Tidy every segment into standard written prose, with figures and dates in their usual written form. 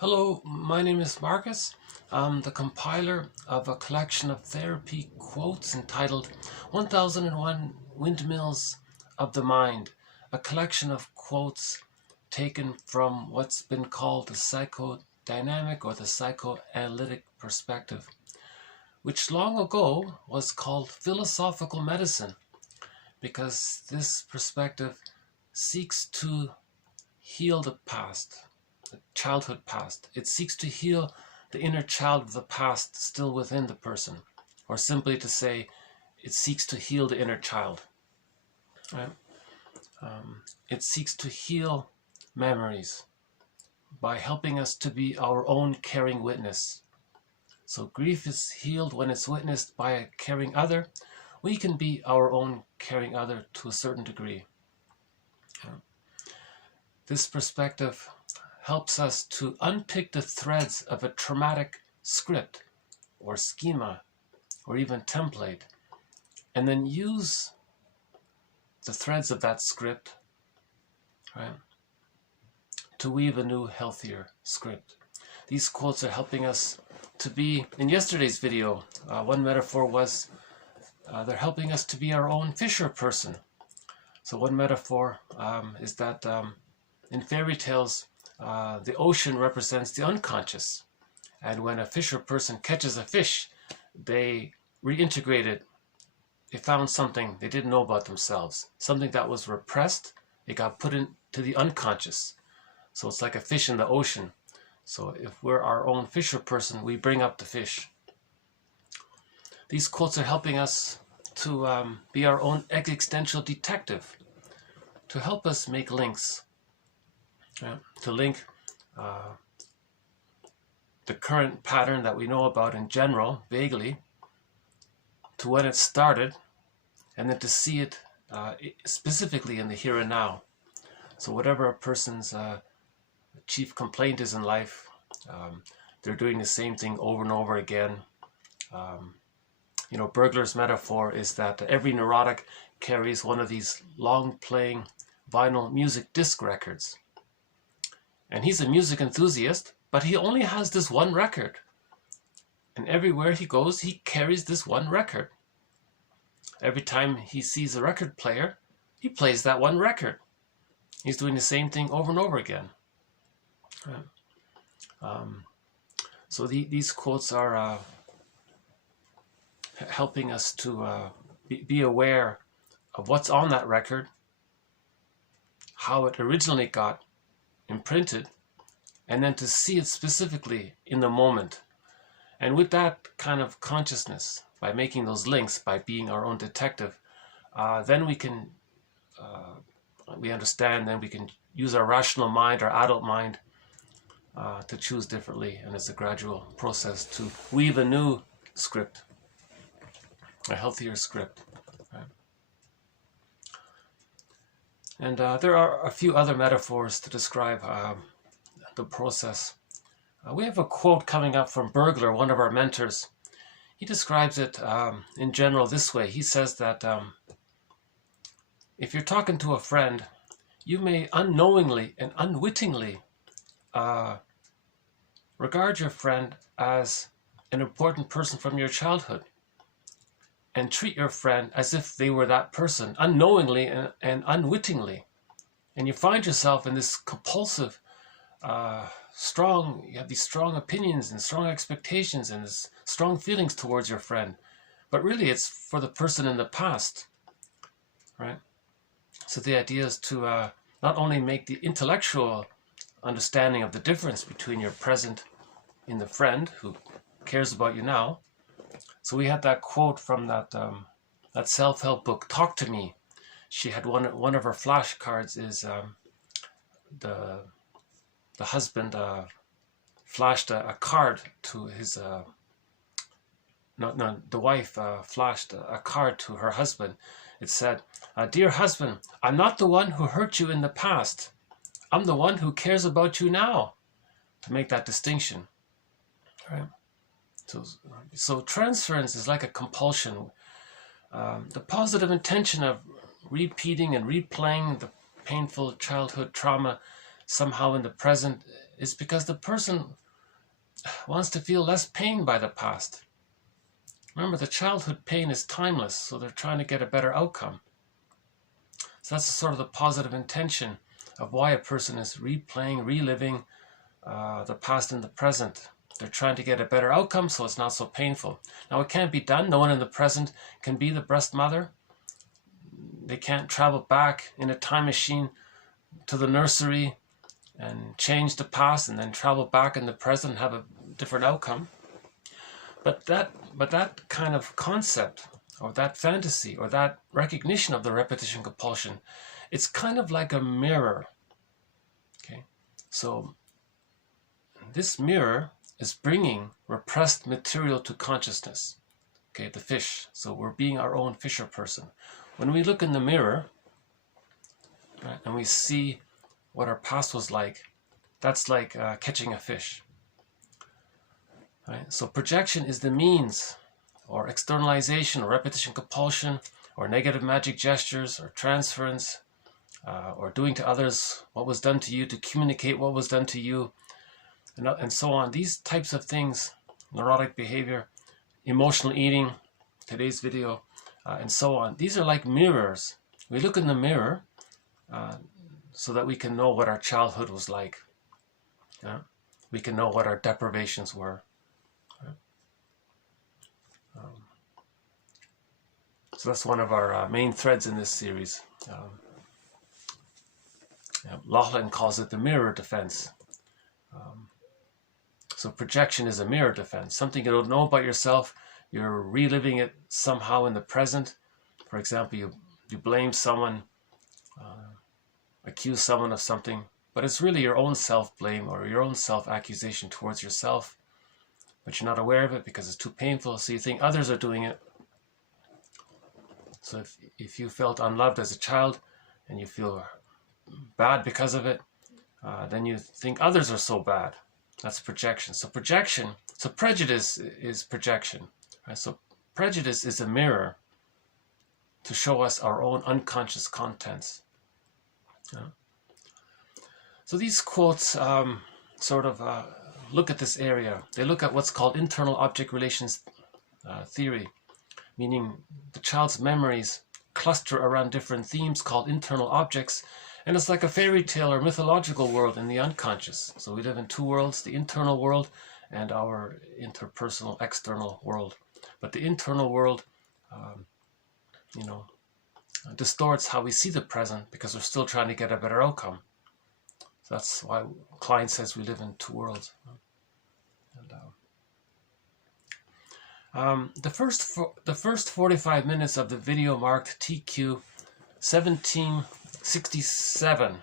Hello, my name is Marcus. I'm the compiler of a collection of therapy quotes entitled 1001 Windmills of the Mind, a collection of quotes taken from what's been called the psychodynamic or the psychoanalytic perspective, which long ago was called philosophical medicine, because this perspective seeks to heal the past, the childhood past. It seeks to heal the inner child of the past still within the person, or simply to say, it seeks to heal the inner child. Right? It seeks to heal memories by helping us to be our own caring witness. So grief is healed when it's witnessed by a caring other. We can be our own caring other to a certain degree. This perspective helps us to unpick the threads of a traumatic script or schema or even template, and then use the threads of that script, right, to weave a new, healthier script. These quotes are helping us to be, in yesterday's video, one metaphor was they're helping us to be our own fisher person. So one metaphor is that in fairy tales, the ocean represents the unconscious, and when a fisher person catches a fish, they reintegrate it. They found something they didn't know about themselves, something that was repressed. It got put into the unconscious. So it's like a fish in the ocean. So if we're our own fisher person, we bring up the fish. These quotes are helping us to be our own existential detective, to help us make links. To link the current pattern that we know about in general, vaguely, to when it started, and then to see it specifically in the here and now. So whatever a person's chief complaint is in life, they're doing the same thing over and over again. Burglar's metaphor is that every neurotic carries one of these long-playing vinyl music disc records. And he's a music enthusiast, but he only has this one record. And everywhere he goes, he carries this one record. Every time he sees a record player, he plays that one record. He's doing the same thing over and over again. So these quotes are helping us to be aware of what's on that record, how it originally got imprinted, and then to see it specifically in the moment. And with that kind of consciousness, by making those links, by being our own detective, then we can, we understand, then we can use our rational mind, our adult mind, to choose differently. And it's a gradual process to weave a new script, a healthier script. Right? And there are a few other metaphors to describe the process. We have a quote coming up from Burglar, one of our mentors. He describes it in general this way. He says that if you're talking to a friend, you may unknowingly and unwittingly regard your friend as an important person from your childhood, and treat your friend as if they were that person, unknowingly and unwittingly. And you find yourself in this compulsive, you have these strong opinions and strong expectations and this strong feelings towards your friend. But really it's for the person in the past, right? So the idea is to not only make the intellectual understanding of the difference between your present and the friend who cares about you now. So we had that quote from that self-help book, Talk to Me. She had one of her flashcards is the husband flashed a card to his the wife flashed a card to her husband. It said, "Dear husband, I'm not the one who hurt you in the past. I'm the one who cares about you now." To make that distinction, right? So transference is like a compulsion. The positive intention of repeating and replaying the painful childhood trauma somehow in the present is because the person wants to feel less pain by the past. Remember, the childhood pain is timeless, so they're trying to get a better outcome. So that's sort of the positive intention of why a person is replaying, reliving the past and the present. They're trying to get a better outcome so it's not so painful. Now, it can't be done. No one in the present can be the breast mother. They can't travel back in a time machine to the nursery and change the past and then travel back in the present and have a different outcome. But that kind of concept, or that fantasy, or that recognition of the repetition compulsion, it's kind of like a mirror. Okay, so this mirror is bringing repressed material to consciousness. Okay, the fish. So we're being our own fisher person. When we look in the mirror, right, and we see what our past was like, that's like catching a fish. Right? So projection is the means, or externalization, or repetition compulsion, or negative magic gestures, or transference, or doing to others what was done to you to communicate what was done to you, and so on. These types of things, neurotic behavior, emotional eating, today's video, and so on. These are like mirrors. We look in the mirror so that we can know what our childhood was like. Yeah? We can know what our deprivations were. So that's one of our main threads in this series. Laughlin calls it the mirror defense. So projection is a mirror defense. Something you don't know about yourself, you're reliving it somehow in the present. For example, you blame someone, accuse someone of something, but it's really your own self-blame or your own self-accusation towards yourself. But you're not aware of it because it's too painful, so you think others are doing it. So if you felt unloved as a child and you feel bad because of it, then you think others are so bad. That's projection. So prejudice is projection. Right? So prejudice is a mirror to show us our own unconscious contents. Yeah. So these quotes look at this area. They look at what's called internal object relations theory, meaning the child's memories cluster around different themes called internal objects, and it's like a fairy tale or mythological world in the unconscious. So we live in two worlds, the internal world and our interpersonal external world. But the internal world, distorts how we see the present because we're still trying to get a better outcome. So that's why Klein says we live in two worlds. The first 45 minutes of the video marked TQ 1767,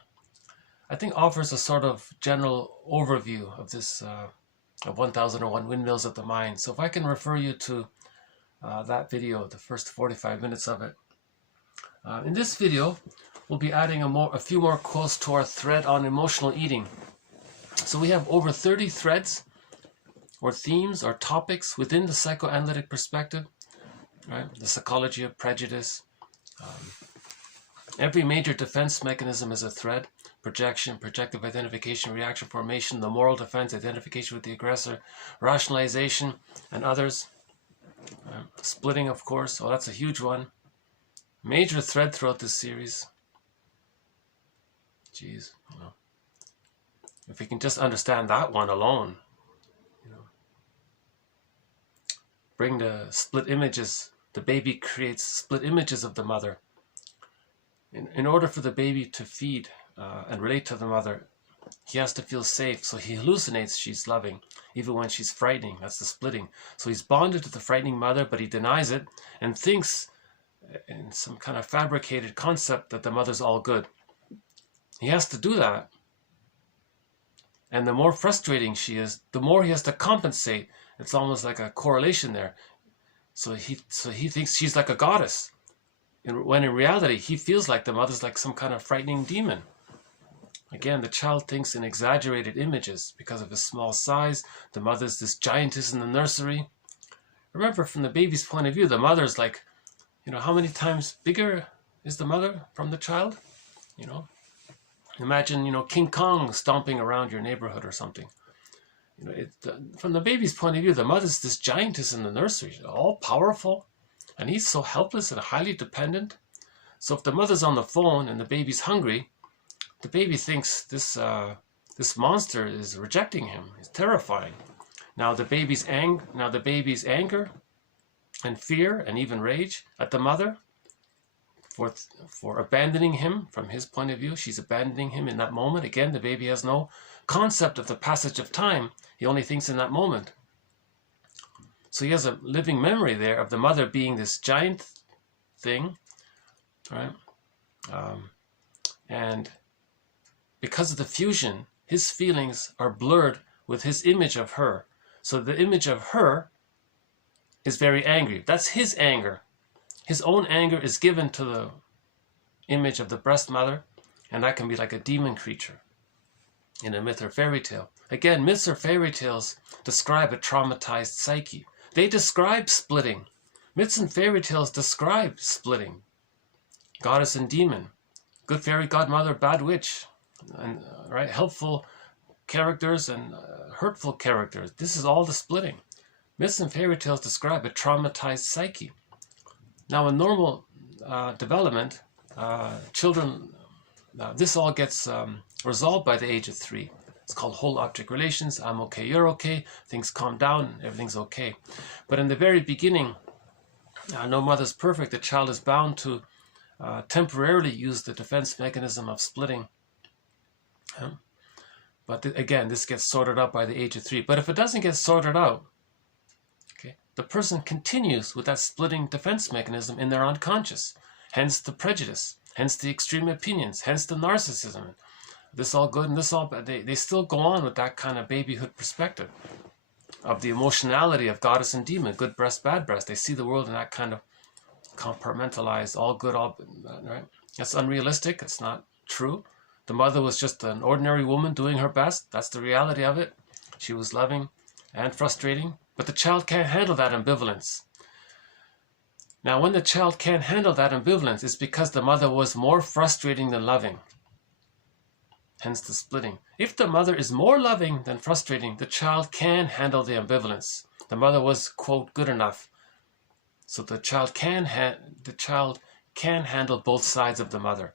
I think offers a sort of general overview of this of 1001 Windmills of the Mind. So if I can refer you to that video, the first 45 minutes of it. In this video, we'll be adding a few more quotes to our thread on emotional eating. So we have over 30 threads or themes or topics within the psychoanalytic perspective, right? The psychology of prejudice. Every major defense mechanism is a thread: projection, projective identification, reaction formation, the moral defense, identification with the aggressor, rationalization, and others. Splitting, of course. Oh, that's a huge one. Major thread throughout this series. Jeez, if we can just understand that one alone, bring the split images. The baby creates split images of the mother. In order for the baby to feed and relate to the mother, he has to feel safe. So he hallucinates she's loving, even when she's frightening. That's the splitting. So he's bonded to the frightening mother, but he denies it and thinks in some kind of fabricated concept that the mother's all good. He has to do that. And the more frustrating she is, the more he has to compensate. It's almost like a correlation there. So he thinks she's like a goddess, when in reality he feels like the mother's like some kind of frightening demon. Again, the child thinks in exaggerated images because of his small size. The mother's this giantess in the nursery. Remember, from the baby's point of view, the mother's like, how many times bigger is the mother from the child? Imagine, King Kong stomping around your neighborhood or something. From the baby's point of view, the mother's this giantess in the nursery, all powerful, and he's so helpless and highly dependent. So if the mother's on the phone and the baby's hungry, the baby thinks this monster is rejecting him. It's terrifying. Now the baby's anger and fear and even rage at the mother for abandoning him from his point of view. She's abandoning him in that moment. Again, the baby has no concept of the passage of time. He only thinks in that moment. So he has a living memory there of the mother being this giant thing, right? And because of the fusion, his feelings are blurred with his image of her. So the image of her is very angry. That's his anger. His own anger is given to the image of the breast mother, and that can be like a demon creature in a myth or fairy tale. Again, myths or fairy tales describe a traumatized psyche. They describe splitting. Myths and fairy tales describe splitting. Goddess and demon, good fairy godmother, bad witch, and right, helpful characters and hurtful characters. This is all the splitting. Myths and fairy tales describe a traumatized psyche. Now, in normal development, children, this all gets resolved by the age of 3. It's called whole object relations. I'm okay, you're okay. Things calm down, everything's okay. But in the very beginning, no mother's perfect. The child is bound to temporarily use the defense mechanism of splitting. But again, this gets sorted out by the age of 3. But if it doesn't get sorted out, okay, the person continues with that splitting defense mechanism in their unconscious. Hence the prejudice, hence the extreme opinions, hence the narcissism. This all good and this all bad. They still go on with that kind of babyhood perspective of the emotionality of goddess and demon, good breast, bad breast. They see the world in that kind of compartmentalized, all good, all bad, right? That's unrealistic. It's not true. The mother was just an ordinary woman doing her best. That's the reality of it. She was loving and frustrating, but the child can't handle that ambivalence. Now, when the child can't handle that ambivalence, it's because the mother was more frustrating than loving. Hence the splitting. If the mother is more loving than frustrating, the child can handle the ambivalence. The mother was, quote, good enough. So the child can handle both sides of the mother.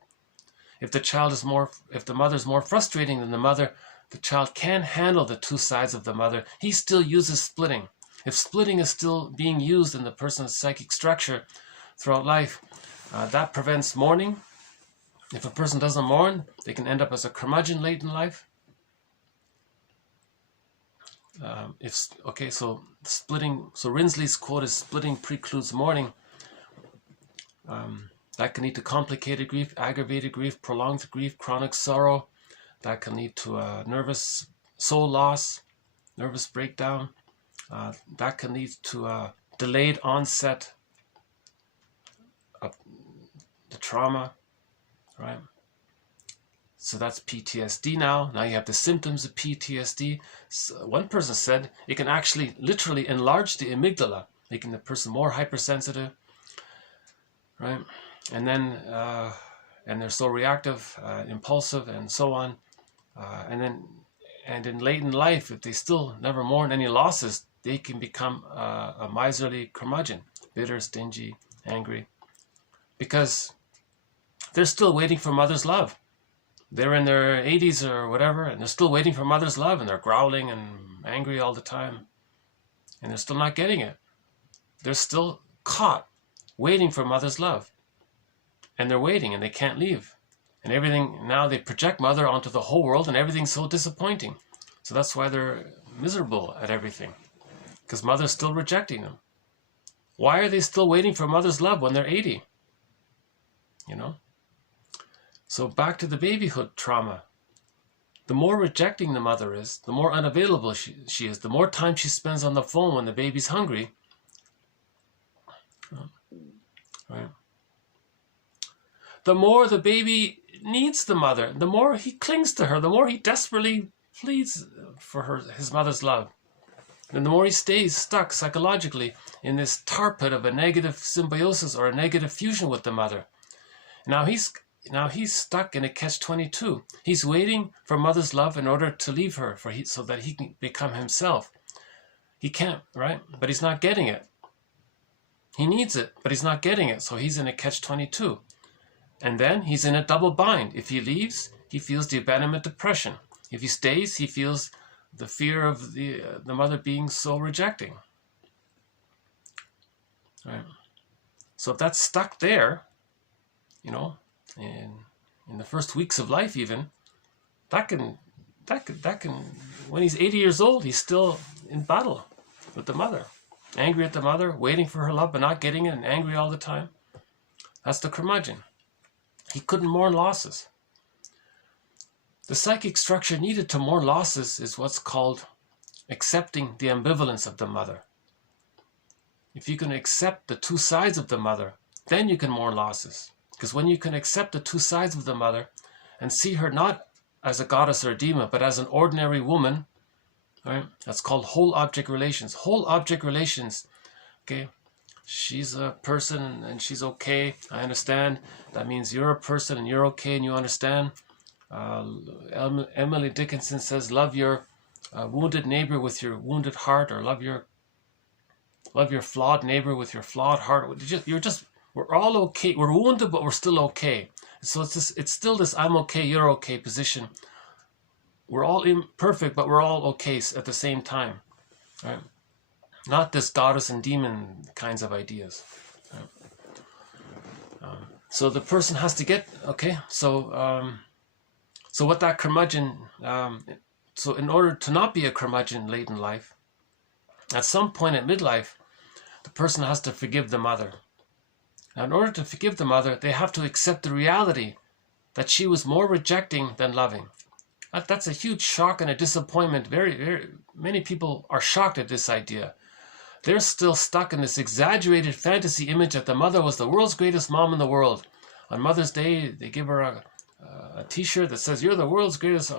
If the mother is more frustrating than the mother, the child can handle the two sides of the mother. He still uses splitting. If splitting is still being used in the person's psychic structure throughout life, that prevents mourning. If a person doesn't mourn, they can end up as a curmudgeon late in life. So splitting. So Rinsley's quote is, "Splitting precludes mourning." That can lead to complicated grief, aggravated grief, prolonged grief, chronic sorrow. That can lead to nervous soul loss, nervous breakdown. That can lead to delayed onset of the trauma, right? So that's PTSD now. Now you have the symptoms of PTSD. So one person said it can actually literally enlarge the amygdala, making the person more hypersensitive, right? And then, and they're so reactive, impulsive, and so on. And in late in life, if they still never mourn any losses, they can become a miserly curmudgeon, bitter, stingy, angry, because they're still waiting for mother's love. They're in their 80s or whatever, and they're still waiting for mother's love, and they're growling and angry all the time, and they're still not getting it. They're still caught waiting for mother's love, and they're waiting, and they can't leave. And everything, now they project mother onto the whole world, and everything's so disappointing. So that's why they're miserable at everything, because mother's still rejecting them. Why are they still waiting for mother's love when they're 80? You know? So back to the babyhood trauma. The more rejecting the mother is, the more unavailable she is, the more time she spends on the phone when the baby's hungry. Right? The more the baby needs the mother, the more he clings to her, the more he desperately pleads for his mother's love. And the more he stays stuck psychologically in this tar pit of a negative symbiosis or a negative fusion with the mother. Now he's now he's stuck in a catch-22. He's waiting for mother's love in order to leave her, so that he can become himself. He can't, right? But he's not getting it. He needs it, but he's not getting it. So he's in a catch-22. And then he's in a double bind. If he leaves, he feels the abandonment depression. If he stays, he feels the fear of the mother being so rejecting. Right? So if that's stuck there, in the first weeks of life even, that can, when he's 80 years old, he's still in battle with the mother. Angry at the mother, waiting for her love but not getting it, and angry all the time. That's the curmudgeon. He couldn't mourn losses. The psychic structure needed to mourn losses is what's called accepting the ambivalence of the mother. If you can accept the two sides of the mother, then you can mourn losses. Because when you can accept the two sides of the mother and see her not as a goddess or a demon, but as an ordinary woman, right? That's called whole object relations. Whole object relations, okay? She's a person and she's okay. I understand. That means you're a person and you're okay and you understand. Emily Dickinson says, love your wounded neighbor with your wounded heart, or love your flawed neighbor with your flawed heart. We're all okay. We're wounded, but we're still okay. So it's still this I'm okay, you're okay position. We're all imperfect, but we're all okay at the same time, right? Not this goddess and demon kinds of ideas. Right? So the person has to get, okay, so what that curmudgeon, so in order to not be a curmudgeon late in life, at some point at midlife, the person has to forgive the mother. Now, in order to forgive the mother, they have to accept the reality that she was more rejecting than loving. That's a huge shock and a disappointment. Very, very many people are shocked at this idea. They're still stuck in this exaggerated fantasy image that the mother was the world's greatest mom in the world. On Mother's Day, they give her a t-shirt that says, you're the world's greatest.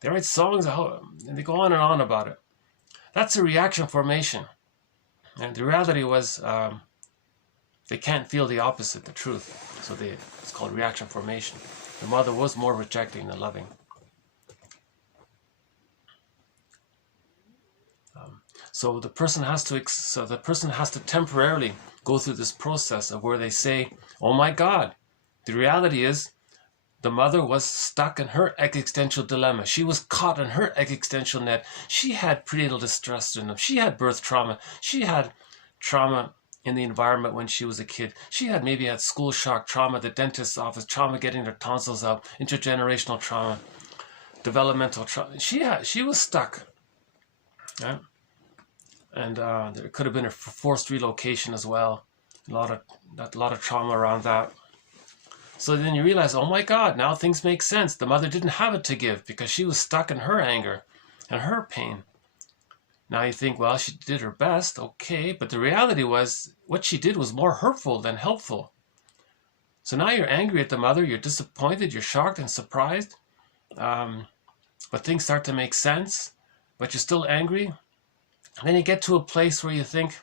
They write songs and they go on and on about it. That's a reaction formation. And the reality was they can't feel the opposite, the truth. So it's called reaction formation. The mother was more rejecting than loving. So the person has to temporarily go through this process of where they say, oh my God, the reality is the mother was stuck in her existential dilemma. She was caught in her existential net. She had prenatal distress syndrome. She had birth trauma. She had trauma in the environment when she was a kid. She had maybe had school shock trauma, the dentist's office, trauma getting her tonsils out, intergenerational trauma, developmental trauma. She was stuck. Right? And there could have been a forced relocation as well. A lot of trauma around that. So then you realize, oh my God, now things make sense. The mother didn't have it to give because she was stuck in her anger and her pain. Now you think, well, she did her best, okay, but the reality was what she did was more hurtful than helpful. So now you're angry at the mother, you're disappointed, you're shocked and surprised, but things start to make sense, but you're still angry. And then you get to a place where you think,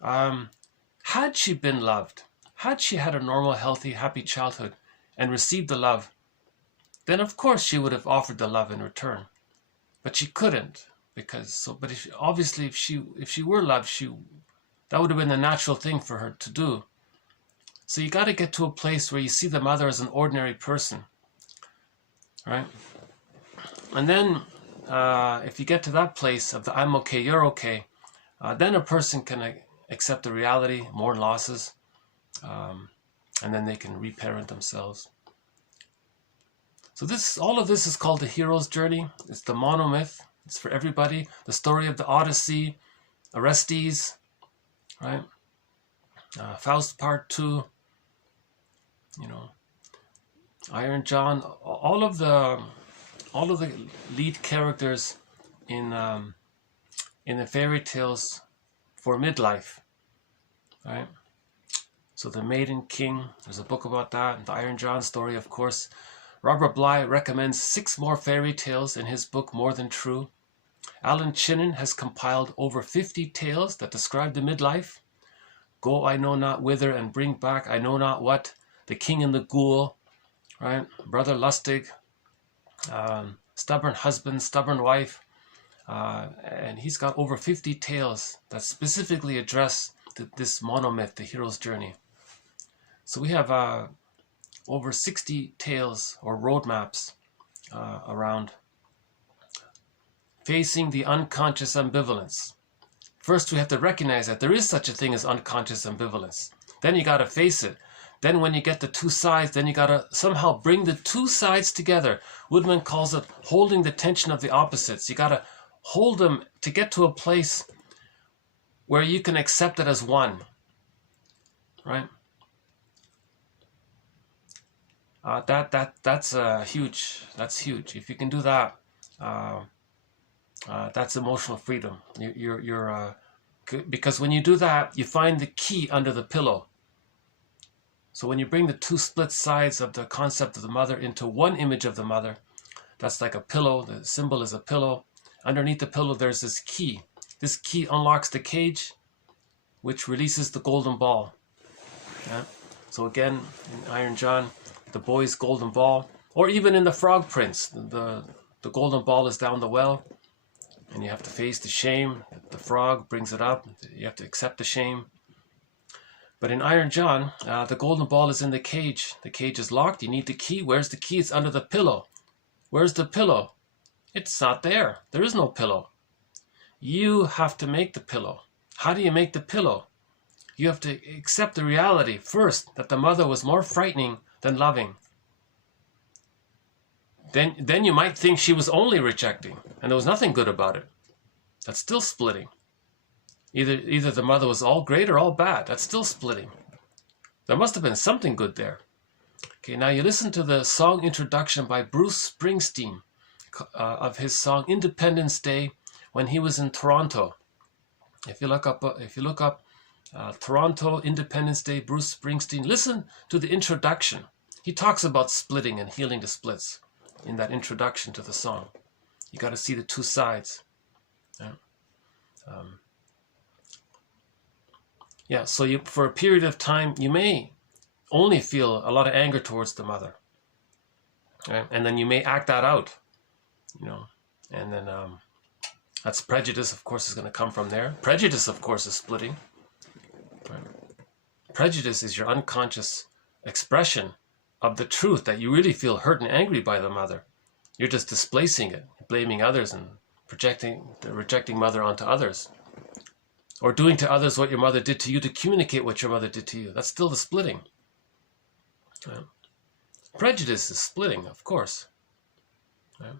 had she been loved, had she had a normal, healthy, happy childhood and received the love, then of course she would have offered the love in return. But she couldn't, obviously if she were loved, that would have been the natural thing for her to do. So you got to get to a place where you see the mother as an ordinary person, right? And then if you get to that place of the I'm okay, you're okay, then a person can accept the reality, mourn losses, and then they can reparent themselves. So all of this is called the hero's journey. It's the monomyth. It's for everybody. The story of the Odyssey, Orestes, right? Faust Part 2, Iron John. All of the lead characters in the fairy tales for midlife, right? So the Maiden King, there's a book about that, and the Iron John story, of course. Robert Bly recommends 6 more fairy tales in his book More Than True. Alan Chinen has compiled over 50 tales that describe the midlife. Go I know not whither and bring back I know not what, The King and the Ghoul, right? Brother lustig, stubborn husband, stubborn wife, and he's got over 50 tales that specifically address this monomyth, the hero's journey. So we have over 60 tales or roadmaps around facing the unconscious ambivalence. First, we have to recognize that there is such a thing as unconscious ambivalence. Then you got to face it. Then when you get the two sides, then you got to somehow bring the two sides together. Woodman calls it holding the tension of the opposites. You got to hold them to get to a place where you can accept it as one, right? That's huge. That's huge. If you can do that, that's emotional freedom. Because when you do that, you find the key under the pillow. So when you bring the two split sides of the concept of the mother into one image of the mother, that's like a pillow. The symbol is a pillow. Underneath the pillow, there's this key. This key unlocks the cage, which releases the golden ball. Yeah? So again, in Iron John, the boy's golden ball, or even in the Frog Prince, the golden ball is down the well, and you have to face the shame. The frog brings it up. You have to accept the shame. But in Iron John, the golden ball is in the cage. The cage is locked. You need the key. Where's the key? It's under the pillow. Where's the pillow? It's not there. There is no pillow. You have to make the pillow. How do you make the pillow? You have to accept the reality first that the mother was more frightening than loving. Then you might think she was only rejecting and there was nothing good about it. That's still splitting. Either the mother was all great or all bad. That's still splitting. There must have been something good there. Okay, now you listen to the song introduction by Bruce Springsteen of his song Independence Day when he was in Toronto. If you look up Toronto Independence Day, Bruce Springsteen, listen to the introduction. He talks about splitting and healing the splits in that introduction to the song. You got to see the two sides. So for a period of time, you may only feel a lot of anger towards the mother. Right? And then you may act that out, and then that's prejudice, of course, is going to come from there. Prejudice, of course, is splitting. Right? Prejudice is your unconscious expression of the truth that you really feel hurt and angry by the mother. You're just displacing it, blaming others and projecting the rejecting mother onto others. Or doing to others what your mother did to you to communicate what your mother did to you. That's still the splitting. Right? Prejudice is splitting, of course. Right?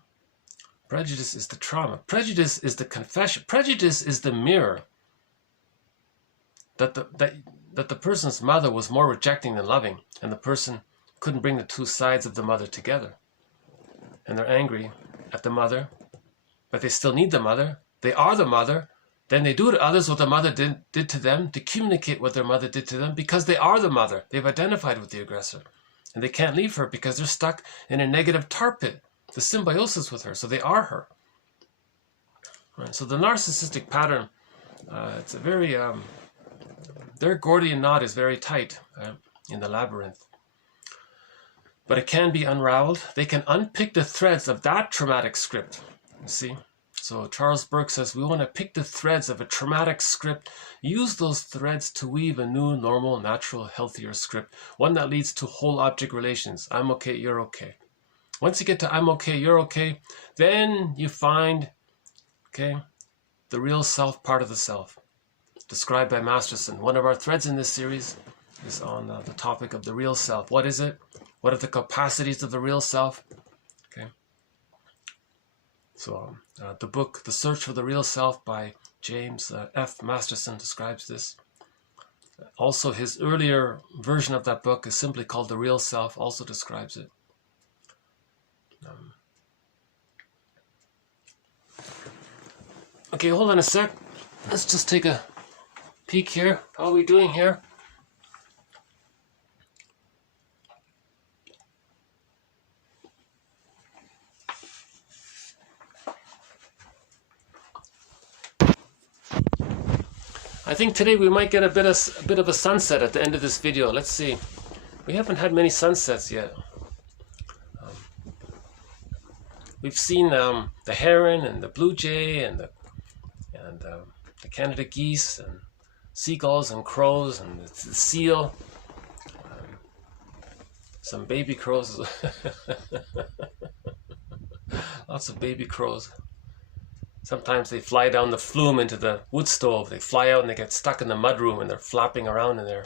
Prejudice is the trauma. Prejudice is the confession. Prejudice is the mirror that the person's mother was more rejecting than loving, and the person couldn't bring the two sides of the mother together. And they're angry at the mother, but they still need the mother. They are the mother. Then they do to others what the mother did to them to communicate what their mother did to them because they are the mother. They've identified with the aggressor. And they can't leave her because they're stuck in a negative tar pit, the symbiosis with her. So they are her. Right? So the narcissistic pattern, it's a very, their Gordian knot is very tight in the labyrinth. But it can be unraveled. They can unpick the threads of that traumatic script. You see? So Charles Burke says, we want to pick the threads of a traumatic script, use those threads to weave a new, normal, natural, healthier script, one that leads to whole object relations. I'm okay, you're okay. Once you get to I'm okay, you're okay, then you find, the real self part of the self, described by Masterson. One of our threads in this series is on the topic of the real self. What is it? What are the capacities of the real self? So the book, The Search for the Real Self by James F. Masterson describes this. Also, his earlier version of that book is simply called The Real Self, also describes it. Okay, hold on a sec. Let's just take a peek here. How are we doing here? I think today we might get a bit of a sunset at the end of this video. Let's see. We haven't had many sunsets yet. we've seen the heron and the blue jay and the Canada geese and seagulls and crows and the seal, some baby crows, lots of baby crows. Sometimes they fly down the flume into the wood stove. They fly out and they get stuck in the mudroom and they're flapping around in there.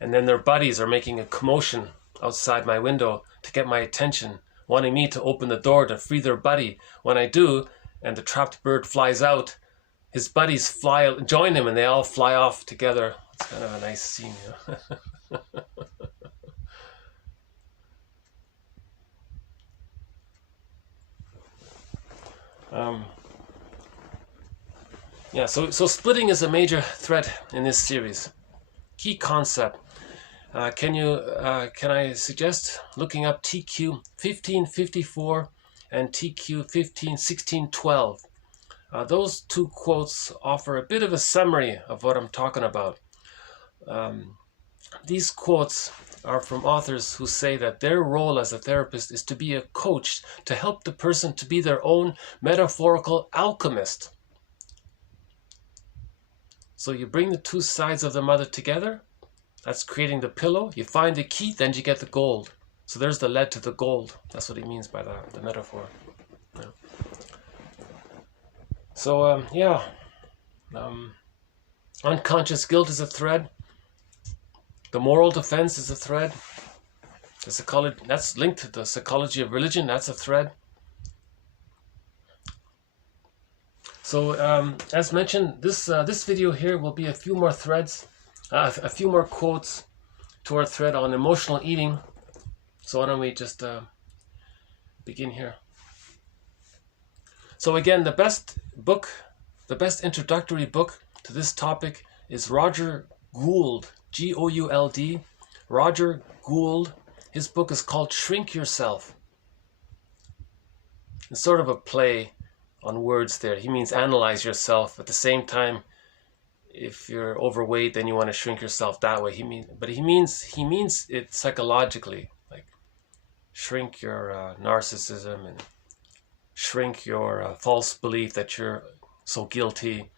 And then their buddies are making a commotion outside my window to get my attention, wanting me to open the door to free their buddy. When I do, and the trapped bird flies out, his buddies join him and they all fly off together. It's kind of a nice scene, you know? Yeah, so splitting is a major thread in this series. Key concept. Can I suggest looking up TQ 1554 and TQ 151612? Those two quotes offer a bit of a summary of what I'm talking about. These quotes are from authors who say that their role as a therapist is to be a coach, to help the person to be their own metaphorical alchemist. So you bring the two sides of the mother together. That's creating the pillow. You find the key, then you get the gold. So there's the lead to the gold. That's what he means by that, the metaphor. Yeah. So, unconscious guilt is a thread. The moral defense is a thread. The psychology, that's linked to the psychology of religion. That's a thread. So, as mentioned, this video here will be a few more threads, a few more quotes to our thread on emotional eating. So why don't we just begin here? So again, the best introductory book to this topic is Roger Gould, G-O-U-L-D, Roger Gould. His book is called Shrink Yourself. It's sort of a play on words there. He means analyze yourself. At the same time, if you're overweight, then you want to shrink yourself that way. He means it psychologically, like shrink your narcissism and shrink your false belief that you're so guilty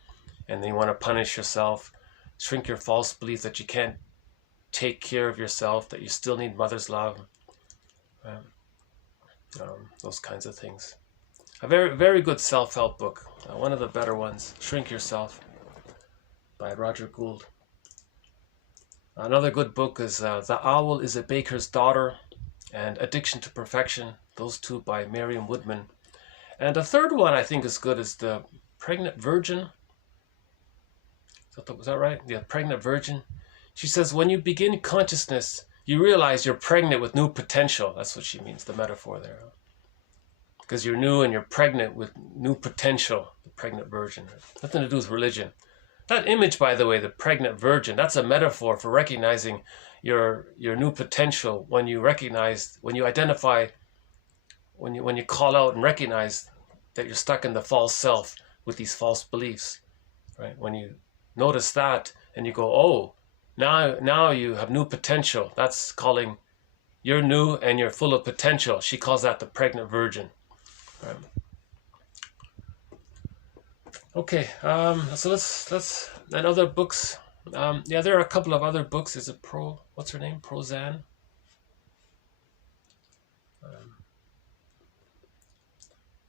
and then you want to punish yourself. Shrink your false belief that you can't take care of yourself, that you still need mother's love. Those kinds of things. A very, very good self-help book. One of the better ones, Shrink Yourself, by Roger Gould. Another good book is The Owl is a Baker's Daughter and Addiction to Perfection. Those two by Marion Woodman. And a third one I think is good is The Pregnant Virgin. Was that right? Yeah, Pregnant Virgin. She says, when you begin consciousness, you realize you're pregnant with new potential. That's what she means, the metaphor there. Because you're new and you're pregnant with new potential, the pregnant virgin. Nothing to do with religion. That image, by the way, the pregnant virgin, that's a metaphor for recognizing your new potential when you recognize, when you identify, when you call out and recognize that you're stuck in the false self with these false beliefs, right? When you notice that and you go, oh, now you have new potential. That's calling you're new and you're full of potential. She calls that the pregnant virgin. Right. Okay, so let's and other books. Yeah, there are a couple of other books. Is it what's her name? Prozan.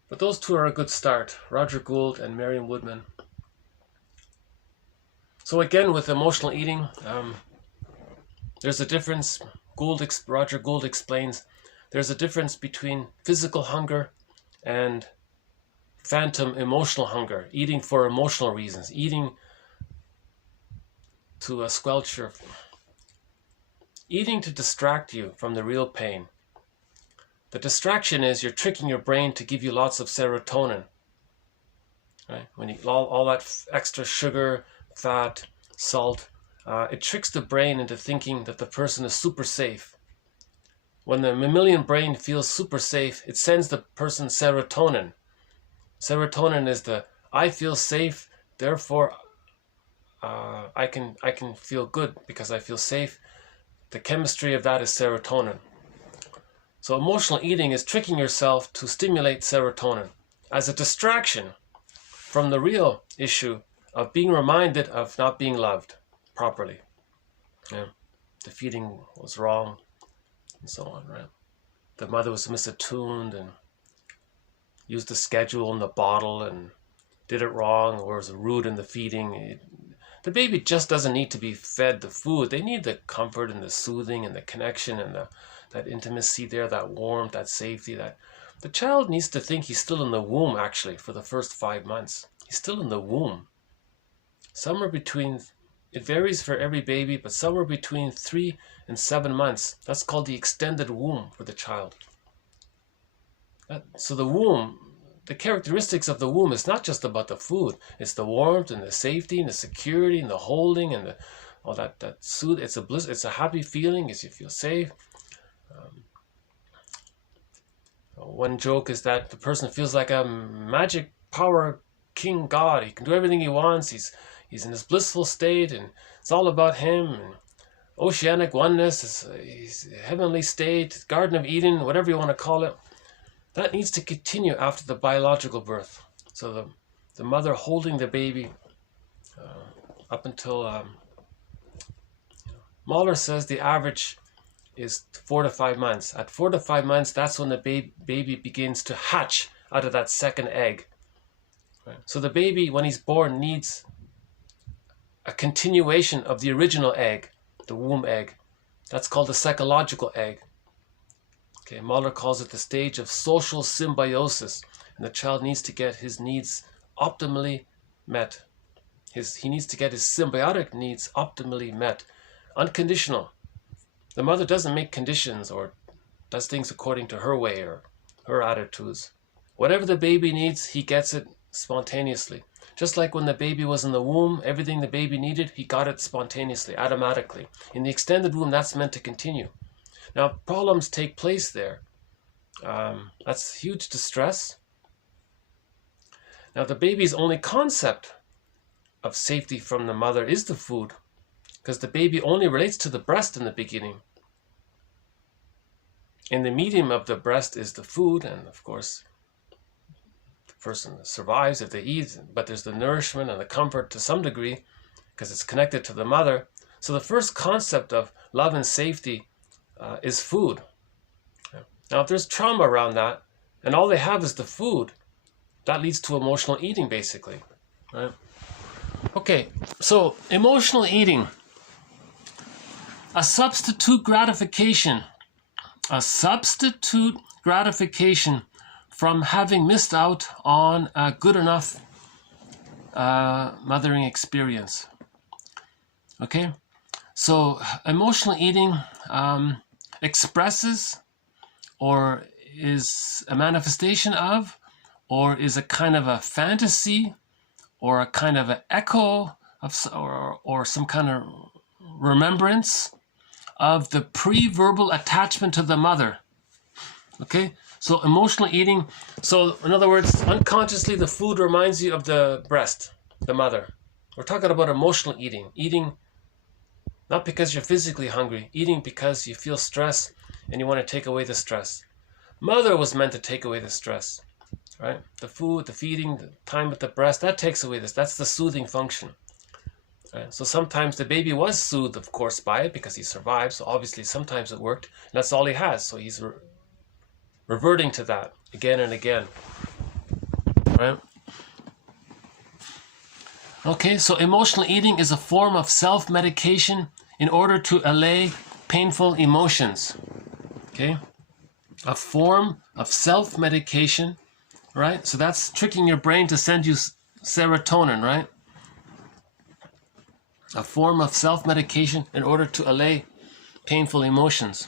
But those two are a good start. Roger Gould and Marion Woodman. So again, with emotional eating, there's a difference. Roger Gould explains there's a difference between physical hunger and phantom emotional hunger, eating for emotional reasons, eating to squelch your, eating to distract you from the real pain. The distraction is you're tricking your brain to give you lots of serotonin, right? When you all that extra sugar, fat, salt, it tricks the brain into thinking that the person is super safe. When the mammalian brain feels super safe, it sends the person serotonin. Serotonin is the I feel safe, therefore I can feel good because I feel safe. The chemistry of that is serotonin. So emotional eating is tricking yourself to stimulate serotonin as a distraction from the real issue of being reminded of not being loved properly. Yeah. The feeding was wrong and so on, right? The mother was misattuned and used the schedule and the bottle and did it wrong, or was rude in the feeding. The baby just doesn't need to be fed the food. They need the comfort and the soothing and the connection and that intimacy there, that warmth, that safety. That the child needs to think he's still in the womb, actually, for the first 5 months. He's still in the womb. Somewhere between, it varies for every baby, but somewhere between 3 and 7 months. That's called the extended womb for the child. So the womb, the characteristics of the womb is not just about the food. It's the warmth and the safety and the security and the holding and all that soothe. It's a bliss. It's a happy feeling as you feel safe. One joke is that the person feels like a magic power king god. He can do everything he wants. He's in this blissful state, and it's all about him. And oceanic oneness, he's a heavenly state, Garden of Eden, whatever you want to call it. That needs to continue after the biological birth. So the mother holding the baby up until, Mahler says the average is 4 to 5 months. At 4 to 5 months, that's when the baby begins to hatch out of that second egg. Right? So the baby, when he's born, needs a continuation of the original egg, the womb egg. That's called the psychological egg. Okay, Mahler calls it the stage of social symbiosis, and the child needs to get his needs optimally met. He needs to get his symbiotic needs optimally met, unconditional. The mother doesn't make conditions or does things according to her way or her attitudes. Whatever the baby needs, he gets it spontaneously. Just like when the baby was in the womb, everything the baby needed, he got it spontaneously, automatically. In the extended womb, that's meant to continue. Now, problems take place there. That's huge distress. Now, the baby's only concept of safety from the mother is the food, because the baby only relates to the breast in the beginning. In the medium of the breast is the food, and of course, the person survives if they eat, but there's the nourishment and the comfort to some degree, because it's connected to the mother. So the first concept of love and safety is food. Now, if there's trauma around that, and all they have is the food, that leads to emotional eating, basically. Right? Okay, so emotional eating. A substitute gratification. A substitute gratification from having missed out on a good enough mothering experience. Okay? So emotional eating expresses or is a manifestation of or is a kind of a fantasy or a kind of an echo of or some kind of remembrance of the pre-verbal attachment to the mother. Okay? So emotional eating, so in other words, unconsciously the food reminds you of the breast, the mother. We're talking about emotional eating. Eating not because you're physically hungry, eating because you feel stress and you want to take away the stress. Mother was meant to take away the stress, right? The food, the feeding, the time with the breast, that takes away this. That's the soothing function. Right? So sometimes the baby was soothed, of course, by it because he survived. So obviously sometimes it worked. And that's all he has. So he's reverting to that again and again, right? Okay, so emotional eating is a form of self-medication in order to allay painful emotions. Okay, a form of self-medication, right? So that's tricking your brain to send you serotonin, right? A form of self-medication in order to allay painful emotions.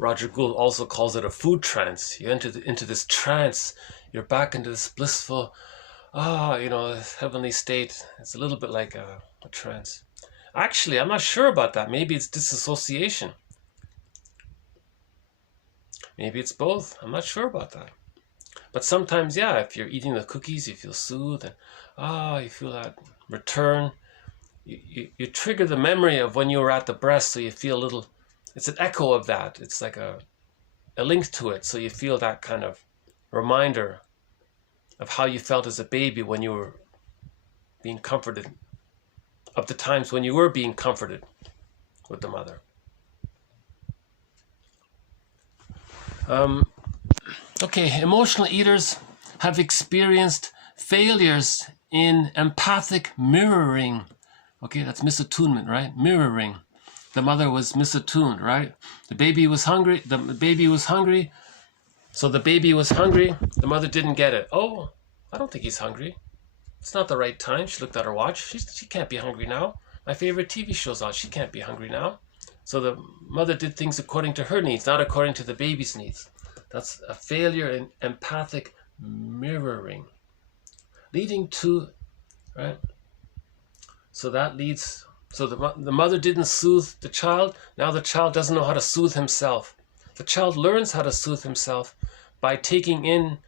Roger Gould also calls it a food trance. You enter into this trance, you're back into this blissful, heavenly state. It's a little bit like a trance. Actually, I'm not sure about that. Maybe it's disassociation. Maybe it's both. I'm not sure about that. But sometimes, yeah, if you're eating the cookies, you feel soothed and you feel that return. You trigger the memory of when you were at the breast, so you feel a little, it's an echo of that. It's like a link to it, so you feel that kind of reminder of how you felt as a baby when you were being comforted, of the times when you were being comforted with the mother. Okay, emotional eaters have experienced failures in empathic mirroring. Okay, that's misattunement, right? Mirroring. The mother was misattuned, right? The baby was hungry. The baby was hungry. So the baby was hungry. The mother didn't get it. Oh, I don't think he's hungry. It's not the right time. She looked at her watch. She can't be hungry now. My favorite TV show's on. She can't be hungry now. So the mother did things according to her needs, not according to the baby's needs. That's a failure in empathic mirroring, leading to, right? So that leads, so the mother didn't soothe the child. Now the child doesn't know how to soothe himself. The child learns how to soothe himself by taking in,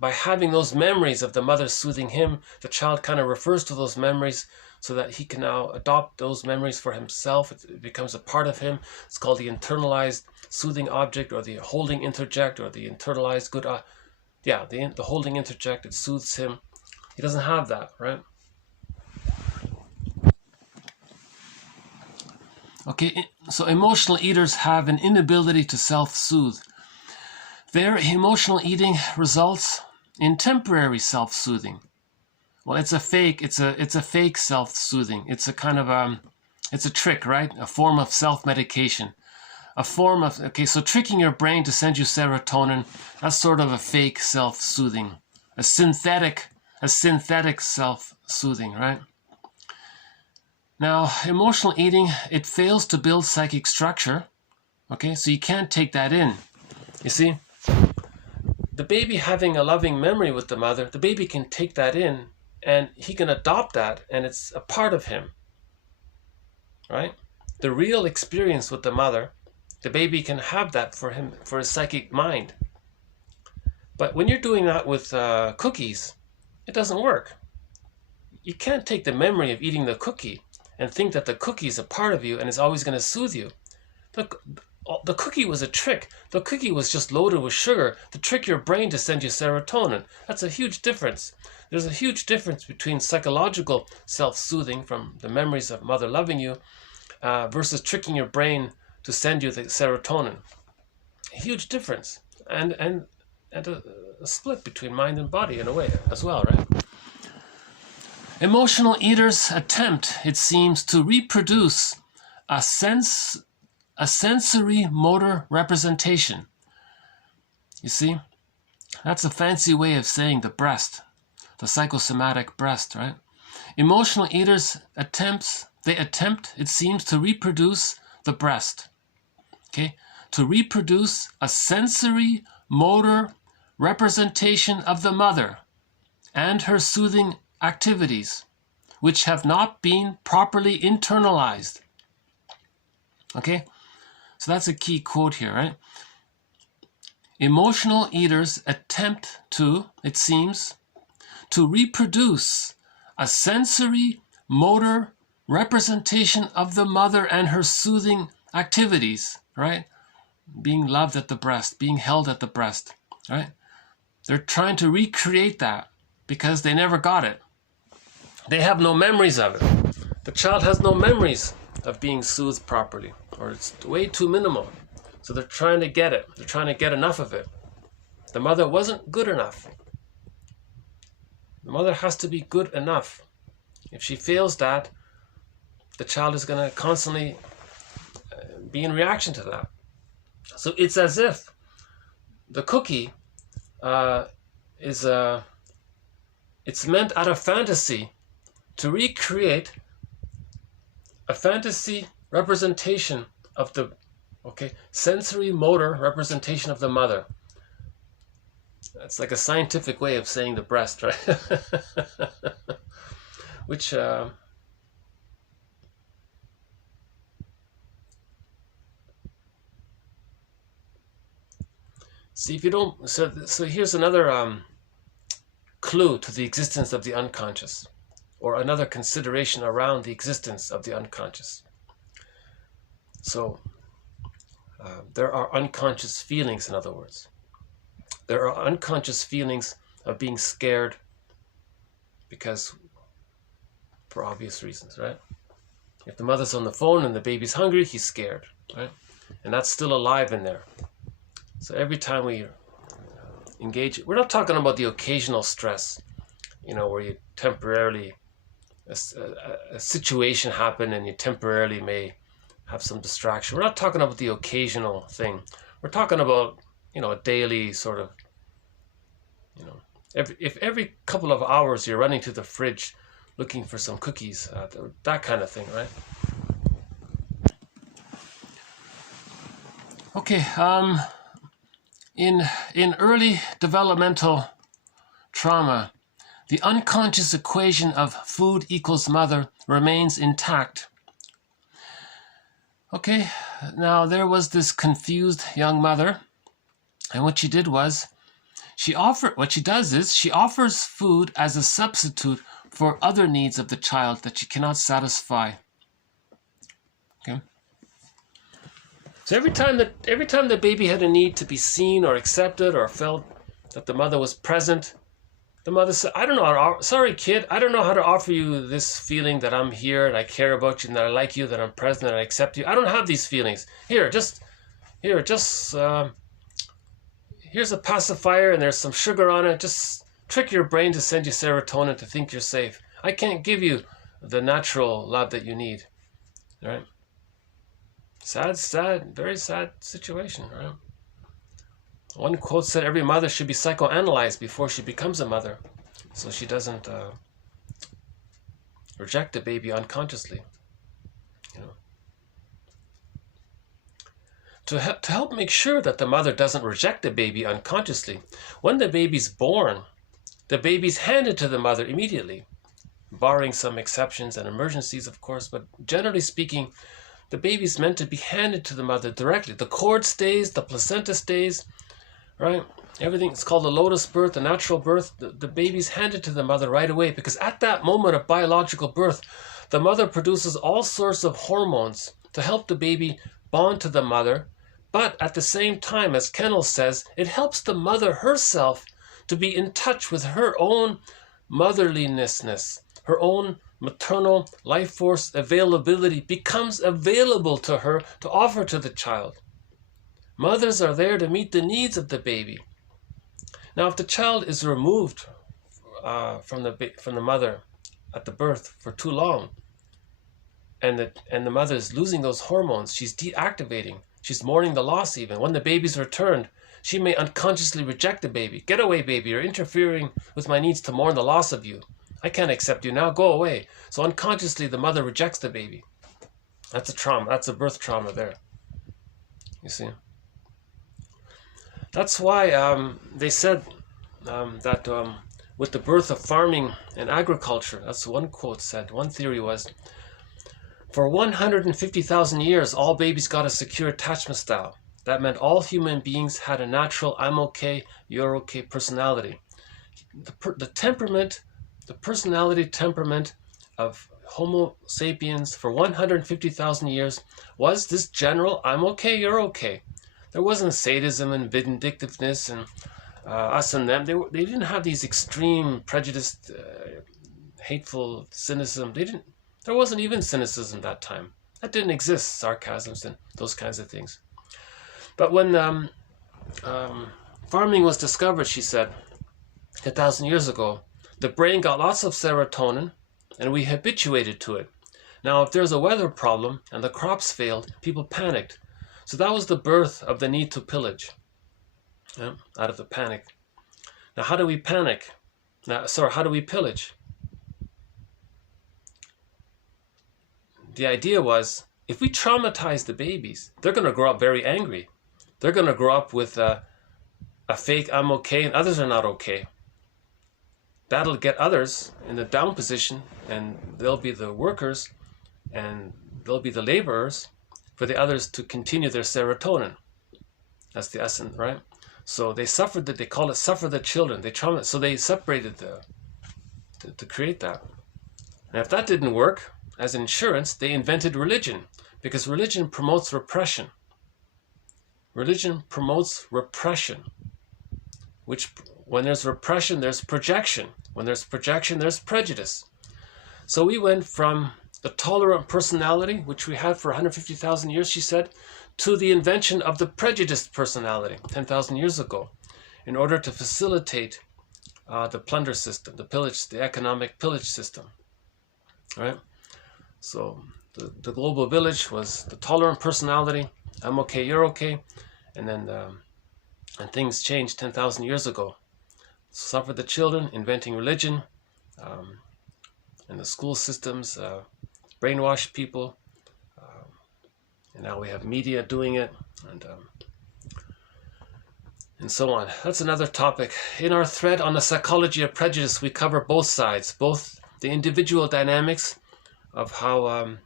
by having those memories of the mother soothing him. The child kind of refers to those memories so that he can now adopt those memories for himself. It becomes a part of him. It's called the internalized soothing object, or the holding interject, or the internalized good, the holding interject. It soothes him. He doesn't have that, right? Okay, so emotional eaters have an inability to self-soothe. Their emotional eating results in temporary self-soothing. Well, it's a fake self-soothing. It's a kind of it's a trick, right? A form of self-medication. A form of, okay, so tricking your brain to send you serotonin, that's sort of a fake self-soothing. A synthetic self-soothing, right? Now, emotional eating, it fails to build psychic structure. Okay, so you can't take that in. You see, the baby having a loving memory with the mother, the baby can take that in and he can adopt that, and it's a part of him, right? The real experience with the mother, the baby can have that for him, for his psychic mind. But when you're doing that with cookies, it doesn't work. You can't take the memory of eating the cookie and think that the cookie is a part of you and is always going to soothe you. The cookie was a trick. The cookie was just loaded with sugar to trick your brain to send you serotonin. That's a huge difference. There's a huge difference between psychological self-soothing from the memories of mother loving you versus tricking your brain to send you the serotonin. A huge difference. And a split between mind and body in a way as well, right? Emotional eaters attempt, it seems, to reproduce a sensory motor representation. You see, that's a fancy way of saying the breast, the psychosomatic breast, right? Emotional eaters attempt, it seems, to reproduce the breast, okay? To reproduce a sensory motor representation of the mother and her soothing activities, which have not been properly internalized. Okay, so that's a key quote here, right? Emotional eaters attempt to, it seems, to reproduce a sensory motor representation of the mother and her soothing activities, right? Being loved at the breast, being held at the breast, right? They're trying to recreate that because they never got it. They have no memories of it. The child has no memories of being soothed properly, or it's way too minimal. So they're trying to get it. They're trying to get enough of it. The mother wasn't good enough. The mother has to be good enough. If she fails that, the child is going to constantly be in reaction to that. So it's as if the cookie it's meant out of fantasy to recreate a fantasy representation of the, sensory motor representation of the mother. That's like a scientific way of saying the breast, right? Which see, if you don't, so here's another clue to the existence of the unconscious. or another consideration around the existence of the unconscious. So there are unconscious feelings, in other words. There are unconscious feelings of being scared because, for obvious reasons, right? If the mother's on the phone and the baby's hungry, he's scared, right? And that's still alive in there. So every time we engage, we're not talking about the occasional stress, where you temporarily, a situation happened and you temporarily may have some distraction. We're not talking about the occasional thing. We're talking about, a daily sort of, if every couple of hours you're running to the fridge looking for some cookies, that kind of thing, right? Okay, in early developmental trauma, the unconscious equation of food equals mother remains intact. Okay, now there was this confused young mother, and what she did was, she offers food as a substitute for other needs of the child that she cannot satisfy. Okay. So every time the baby had a need to be seen or accepted or felt that the mother was present, the mother said, sorry kid, I don't know how to offer you this feeling that I'm here and I care about you and that I like you, that I'm present and I accept you. I don't have these feelings. Here's a pacifier and there's some sugar on it. Just trick your brain to send you serotonin to think you're safe. I can't give you the natural love that you need. All right? Sad, very sad situation, right? One quote said every mother should be psychoanalyzed before she becomes a mother, so she doesn't reject the baby unconsciously. To help make sure that the mother doesn't reject the baby unconsciously, when the baby's born, the baby's handed to the mother immediately, barring some exceptions and emergencies, of course, but generally speaking, the baby's meant to be handed to the mother directly. The cord stays, the placenta stays, right? Everything, it's called a lotus birth, a natural birth. The baby's handed to the mother right away because at that moment of biological birth, the mother produces all sorts of hormones to help the baby bond to the mother. But at the same time, as Kennel says, it helps the mother herself to be in touch with her own motherlinessness, her own maternal life force availability becomes available to her to offer to the child. Mothers are there to meet the needs of the baby. Now, if the child is removed from the mother at the birth for too long, and the mother is losing those hormones, she's deactivating, she's mourning the loss even. When the baby's returned, she may unconsciously reject the baby. Get away, baby, you're interfering with my needs to mourn the loss of you. I can't accept you now, go away. So unconsciously, the mother rejects the baby. That's a trauma, that's a birth trauma there. You see? That's why they said that with the birth of farming and agriculture, that's one quote said, one theory was, for 150,000 years, all babies got a secure attachment style. That meant all human beings had a natural, I'm okay, you're okay personality. The personality temperament of Homo sapiens for 150,000 years was this general, I'm okay, you're okay. There wasn't sadism and vindictiveness and us and them. They didn't have these extreme prejudiced, hateful cynicism. There wasn't even cynicism that time. That didn't exist, sarcasms and those kinds of things. But when farming was discovered, she said, 1,000 years ago, the brain got lots of serotonin and we habituated to it. Now, if there's a weather problem and the crops failed, people panicked. So that was the birth of the need to pillage, out of the panic. Now, how do we panic? How do we pillage? The idea was, if we traumatize the babies, they're going to grow up very angry. They're going to grow up with a fake I'm okay and others are not okay. That'll get others in the down position, and they'll be the workers and they'll be the laborers for the others to continue their serotonin. That's the essence, right? So they suffered that, they call it suffer the children. So they separated to create that. And if that didn't work, as insurance, they invented religion, because religion promotes repression. Religion promotes repression, which when there's repression, there's projection. When there's projection, there's prejudice. So we went from the tolerant personality, which we had for 150,000 years, she said, to the invention of the prejudiced personality 10,000 years ago, in order to facilitate the plunder system, the economic pillage system. All right? So the global village was the tolerant personality. I'm okay, you're okay. And then and things changed 10,000 years ago. Suffered the children, inventing religion, and the school systems brainwashed people. And now we have media doing it, and so on. That's another topic. In our thread on the psychology of prejudice, we cover both sides, both the individual dynamics of how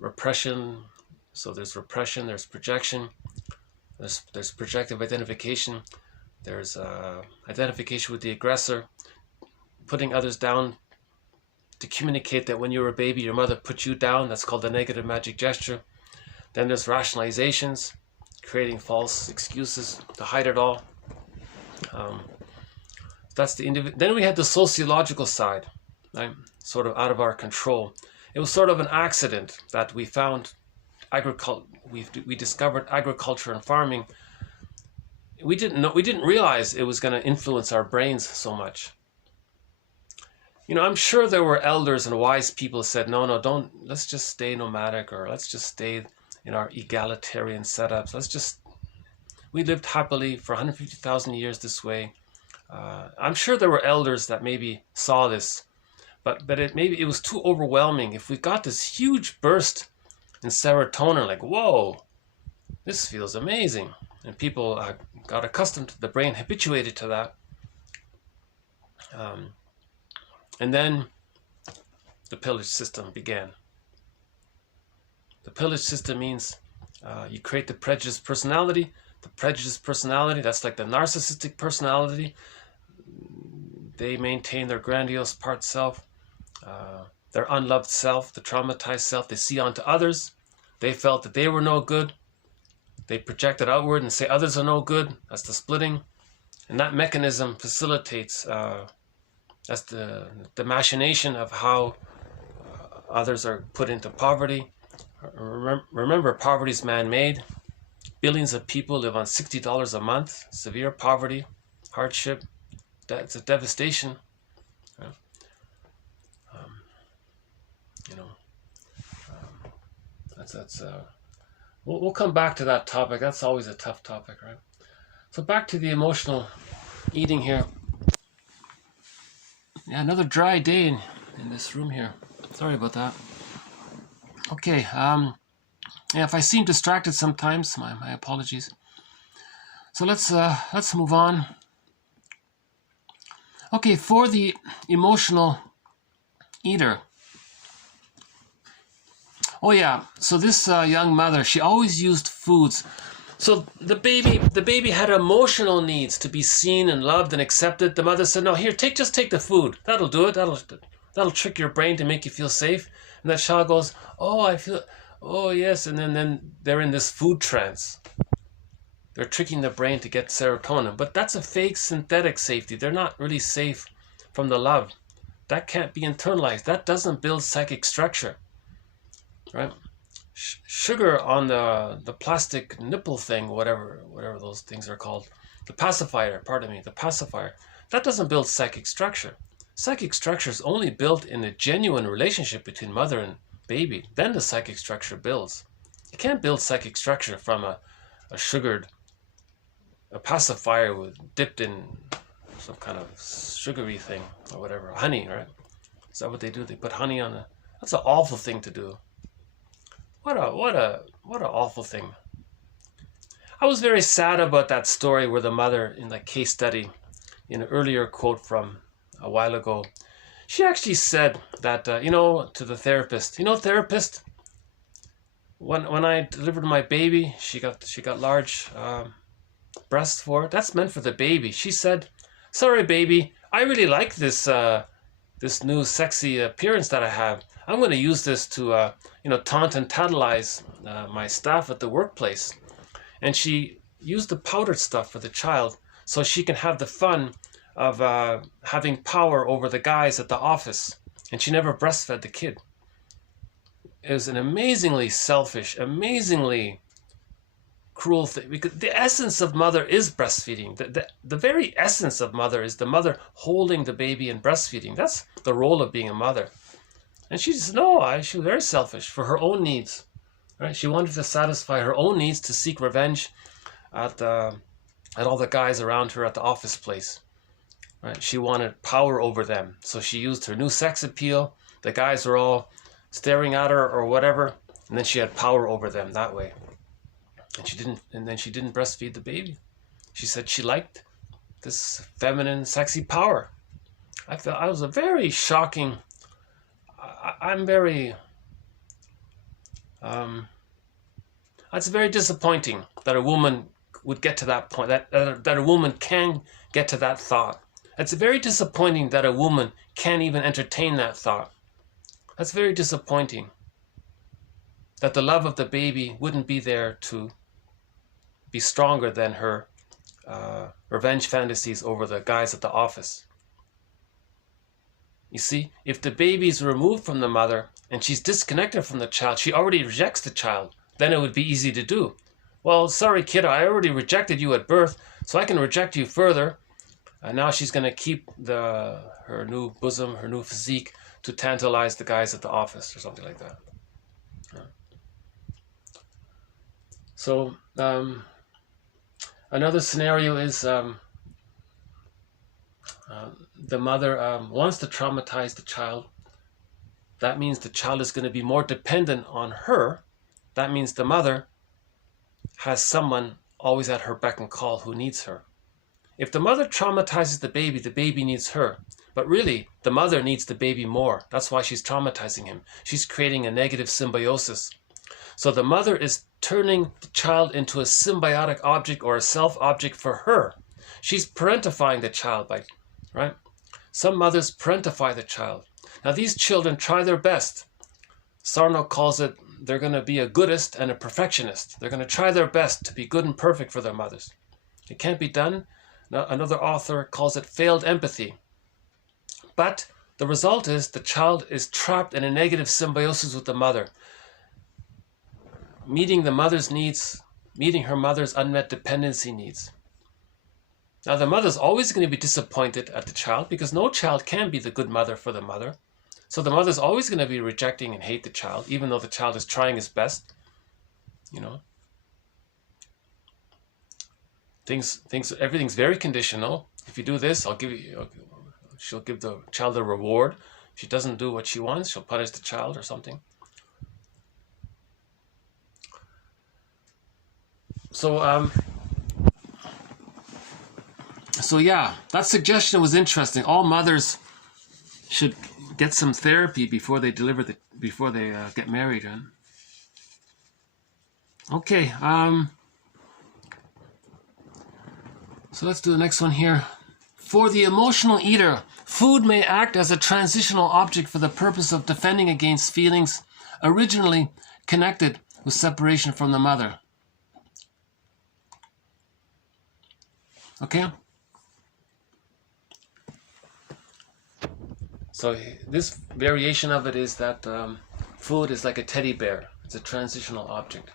repression, so there's repression, there's projection, there's projective identification, there's identification with the aggressor, putting others down to communicate that when you were a baby, your mother put you down. That's called the negative magic gesture. Then there's rationalizations, creating false excuses to hide it all. That's the individual. Then we had the sociological side, right? Sort of out of our control. It was sort of an accident that we found agriculture. We discovered agriculture and farming. We didn't realize it was going to influence our brains so much. You know, I'm sure there were elders and wise people who said, no, don't, let's just stay nomadic, or let's just stay in our egalitarian setups. We lived happily for 150,000 years this way. I'm sure there were elders that maybe saw this, but maybe it was too overwhelming. If we got this huge burst in serotonin, like, whoa, this feels amazing. And people got accustomed to the brain, habituated to that. And then the pillage system began. The pillage system means you create the prejudiced personality. The prejudiced personality, that's like the narcissistic personality. They maintain their grandiose part self, their unloved self, the traumatized self they see onto others. They felt that they were no good. They project it outward and say others are no good. That's the splitting. And that mechanism facilitates that's the machination of how others are put into poverty. Remember, poverty is man-made. Billions of people live on $60 a month. Severe poverty, hardship, it's a devastation. We'll come back to that topic. That's always a tough topic, right? So back to the emotional eating here. Yeah, another dry day in this room here. Sorry about that. Okay, yeah, if I seem distracted sometimes, my apologies. So let's move on. Okay, for the emotional eater. Oh yeah, so this young mother, she always used foods. So the baby had emotional needs to be seen and loved and accepted. The mother said, "No, here, just take the food. That'll do it. That'll trick your brain to make you feel safe." And that child goes, "Oh yes," and then they're in this food trance. They're tricking the brain to get serotonin, but that's a fake synthetic safety. They're not really safe from the love. That can't be internalized. That doesn't build psychic structure, right? Sugar on the plastic nipple thing, whatever those things are called, the pacifier, that doesn't build psychic structure. Psychic structure is only built in a genuine relationship between mother and baby. Then the psychic structure builds. You can't build psychic structure from a pacifier dipped in some kind of sugary thing or whatever, honey, right? Is that what they do? They put honey on that's an awful thing to do. What a awful thing. I was very sad about that story where the mother in the case study, in an earlier quote from a while ago, she actually said that, to the therapist, therapist, when I delivered my baby, she got large breasts for it. That's meant for the baby. She said, "Sorry, baby, I really like this this new sexy appearance that I have, I'm going to use this to, taunt and tantalize my staff at the workplace. And she used the powdered stuff for the child so she can have the fun of having power over the guys at the office. And she never breastfed the kid. It was an amazingly selfish, amazingly cruel thing, because the essence of mother is breastfeeding. The very essence of mother is the mother holding the baby and breastfeeding. That's the role of being a mother. And she said, no, she was very selfish for her own needs. Right? She wanted to satisfy her own needs, to seek revenge at all the guys around her at the office place. Right? She wanted power over them, so she used her new sex appeal. The guys were all staring at her or whatever, and then she had power over them that way. And then she didn't breastfeed the baby. She said she liked this feminine, sexy power. I felt I was a very shocking. I'm very. It's very disappointing that a woman would get to that point. That a woman can get to that thought. It's very disappointing that a woman can't even entertain that thought. That's very disappointing. That the love of the baby wouldn't be there to be stronger than her revenge fantasies over the guys at the office. You see, if the baby is removed from the mother and she's disconnected from the child, she already rejects the child, then it would be easy to do. Well, sorry kid, I already rejected you at birth, so I can reject you further. And now she's going to keep her new bosom, her new physique, to tantalize the guys at the office or something like that. Yeah. So, another scenario is the mother wants to traumatize the child. That means the child is going to be more dependent on her. That means the mother has someone always at her beck and call who needs her. If the mother traumatizes the baby needs her. But really, the mother needs the baby more. That's why she's traumatizing him. She's creating a negative symbiosis. So the mother is turning the child into a symbiotic object or a self-object for her. She's parentifying the child, right? Some mothers parentify the child. Now these children try their best. Sarno calls it, they're going to be a goodist and a perfectionist. They're going to try their best to be good and perfect for their mothers. It can't be done. Now, another author calls it failed empathy. But the result is the child is trapped in a negative symbiosis with the mother, meeting the mother's needs, meeting her mother's unmet dependency needs. Now the mother's always going to be disappointed at the child because no child can be the good mother for the mother. So the mother's always going to be rejecting and hate the child, even though the child is trying his best. Everything's very conditional. If you do this, she'll give the child a reward. If she doesn't do what she wants, she'll punish the child or something. So yeah, that suggestion was interesting. All mothers should get some therapy before they get married. Right? Okay. So let's do the next one here. For the emotional eater, food may act as a transitional object for the purpose of defending against feelings originally connected with separation from the mother. Okay? So this variation of it is that food is like a teddy bear. It's a transitional object.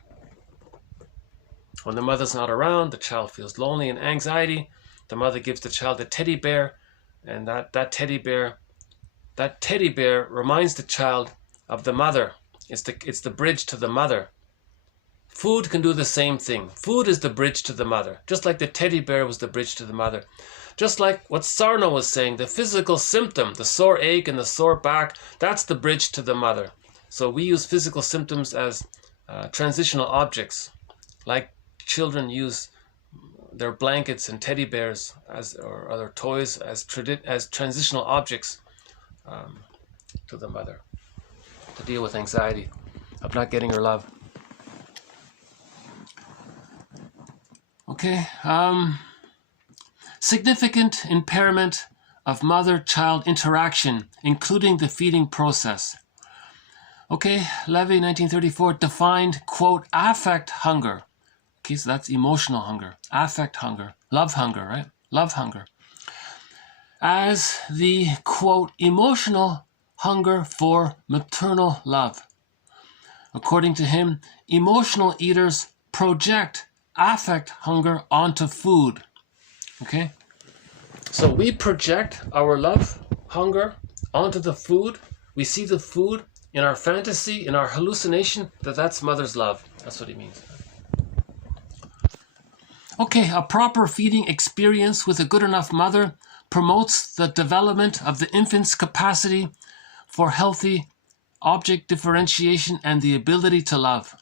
When the mother's not around, the child feels lonely and anxiety. The mother gives the child a teddy bear, and that teddy bear reminds the child of the mother. It's the bridge to the mother. Food can do the same thing. Food is the bridge to the mother, just like the teddy bear was the bridge to the mother. Just like what Sarno was saying, the physical symptom, the sore ache and the sore back, that's the bridge to the mother. So we use physical symptoms as transitional objects, like children use their blankets and teddy bears or other toys as transitional objects to the mother to deal with anxiety of not getting her love. Okay. Significant impairment of mother-child interaction, including the feeding process. Okay, Levy, 1934, defined, quote, affect hunger. Okay, so that's emotional hunger, affect hunger, love hunger, right? Love hunger. As the, quote, emotional hunger for maternal love. According to him, emotional eaters project affect hunger onto food. Okay? So we project our love hunger onto the food. We see the food in our fantasy, in our hallucination, that's mother's love. That's what he means. Okay, a proper feeding experience with a good enough mother promotes the development of the infant's capacity for healthy object differentiation and the ability to love.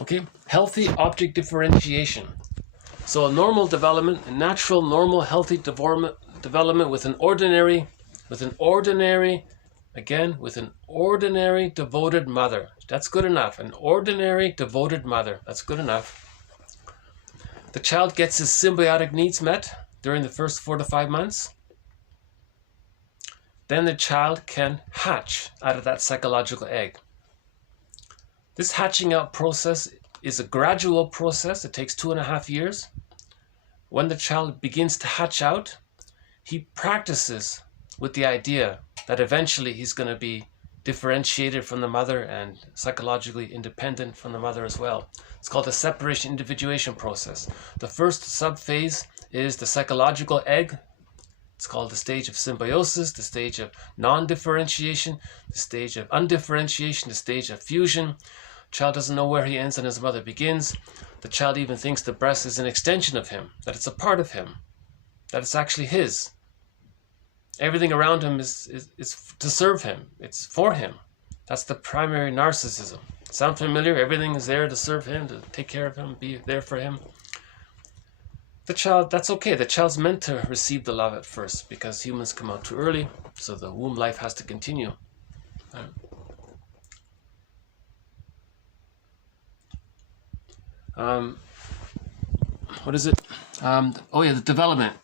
Okay, healthy object differentiation. So a normal development, a natural, normal, healthy development with an ordinary, devoted mother. That's good enough. An ordinary, devoted mother. That's good enough. The child gets his symbiotic needs met during the first 4 to 5 months. Then the child can hatch out of that psychological egg. This hatching out process is a gradual process. It takes 2.5 years. When the child begins to hatch out, he practices with the idea that eventually he's going to be differentiated from the mother and psychologically independent from the mother as well. It's called the separation individuation process. The first sub-phase is the psychological egg. It's called the stage of symbiosis, the stage of non-differentiation, the stage of undifferentiation, the stage of fusion. Child doesn't know where he ends and his mother begins. The child even thinks the breast is an extension of him, that it's a part of him, that it's actually his. Everything around him is to serve him. It's for him. That's the primary narcissism. Sound familiar? Everything is there to serve him, to take care of him, be there for him. The child, that's okay. The child's meant to receive the love at first because humans come out too early, so the womb life has to continue. What is it? The development.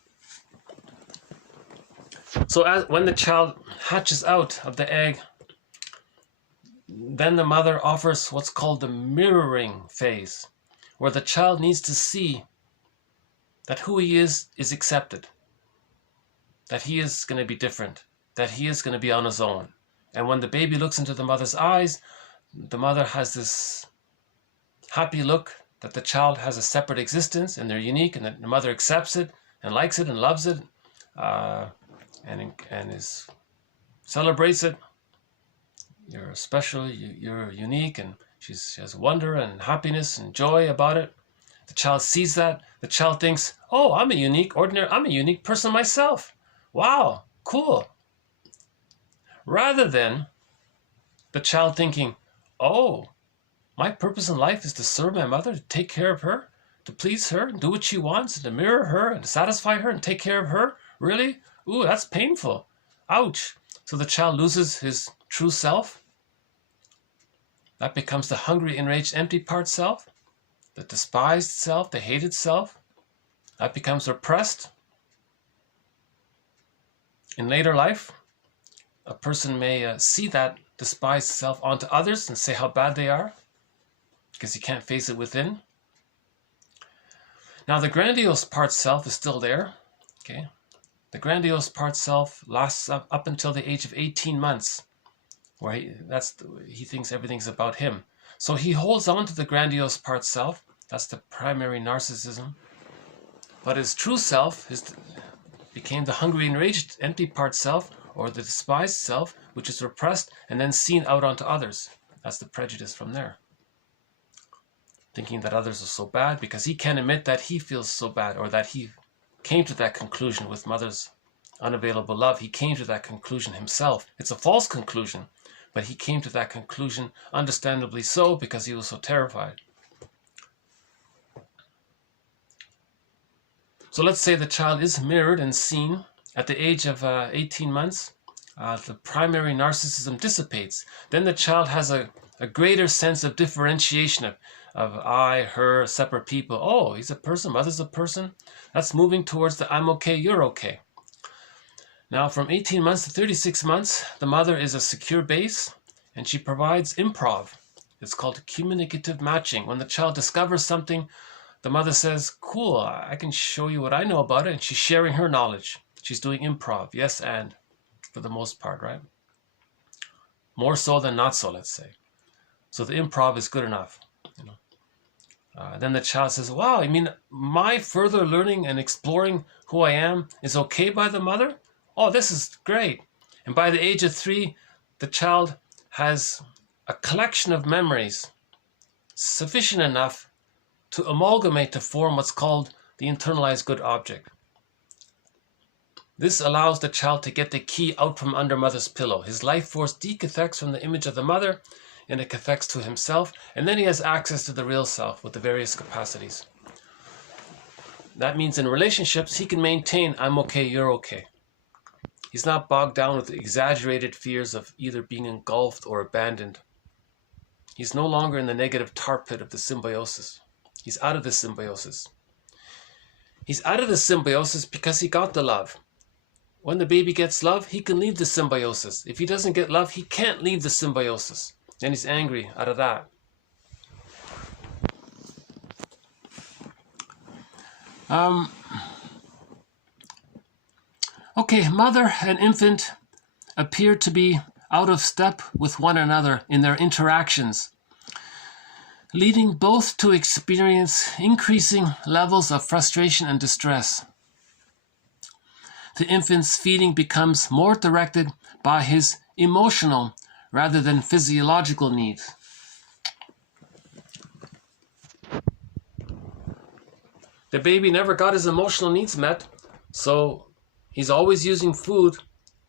So when the child hatches out of the egg, then the mother offers what's called the mirroring phase, where the child needs to see that who he is accepted, that he is going to be different, that he is going to be on his own. And when the baby looks into the mother's eyes, the mother has this happy look that the child has a separate existence and they're unique, and that the mother accepts it and likes it and loves it, and celebrates it. You're special, you're unique, and she has wonder and happiness and joy about it. The child sees that. The child thinks, oh, I'm a unique person myself. Wow, cool. Rather than the child thinking, oh, my purpose in life is to serve my mother, to take care of her, to please her, and do what she wants, and to mirror her, and to satisfy her, and take care of her. Really? Ooh, that's painful. Ouch. So the child loses his true self. That becomes the hungry, enraged, empty part self, the despised self, the hated self. That becomes repressed. In later life, a person may see that despised self onto others and say how bad they are, because he can't face it within. Now the grandiose part self is still there. Okay, the grandiose part self lasts up until the age of 18 months, where he thinks everything's about him. So he holds on to the grandiose part self. That's the primary narcissism. But his true self became the hungry, enraged, empty part self, or the despised self, which is repressed and then seen out onto others. That's the prejudice from there. Thinking that others are so bad because he can't admit that he feels so bad, or that he came to that conclusion with mother's unavailable love. He came to that conclusion himself. It's a false conclusion, but he came to that conclusion understandably so because he was so terrified. So let's say the child is mirrored and seen at the age of 18 months. The primary narcissism dissipates. Then the child has a greater sense of differentiation of I, her, separate people. Oh, he's a person, mother's a person. That's moving towards the I'm okay, you're okay. Now, from 18 months to 36 months, the mother is a secure base, and she provides improv. It's called communicative matching. When the child discovers something, the mother says, cool, I can show you what I know about it, and she's sharing her knowledge. She's doing improv, yes and, for the most part, right? More so than not so, let's say. So the improv is good enough, you know. Then the child says, wow, I mean, my further learning and exploring who I am is okay by the mother? Oh, this is great. And by the age of 3, the child has a collection of memories sufficient enough to amalgamate to form what's called the internalized good object. This allows the child to get the key out from under mother's pillow. His life force decathects from the image of the mother, and it cathects to himself, and then he has access to the real self with the various capacities. That means in relationships, he can maintain, I'm okay, you're okay. He's not bogged down with exaggerated fears of either being engulfed or abandoned. He's no longer in the negative tar pit of the symbiosis. He's out of the symbiosis. He's out of the symbiosis because he got the love. When the baby gets love, he can leave the symbiosis. If he doesn't get love, he can't leave the symbiosis. Then he's angry out of that. Okay, mother and infant appear to be out of step with one another in their interactions, leading both to experience increasing levels of frustration and distress. The infant's feeding becomes more directed by his emotional rather than physiological needs. The baby never got his emotional needs met, so he's always using food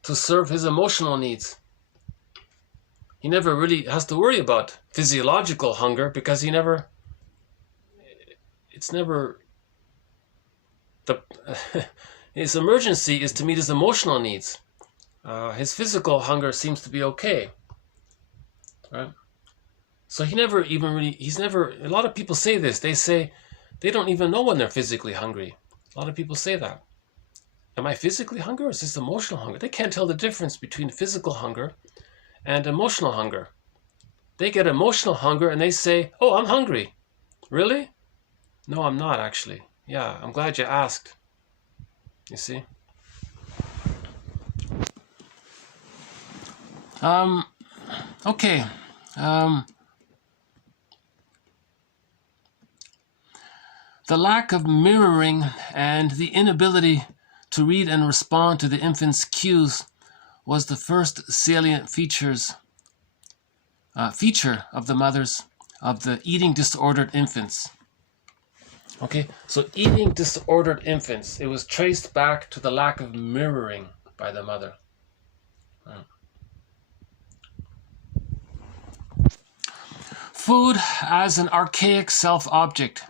to serve his emotional needs. He never really has to worry about physiological hunger because his emergency is to meet his emotional needs. His physical hunger seems to be okay, right? So a lot of people say this. They say they don't even know when they're physically hungry. A lot of people say that. Am I physically hungry or is this emotional hunger? They can't tell the difference between physical hunger and emotional hunger. They get emotional hunger and they say, oh, I'm hungry. Really? No, I'm not actually. Yeah, I'm glad you asked. You see? Okay. The lack of mirroring and the inability to read and respond to the infant's cues was the first salient feature of the eating disordered infants. Okay, so eating disordered infants, it was traced back to the lack of mirroring by the mother. Food as an archaic self-object.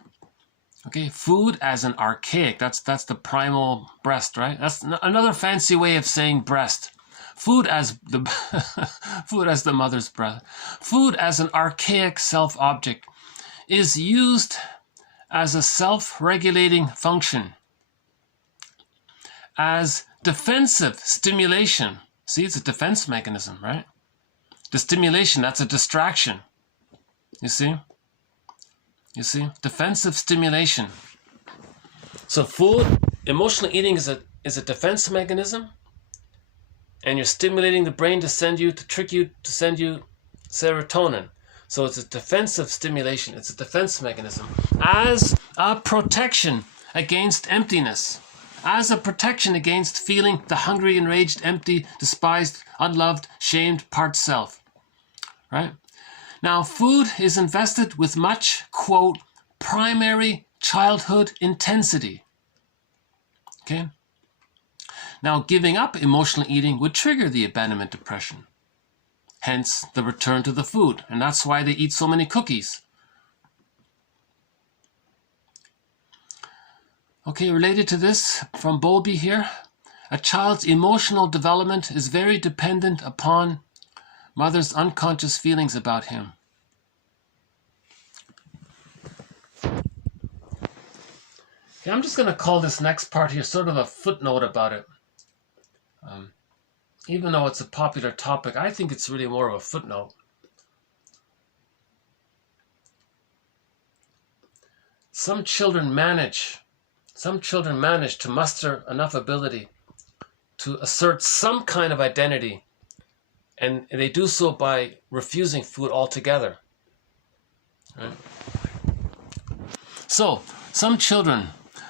Okay, food as an archaic, that's the primal breast, right? That's another fancy way of saying breast. Food as the mother's breast. Food as an archaic self-object is used as a self-regulating function, as defensive stimulation. See, it's a defense mechanism, right? The stimulation, that's a distraction. You see? Defensive stimulation. So food, emotional eating is a defense mechanism, and you're stimulating the brain to trick you to send you serotonin. So it's a defensive stimulation. It's a defense mechanism as a protection against emptiness, as a protection against feeling the hungry, enraged, empty, despised, unloved, shamed part self. Right? Now, food is invested with much, quote, primary childhood intensity. Okay? Now, giving up emotional eating would trigger the abandonment depression. Hence, the return to the food. And that's why they eat so many cookies. Okay, related to this, from Bowlby here, a child's emotional development is very dependent upon mother's unconscious feelings about him. Okay, I'm just going to call this next part here sort of a footnote about it. even though it's a popular topic, I think it's really more of a footnote. Some children manage to muster enough ability to assert some kind of identity, and they do so by refusing food altogether. Right? So, some children,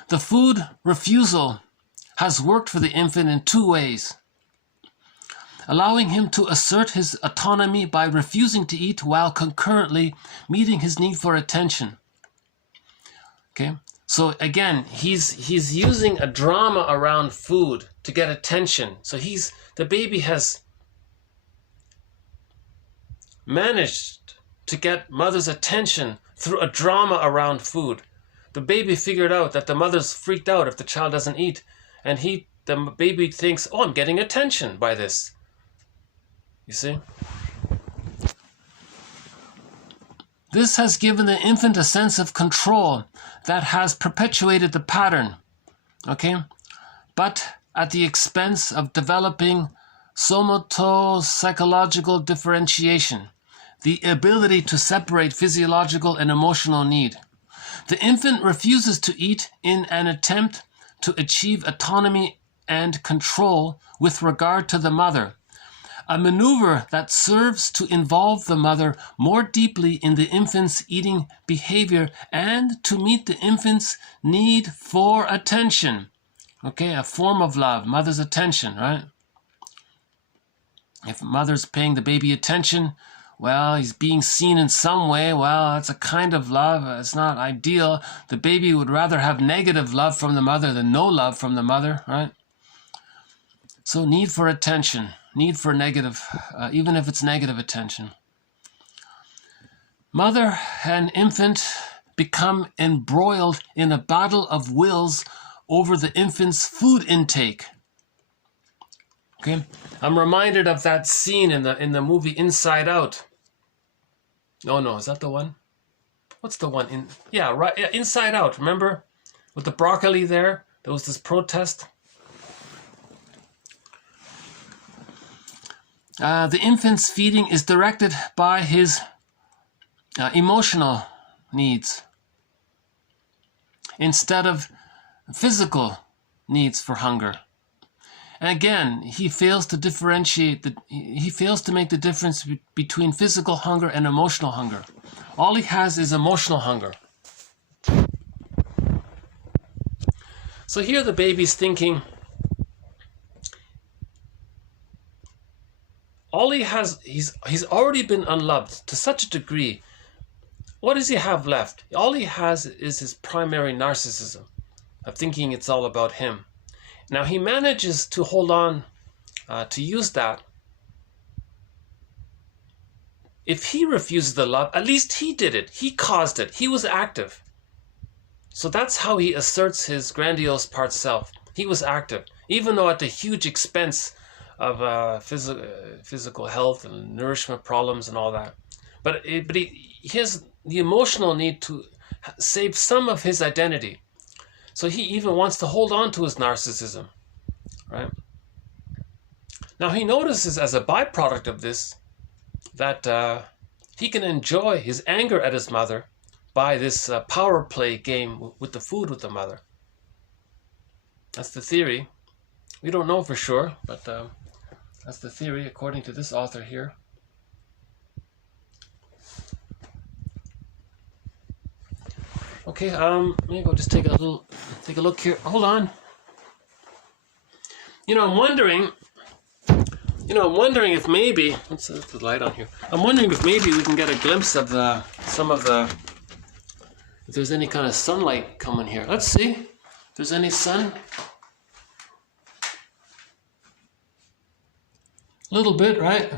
the food refusal has worked for the infant in two ways. Allowing him to assert his autonomy by refusing to eat while concurrently meeting his need for attention. Okay, so again, he's using a drama around food to get attention. So the baby has managed to get mother's attention through a drama around food. The baby figured out that the mother's freaked out if the child doesn't eat, and the baby thinks, oh, I'm getting attention by this. You see? This has given the infant a sense of control that has perpetuated the pattern, okay? But at the expense of developing somato-psychological differentiation, the ability to separate physiological and emotional need. The infant refuses to eat in an attempt to achieve autonomy and control with regard to the mother, a maneuver that serves to involve the mother more deeply in the infant's eating behavior and to meet the infant's need for attention. Okay, a form of love, mother's attention, right? If mother's paying the baby attention, well, he's being seen in some way. Well, that's a kind of love. It's not ideal. The baby would rather have negative love from the mother than no love from the mother, right? So need for attention. Need for negative, even if it's negative attention. Mother and infant become embroiled in a battle of wills over the infant's food intake. Okay, I'm reminded of that scene in the movie Inside Out. No, is that the one? What's the one? Inside Out. Remember, with the broccoli there was this protest. The infant's feeding is directed by his emotional needs instead of physical needs for hunger. And again, he fails to differentiate, he fails to make the difference between physical hunger and emotional hunger. All he has is emotional hunger. So here the baby's thinking, all he has, he's already been unloved to such a degree. What does he have left? All he has is his primary narcissism of thinking it's all about him. Now he manages to hold on, to use that. If he refuses the love, at least he did it. He caused it. He was active. So that's how he asserts his grandiose part self. He was active, even though at the huge expense of physical health and nourishment problems and all that. But he has the emotional need to save some of his identity. So he even wants to hold on to his narcissism, right? Now he notices as a byproduct of this that he can enjoy his anger at his mother by this power play game with the food with the mother. That's the theory. We don't know for sure, but that's the theory according to this author here. Okay, let me go just take a look here. Hold on. I'm wondering if maybe, let's put the light on here. I'm wondering if maybe we can get a glimpse of if there's any kind of sunlight coming here. Let's see if there's any sun. A little bit, right?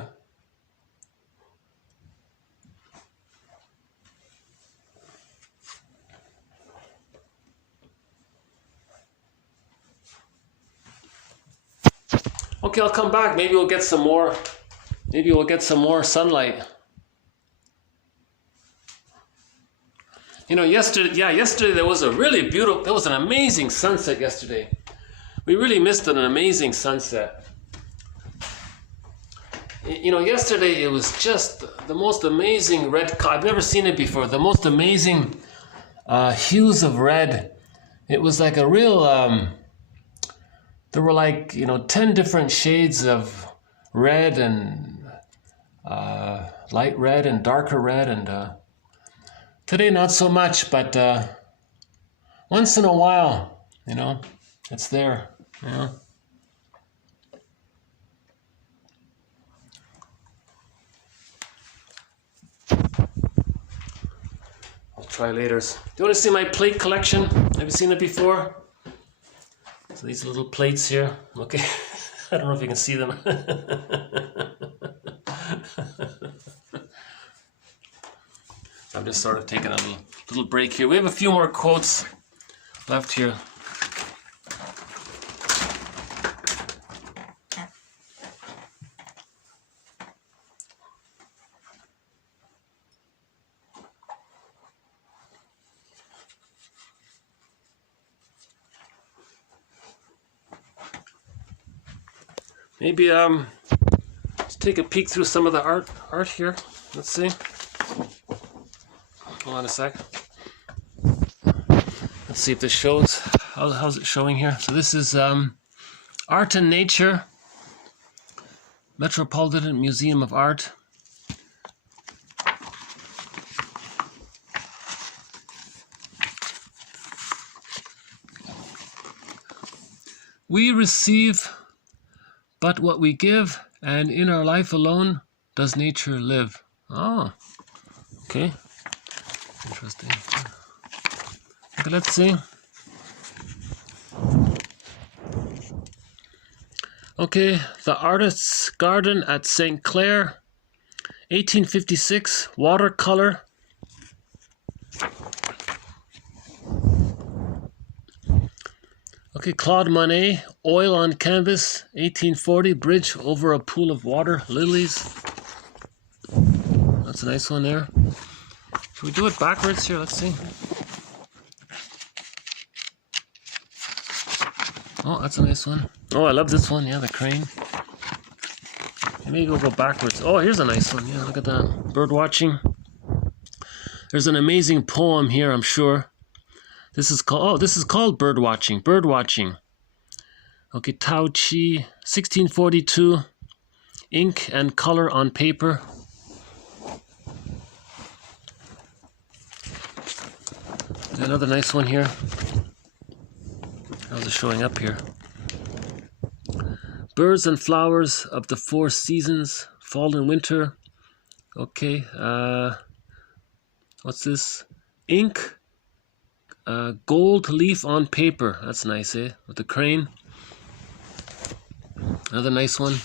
Okay, I'll come back. Maybe we'll get some more. Maybe we'll get some more sunlight. Yesterday there was an amazing sunset yesterday. We really missed an amazing sunset. You know, yesterday it was just the most amazing red. I've never seen it before. The most amazing hues of red. It was like a real. There were like 10 different shades of red and light red and darker red, and today not so much. But once in a while, it's there. Try later. Do you want to see my plate collection? Have you seen it before? So these little plates here. Okay, I don't know if you can see them. I'm just sort of taking a little break here. We have a few more quotes left here. Maybe let's take a peek through some of the art here. Let's see. Hold on a sec. Let's see if this shows. How's it showing here? So this is Art and Nature, Metropolitan Museum of Art. We receive but what we give, and in our life alone does nature live. Oh, okay. Interesting. Okay, let's see. Okay, The Artist's Garden at St. Clair, 1856, watercolor. Okay, Claude Monet, oil on canvas, 1840, bridge over a pool of water, lilies. That's a nice one there. Should we do it backwards here? Let's see. Oh, that's a nice one. Oh, I love this one. Yeah, the crane. Maybe we'll go backwards. Oh, here's a nice one. Yeah, look at that. Bird watching. There's an amazing poem here, I'm sure. This is called bird watching. Bird watching. Okay, Tao Chi, 1642. Ink and color on paper. Another nice one here. How's it showing up here? Birds and flowers of the four seasons, fall and winter. Okay, what's this? Ink. Gold leaf on paper. That's nice, eh? With the crane. Another nice one.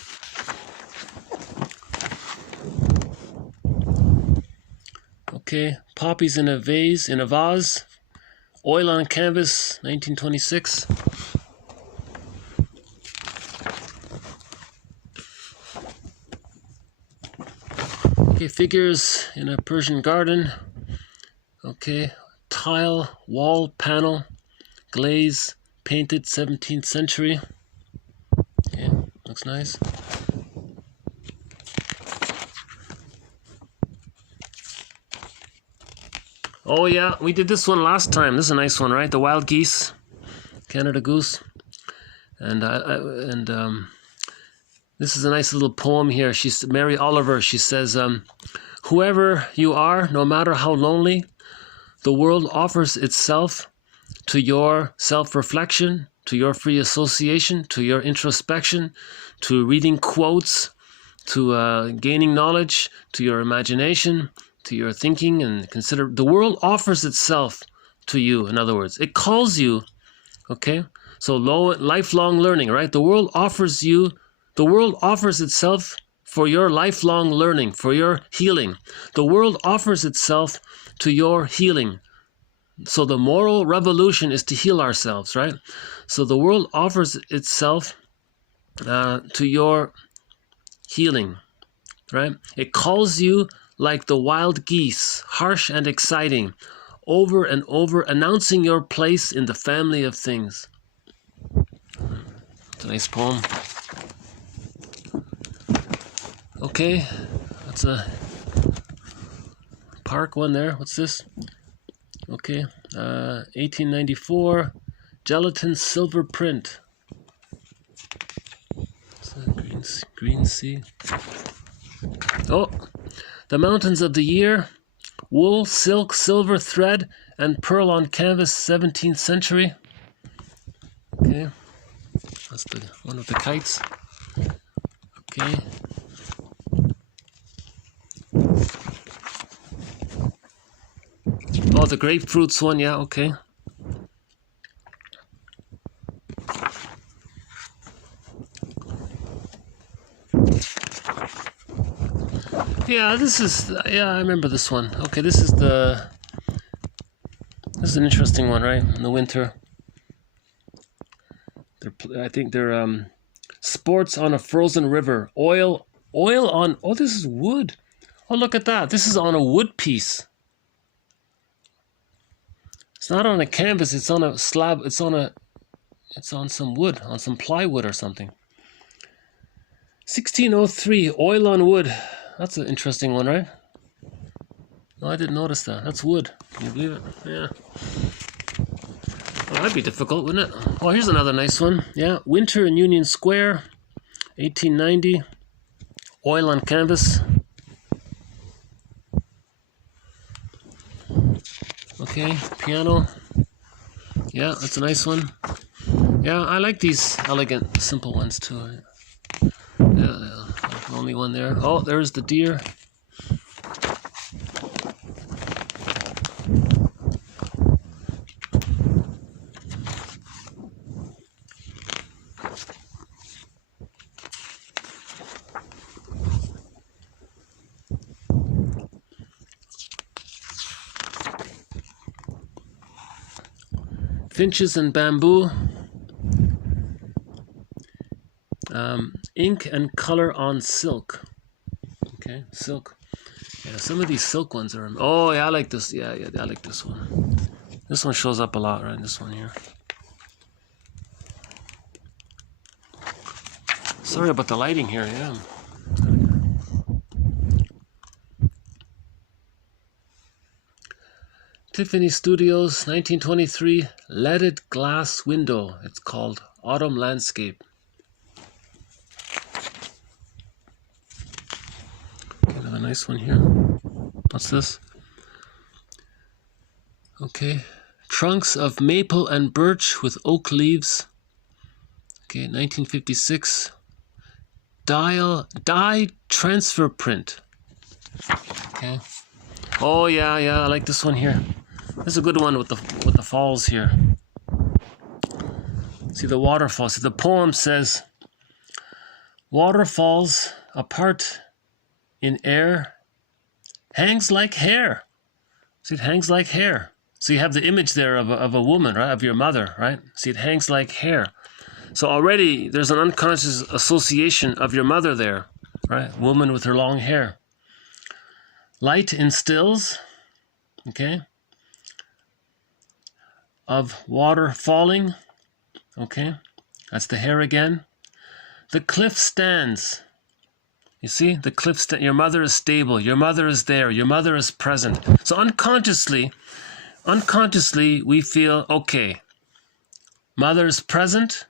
Okay, poppies in a vase. Oil on canvas, 1926. Okay, figures in a Persian garden. Okay, tile, wall, panel, glaze, painted 17th century. Okay, looks nice. Oh yeah, we did this one last time. This is a nice one, right? The wild geese, Canada goose, and this is a nice little poem here. She's Mary Oliver. She says, "Whoever you are, no matter how lonely, the world offers itself to your self-reflection, to your free association, to your introspection, to reading quotes, to gaining knowledge, to your imagination, to your thinking and consider. The world offers itself to you, in other words. It calls you, okay? So lifelong learning, right? The world offers itself for your lifelong learning, for your healing. The world offers itself to your healing. So the moral revolution is to heal ourselves, right? So the world offers itself to your healing, right? It calls you like the wild geese, harsh and exciting, over and over, announcing your place in the family of things. It's a nice poem. Okay, that's a park one there. What's this? Okay, 1894, gelatin silver print. What's that? Green sea. Oh, the mountains of the year. Wool, silk, silver thread, and pearl on canvas, 17th century. Okay, that's the one with the kites. Okay. Oh, the grapefruits one, yeah, okay. Yeah, I remember this one. Okay, this is an interesting one, right? In the winter. I think they're sports on a frozen river. Oil on, oh, this is wood. Oh, look at that. This is on a wood piece. It's not on a canvas, it's on a slab, it's on some wood, on some plywood or something. 1603, oil on wood. That's an interesting one, right? No, I didn't notice that. That's wood. Can you believe it? Yeah. Oh, that'd be difficult, wouldn't it? Oh, here's another nice one. Yeah, winter in Union Square, 1890. Oil on canvas. Okay, piano. Yeah, that's a nice one. Yeah, I like these elegant, simple ones too. Yeah, the only one there. Oh, there's the deer. Finches and bamboo. Ink and color on silk. Okay, silk. Yeah, some of these silk ones are. Oh, yeah, I like this. Yeah, I like this one. This one shows up a lot, right? This one here. Sorry about the lighting here. Yeah. Tiffany Studios, 1923, leaded glass window. It's called Autumn Landscape. Okay, another nice one here. What's this? Okay, trunks of maple and birch with oak leaves. Okay, 1956. Dye transfer print. Okay. Oh yeah, I like this one here. This is a good one with the falls here. See the waterfall. See the poem says, waterfalls apart in air hangs like hair. See, it hangs like hair. So you have the image there of a woman, right? Of your mother, right? See, it hangs like hair. So already there's an unconscious association of your mother there, right? Woman with her long hair. Light instills, okay, of water falling, okay, that's the hair again. The cliff stands. You see, the cliff stands. Your mother is stable. Your mother is there. Your mother is present. So unconsciously, we feel, okay, mother's present,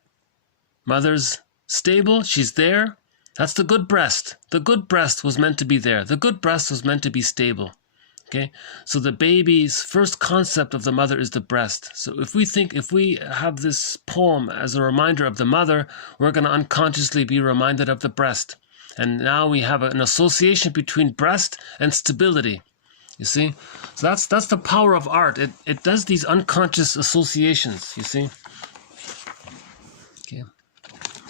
mother's stable, she's there. That's the good breast. The good breast was meant to be there. The good breast was meant to be stable. Okay? So the baby's first concept of the mother is the breast. So if we have this poem as a reminder of the mother, we're going to unconsciously be reminded of the breast. And now we have an association between breast and stability. You see? So that's the power of art. It does these unconscious associations, you see? Okay.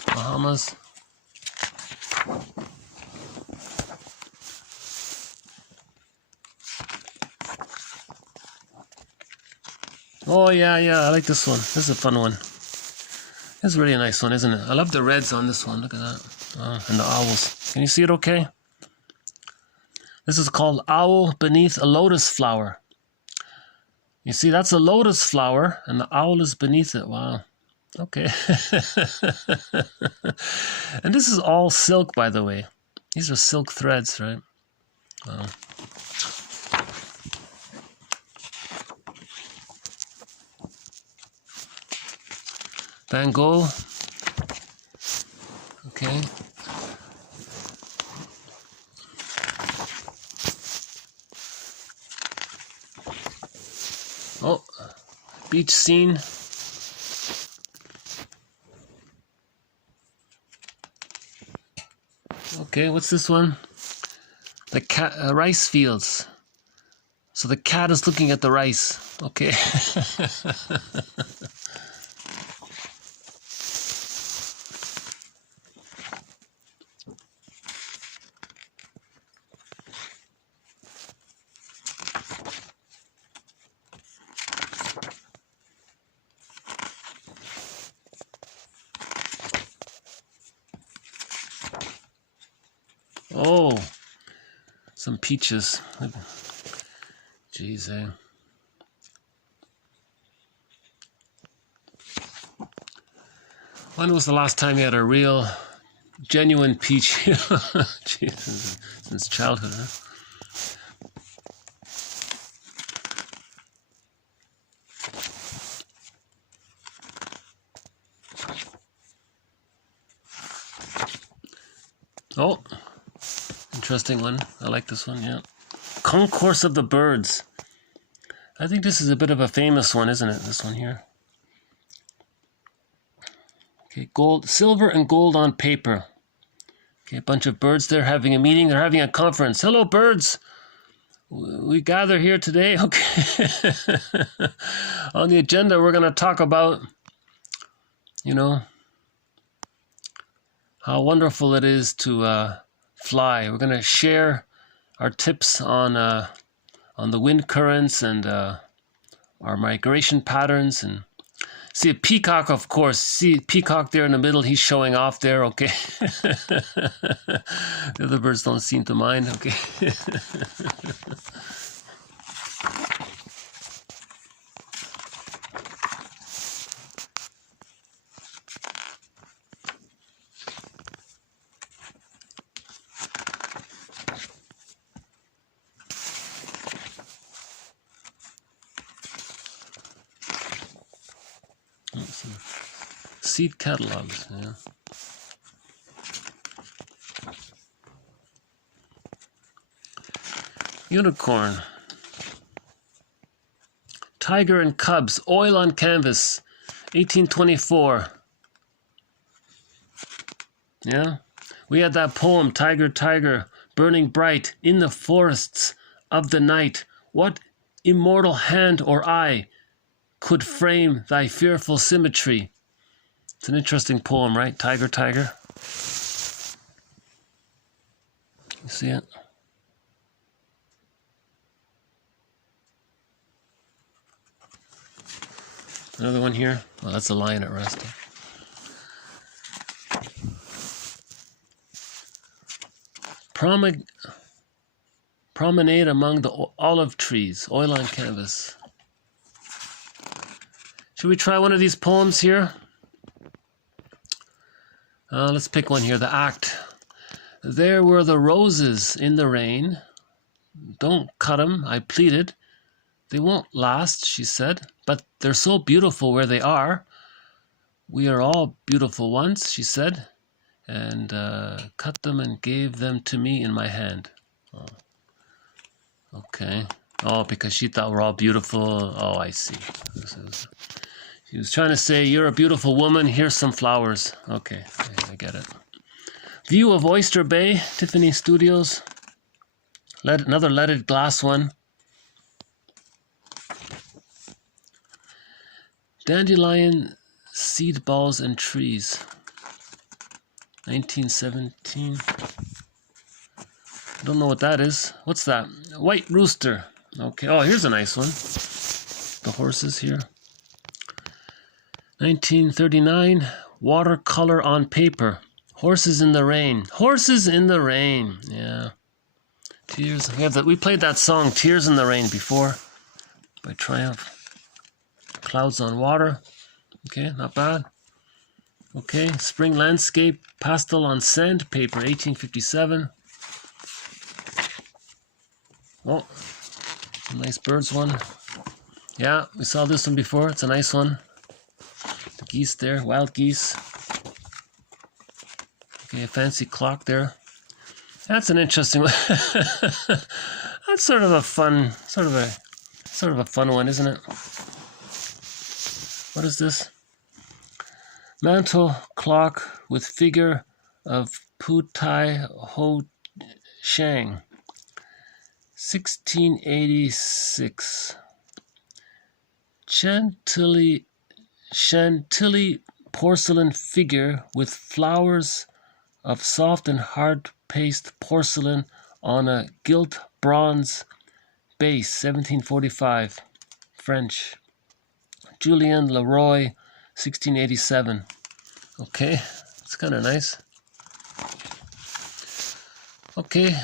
Bahamas. Oh yeah, I like this one. This is a fun one. This is really a nice one, isn't it? I love the reds on this one. Look at that. And the owls. Can you see it okay? This is called Owl Beneath a Lotus Flower. You see, that's a lotus flower, and the owl is beneath it. Wow. Okay. And this is all silk, by the way. These are silk threads, right? Wow. Van Gogh. Okay. Oh, beach scene. Okay, what's this one? The cat, rice fields. So the cat is looking at the rice. Okay. Oh, some peaches. Jeez, eh? When was the last time you had a real, genuine peach? Jeez, since childhood, huh? Oh, interesting one. I like this one, yeah. Concourse of the Birds. I think this is a bit of a famous one, isn't it? This one here. Okay, gold, silver and gold on paper. Okay, a bunch of birds there having a meeting. They're having a conference. Hello, birds. We gather here today. Okay. On the agenda, we're going to talk about, you know, how wonderful it is to fly. We're going to share our tips on the wind currents and our migration patterns. And see a peacock, of course. See a peacock there in the middle. He's showing off there. Okay. The other birds don't seem to mind. Okay. Seed catalogs, yeah. Unicorn. Tiger and Cubs, oil on canvas, 1824. Yeah? We had that poem, Tiger, Tiger, burning bright in the forests of the night. What immortal hand or eye could frame thy fearful symmetry? It's an interesting poem, right? Tiger, Tiger. You see it? Another one here. Oh, that's a lion at rest. Promenade among the olive trees. Oil on canvas. Should we try one of these poems here? Let's pick one here. The Act. There were the roses in the rain. Don't cut 'em, I pleaded. They won't last, she said, but they're so beautiful where they are. We are all beautiful once, she said, and cut them and gave them to me in my hand. Oh. Okay. Oh, because she thought we're all beautiful. Oh, I see. She was trying to say, you're a beautiful woman, here's some flowers. Okay, I get it. View of Oyster Bay, Tiffany Studios. Another leaded glass one. Dandelion seed balls and trees. 1917. I don't know what that is. What's that? White rooster. Okay. Oh, here's a nice one. The horses here. 1939. Watercolor on paper. Horses in the rain. Horses in the rain. Yeah. Tears. We played that song Tears in the Rain before by Triumph. Clouds on Water. Okay, not bad. Okay, Spring Landscape, Pastel on Sandpaper, 1857. Oh, nice birds one. Yeah, we saw this one before. It's a nice one. The geese there, wild geese. Okay, a fancy clock there. That's an interesting one. That's sort of a fun one, isn't it? What is this? Mantle clock with figure of Pu Tai Ho Shang, 1686. Chantilly porcelain figure with flowers of soft and hard paste porcelain on a gilt bronze base, 1745, French. Julien Leroy, 1687. Okay, it's kind of nice. Okay.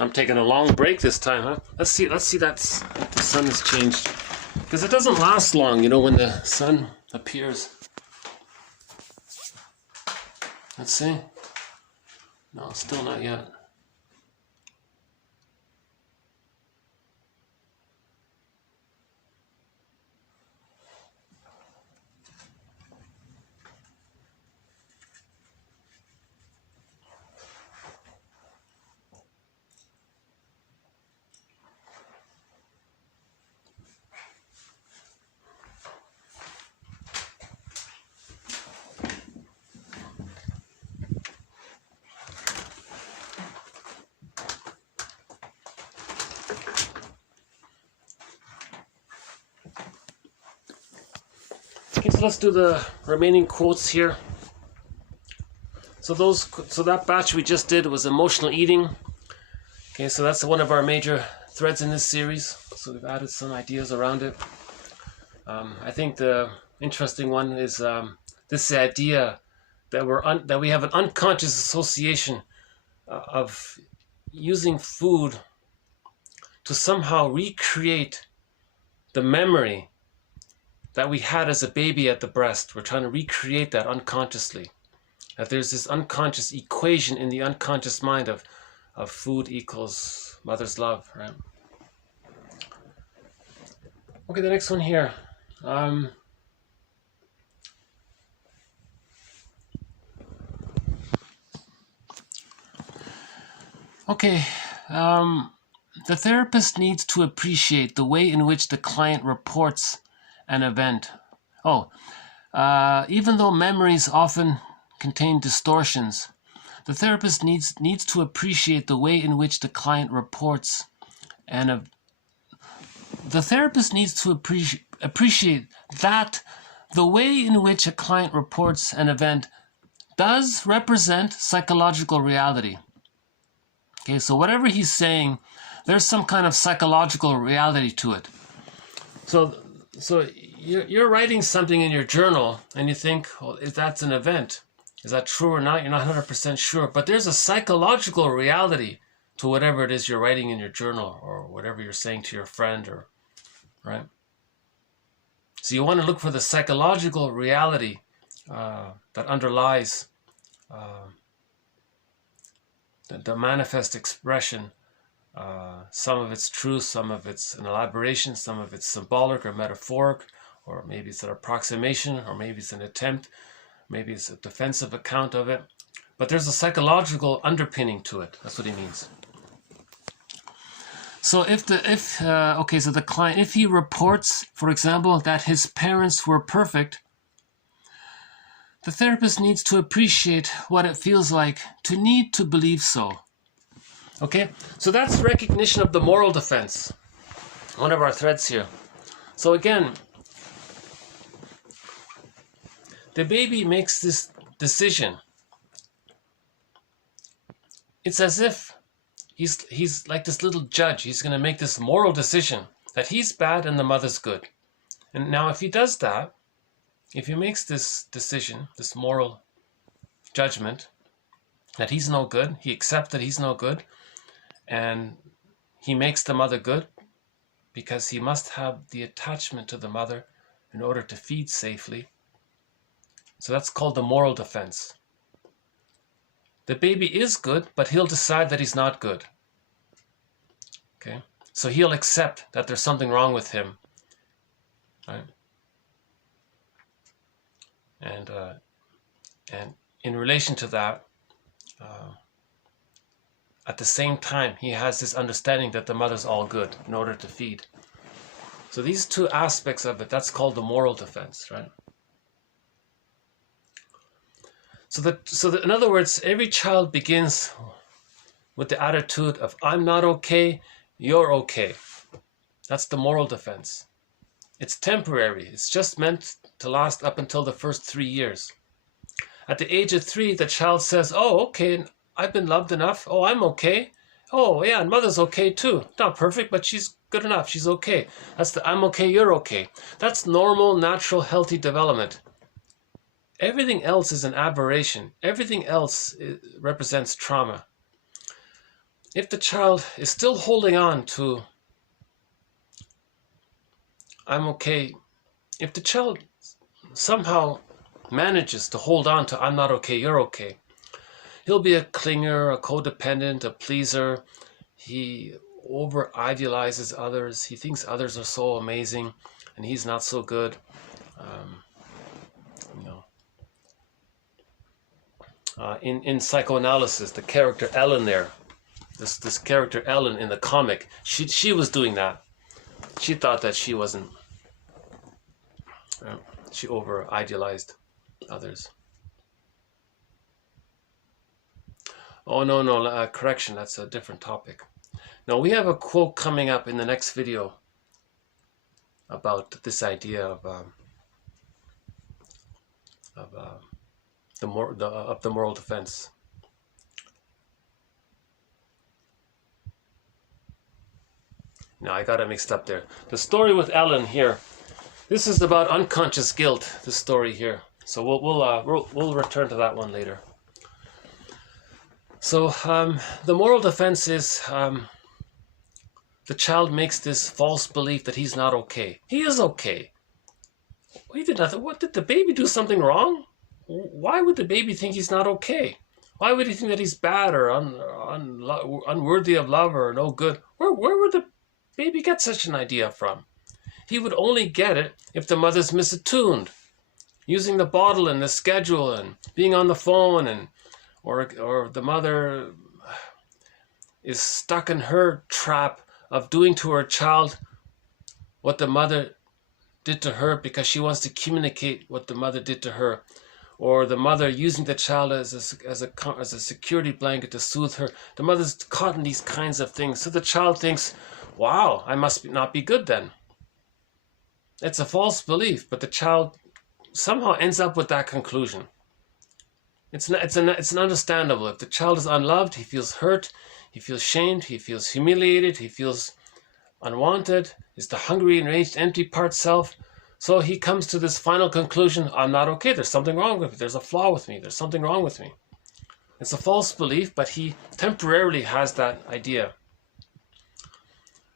I'm taking a long break this time, huh? Let's see that the sun has changed. Because it doesn't last long, you know, when the sun appears. Let's see. No, still not yet. Okay, so let's do the remaining quotes here. So that batch we just did was emotional eating. Okay, so that's one of our major threads in this series. So we've added some ideas around it. I think the interesting one is this idea that we have an unconscious association of using food to somehow recreate the memory that we had as a baby at the breast. We're trying to recreate that unconsciously. That there's this unconscious equation in the unconscious mind of food equals mother's love, right? Okay, the next one here. The therapist needs to appreciate the way in which the client reports an event. Even though memories often contain distortions, the therapist needs to appreciate the way in which the client reports the therapist needs to appreciate that the way in which a client reports an event does represent psychological reality. Okay, so whatever he's saying, there's some kind of psychological reality to it. So you're writing something in your journal and you think, well, if that's an event, is that true or not? You're not 100% sure, but there's a psychological reality to whatever it is you're writing in your journal or whatever you're saying to your friend, or right? So you want to look for the psychological reality that underlies the manifest expression. Some of it's true, some of it's an elaboration, some of it's symbolic or metaphoric, or maybe it's an approximation, or maybe it's an attempt, maybe it's a defensive account of it. But there's a psychological underpinning to it. That's what he means. So the client, if he reports, for example, that his parents were perfect, the therapist needs to appreciate what it feels like to need to believe so. Okay, so that's recognition of the moral defense, one of our threads here. So again, the baby makes this decision. It's as if he's like this little judge. He's going to make this moral decision that he's bad and the mother's good. And now if he does that, if he makes this decision, this moral judgment, that he's no good, he accepts that he's no good, and he makes the mother good because he must have the attachment to the mother in order to feed safely. So that's called the moral defense. The baby is good, but he'll decide that he's not good. Okay? So he'll accept that there's something wrong with him. Right? And in relation to that, at the same time, he has this understanding that the mother's all good in order to feed. So these two aspects of it, that's called the moral defense, right? So that in other words, every child begins with the attitude of, I'm not okay, you're okay. That's the moral defense. It's temporary. It's just meant to last up until the first 3 years. At the age of 3, the child says, oh, okay, I've been loved enough. Oh, I'm okay. Oh, yeah, and mother's okay too. Not perfect, but she's good enough. She's okay. That's the I'm okay, you're okay. That's normal, natural, healthy development. Everything else is an aberration. Everything else represents trauma. If the child is still holding on to I'm okay, if the child somehow manages to hold on to I'm not okay, you're okay, he'll be a clinger, a codependent, a pleaser. He over-idealizes others. He thinks others are so amazing and he's not so good. In Psychoanalysis, the character Ellen there, this character Ellen in the comic, she was doing that. She thought that she wasn't, she over-idealized others. Oh, no, correction, that's a different topic. Now, we have a quote coming up in the next video about this idea of the moral defense. Now, I got it mixed up there. The story with Ellen here, this is about unconscious guilt, this story here. So we'll return to that one later. So the moral defense is the child makes this false belief that he's not okay. He is okay. He did nothing. What, did the baby do something wrong? Why would the baby think he's not okay? Why would he think that he's bad or unworthy of love or no good? Where would the baby get such an idea from? He would only get it if the mother's misattuned, using the bottle and the schedule and being on the phone, or the mother is stuck in her trap of doing to her child what the mother did to her because she wants to communicate what the mother did to her, or the mother using the child as a security blanket to soothe her. The mother's caught in these kinds of things, so the child thinks, wow, I must not be good then. It's a false belief, but the child somehow ends up with that conclusion. It's understandable. If the child is unloved, he feels hurt, he feels shamed, he feels humiliated, he feels unwanted, is the hungry, enraged, empty part self. So he comes to this final conclusion, I'm not okay, there's something wrong with me, there's a flaw with me, there's something wrong with me. It's a false belief, but he temporarily has that idea.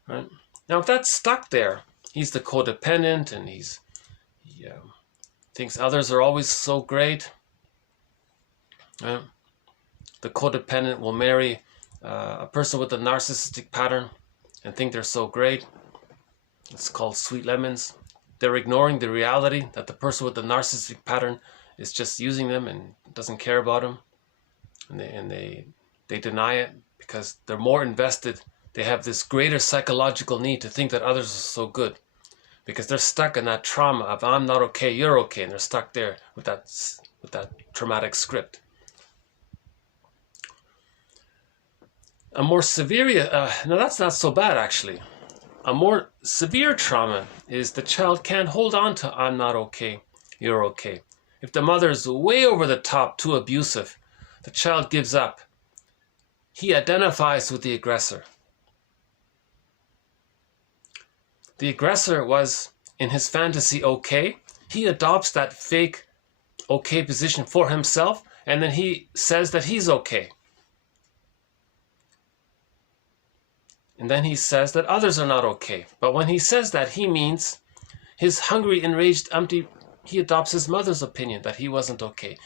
Right? Now if that's stuck there, he's the codependent and he thinks others are always so great. Right? The codependent will marry a person with a narcissistic pattern and think they're so great. It's called sweet lemons. They're ignoring the reality that the person with the narcissistic pattern is just using them and doesn't care about them. And they deny it because they're more invested. They have this greater psychological need to think that others are so good because they're stuck in that trauma of I'm not okay, you're okay. And they're stuck there with that traumatic script. A more severe, no, that's not so bad actually. A more severe trauma is the child can't hold on to I'm not okay, you're okay. If the mother is way over the top, too abusive, the child gives up. he identifies with the aggressor. The aggressor was, in his fantasy, okay. He adopts that fake okay position for himself, and then he says that he's okay. And then he says that others are not okay. But when he says that, he means his hungry, enraged, empty, he adopts his mother's opinion that he wasn't okay.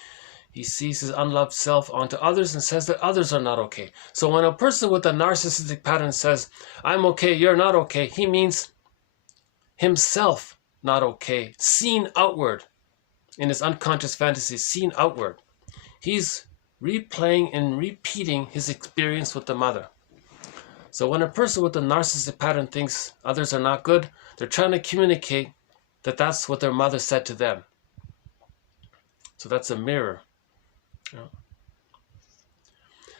He sees his unloved self onto others and says that others are not okay. So when a person with a narcissistic pattern says, I'm okay, you're not okay, he means himself not okay, seen outward in his unconscious fantasy, seen outward. He's replaying and repeating his experience with the mother. So when a person with a narcissistic pattern thinks others are not good, they're trying to communicate that that's what their mother said to them. So that's a mirror.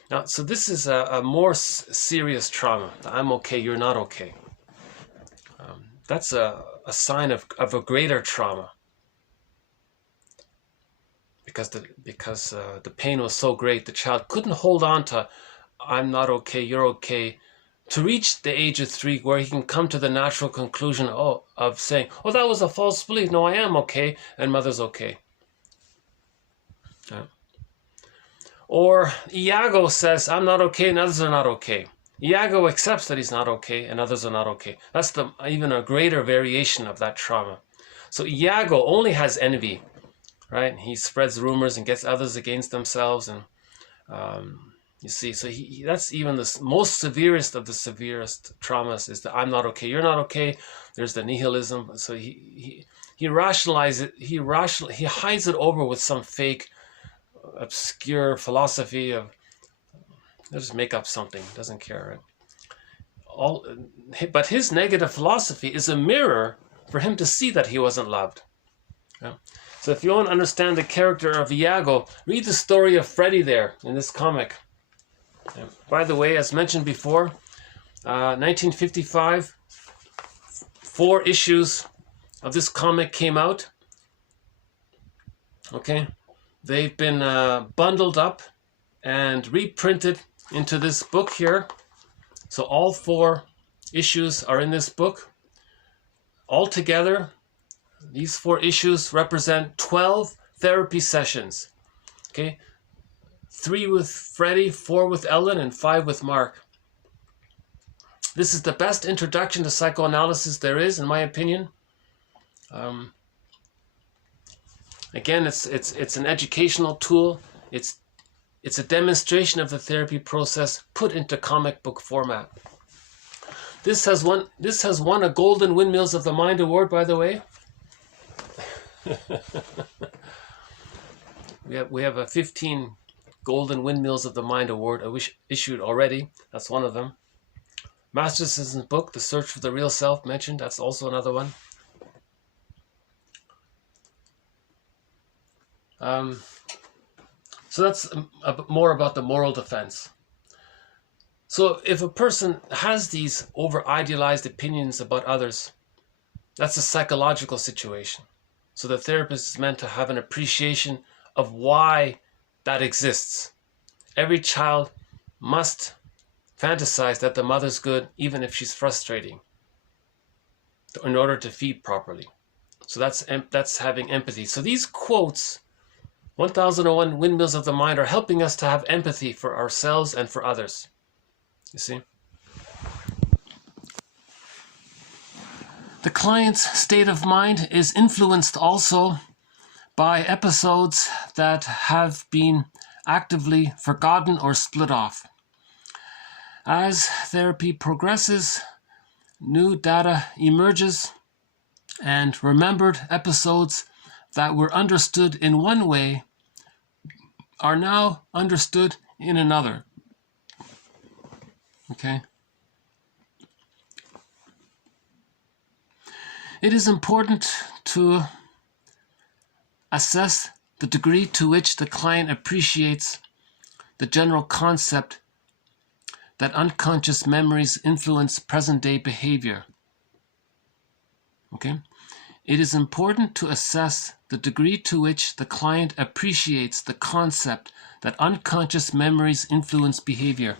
Now, so this is a more serious trauma. I'm okay, you're not okay. That's a sign of a greater trauma. Because the pain was so great, the child couldn't hold on to, I'm not okay, you're okay, to reach the age of 3 where he can come to the natural conclusion of saying, oh, that was a false belief. No, I am okay, and mother's okay. Or Iago says, I'm not okay, and others are not okay. Iago accepts that he's not okay, and others are not okay. That's even a greater variation of that trauma. So Iago only has envy, right? He spreads rumors and gets others against themselves, and you see, so that's even the most severest of the severest traumas is the I'm not okay, you're not okay. There's the nihilism. So he rationalizes it. He hides it over with some fake, obscure philosophy of they'll just make up something. Doesn't care, right? But his negative philosophy is a mirror for him to see that he wasn't loved. Yeah? So if you want to understand the character of Iago, read the story of Freddy there in this comic. By the way, as mentioned before, 1955, 4 issues of this comic came out. Okay, they've been bundled up and reprinted into this book here. So all 4 issues are in this book. Altogether, these 4 issues represent 12 therapy sessions. Okay. 3 with Freddie, 4 with Ellen, and 5 with Mark. This is the best introduction to psychoanalysis there is, in my opinion. Again, it's an educational tool. It's a demonstration of the therapy process put into comic book format. This has won a Golden Windmills of the Mind award, by the way. we have a 15 Golden Windmills of the Mind award issued already. That's one of them. Masterson's book, The Search for the Real Self, mentioned. That's also another one. So that's more about the moral defense. So if a person has these over-idealized opinions about others, that's a psychological situation. So the therapist is meant to have an appreciation of why that exists. Every child must fantasize that the mother's good, even if she's frustrating, in order to feed properly. So that's having empathy. So these quotes, 1001 Windmills of the Mind, are helping us to have empathy for ourselves and for others. You see? The client's state of mind is influenced also by episodes that have been actively forgotten or split off. As therapy progresses, new data emerges, and remembered episodes that were understood in one way are now understood in another. Okay? It is important to assess the degree to which the client appreciates the general concept that unconscious memories influence present-day behavior. Okay? it is important to assess the degree to which the client appreciates the concept that unconscious memories influence behavior.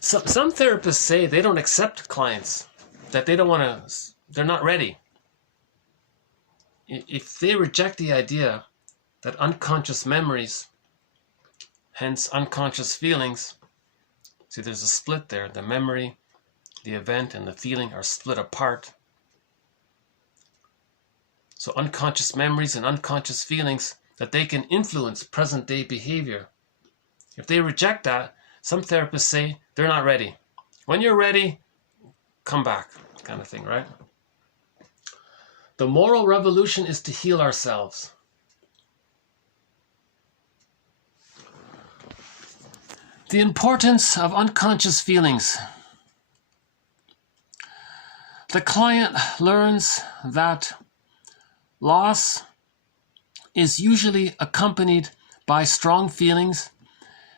Some therapists say they don't accept clients, that they don't want to, they're not ready. If they reject the idea that unconscious memories, hence unconscious feelings, see there's a split there, the memory, the event, and the feeling are split apart. So unconscious memories and unconscious feelings, that they can influence present-day behavior. If they reject that, some therapists say they're not ready. When you're ready, come back, kind of thing, right? The moral revolution is to heal ourselves. The importance of unconscious feelings. The client learns that loss is usually accompanied by strong feelings,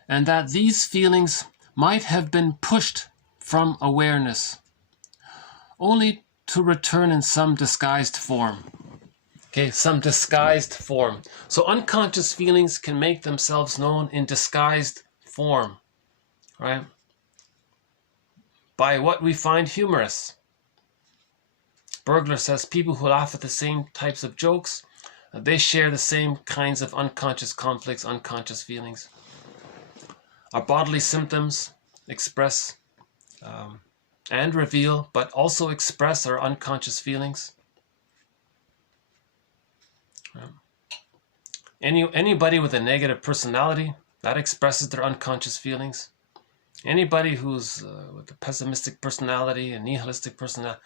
and that these feelings might have been pushed from awareness, only to return in some disguised form. Okay, some disguised form. So unconscious feelings can make themselves known in disguised form, right? By what we find humorous. Bergler says people who laugh at the same types of jokes, they share the same kinds of unconscious conflicts, unconscious feelings. Our bodily symptoms express and reveal, but also express our unconscious feelings. Anybody with a negative personality, that expresses their unconscious feelings. Anybody who's with a pessimistic personality, a nihilistic personality,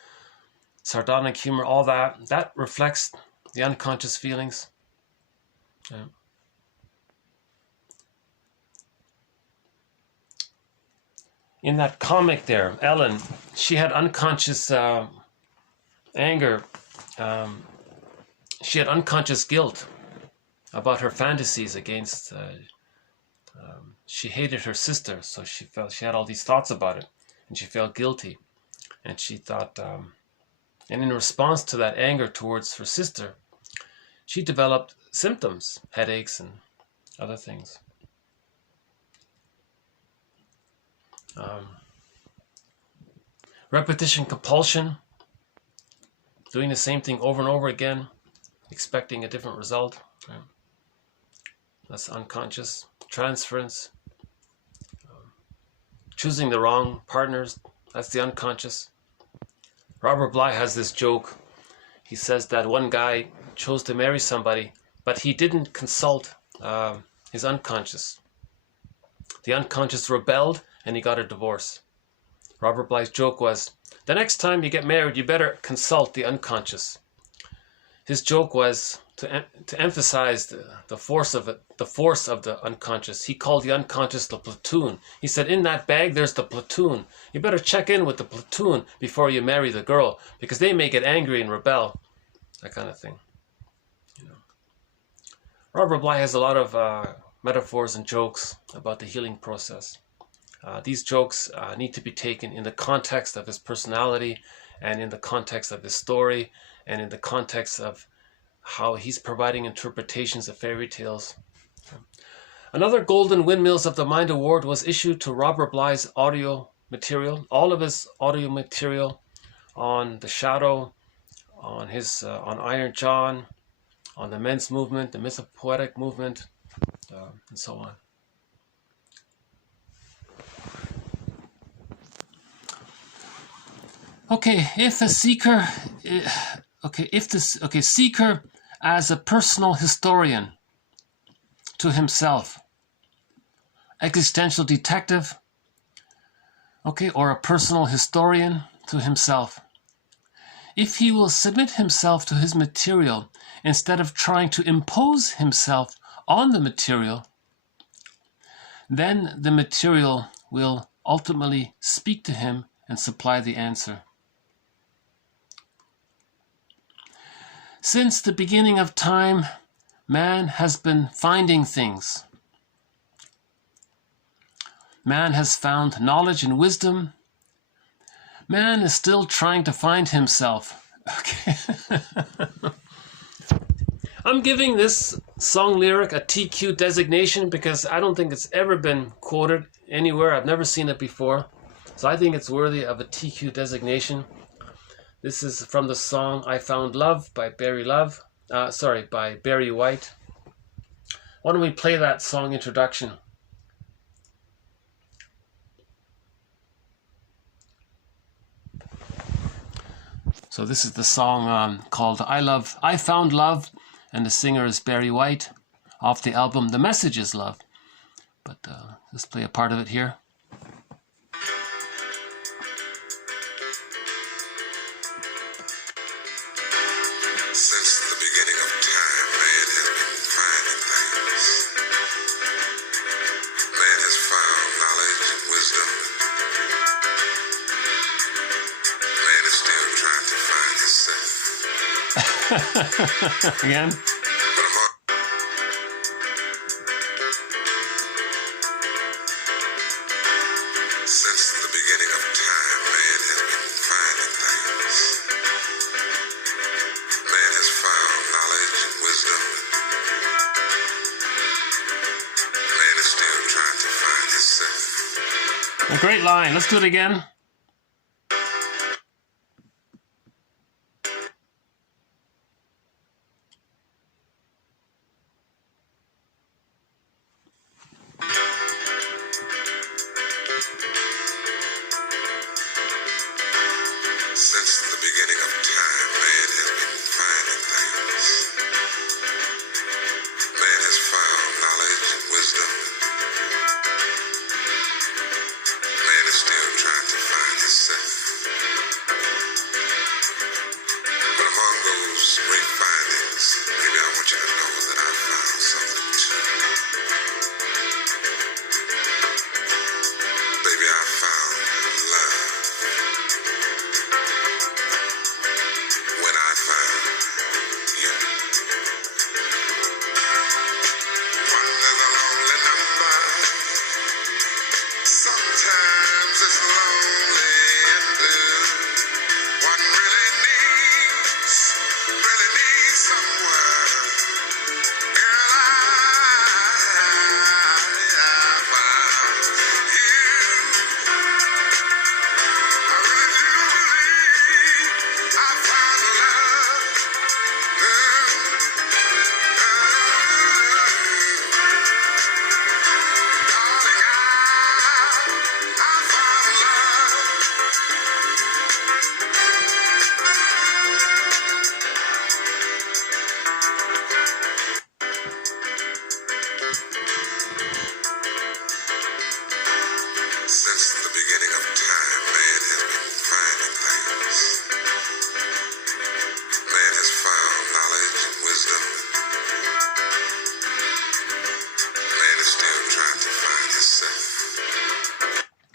sardonic humor, all that reflects the unconscious feelings. Yeah. In that comic there, Ellen, she had unconscious anger. She had unconscious guilt about her fantasies against. She hated her sister, so she had all these thoughts about it, and she felt guilty, and she thought. And in response to that anger towards her sister, she developed symptoms, headaches and other things. Repetition compulsion, doing the same thing over and over again, expecting a different result. Right? That's unconscious. Transference, choosing the wrong partners, that's the unconscious. Robert Bly has this joke. He says that one guy chose to marry somebody, but he didn't consult his unconscious. The unconscious rebelled and he got a divorce. Robert Bly's joke was, the next time you get married, you better consult the unconscious. His joke was to emphasize the force of it, the force of the unconscious. He called the unconscious the platoon. He said, in that bag, there's the platoon. You better check in with the platoon before you marry the girl, because they may get angry and rebel. That kind of thing. You know. Robert Bly has a lot of metaphors and jokes about the healing process. These jokes need to be taken in the context of his personality, and in the context of his story, and in the context of how he's providing interpretations of fairy tales. Another Golden Windmills of the Mind Award was issued to Robert Bly's audio material, all of his audio material on the Shadow, on his on Iron John, on the Men's Movement, the Mythopoetic Movement, and so on. Okay, if a seeker, seeker as a personal historian to himself, existential detective, or a personal historian to himself. If he will submit himself to his material instead of trying to impose himself on the material, then the material will ultimately speak to him and supply the answer. Since the beginning of time, man has been finding things. Man has found knowledge and wisdom. Man is still trying to find himself. Okay. I'm giving this song lyric a TQ designation because I don't think it's ever been quoted anywhere. I've never seen it before. So I think it's worthy of a TQ designation. This is from the song I Found Love by Barry White. Why don't we play that song introduction? So this is the song called I Found Love, and the singer is Barry White, off the album The Message is Love. But let's play a part of it here. Since the beginning of time, man has been finding things. Man has found knowledge and wisdom. Man is still trying to find himself. Again? Since the beginning of time, man has been finding things. Man has found knowledge and wisdom. Man is still trying to find himself. A great line. Let's do it again. Since the beginning of time, man has been finding things. Man has found knowledge and wisdom. Man is still trying to find himself. But among those great findings, maybe I want you to know that I found something too. Baby, I found love. When I found you. One is a lonely number. Sometimes it's lonely and blue. One really needs somewhere. Girl, I found you. I really do believe I found love. Darling, I found love. Since the beginning of time, man has been finding things. Man has found knowledge and wisdom. Man is still trying to find himself.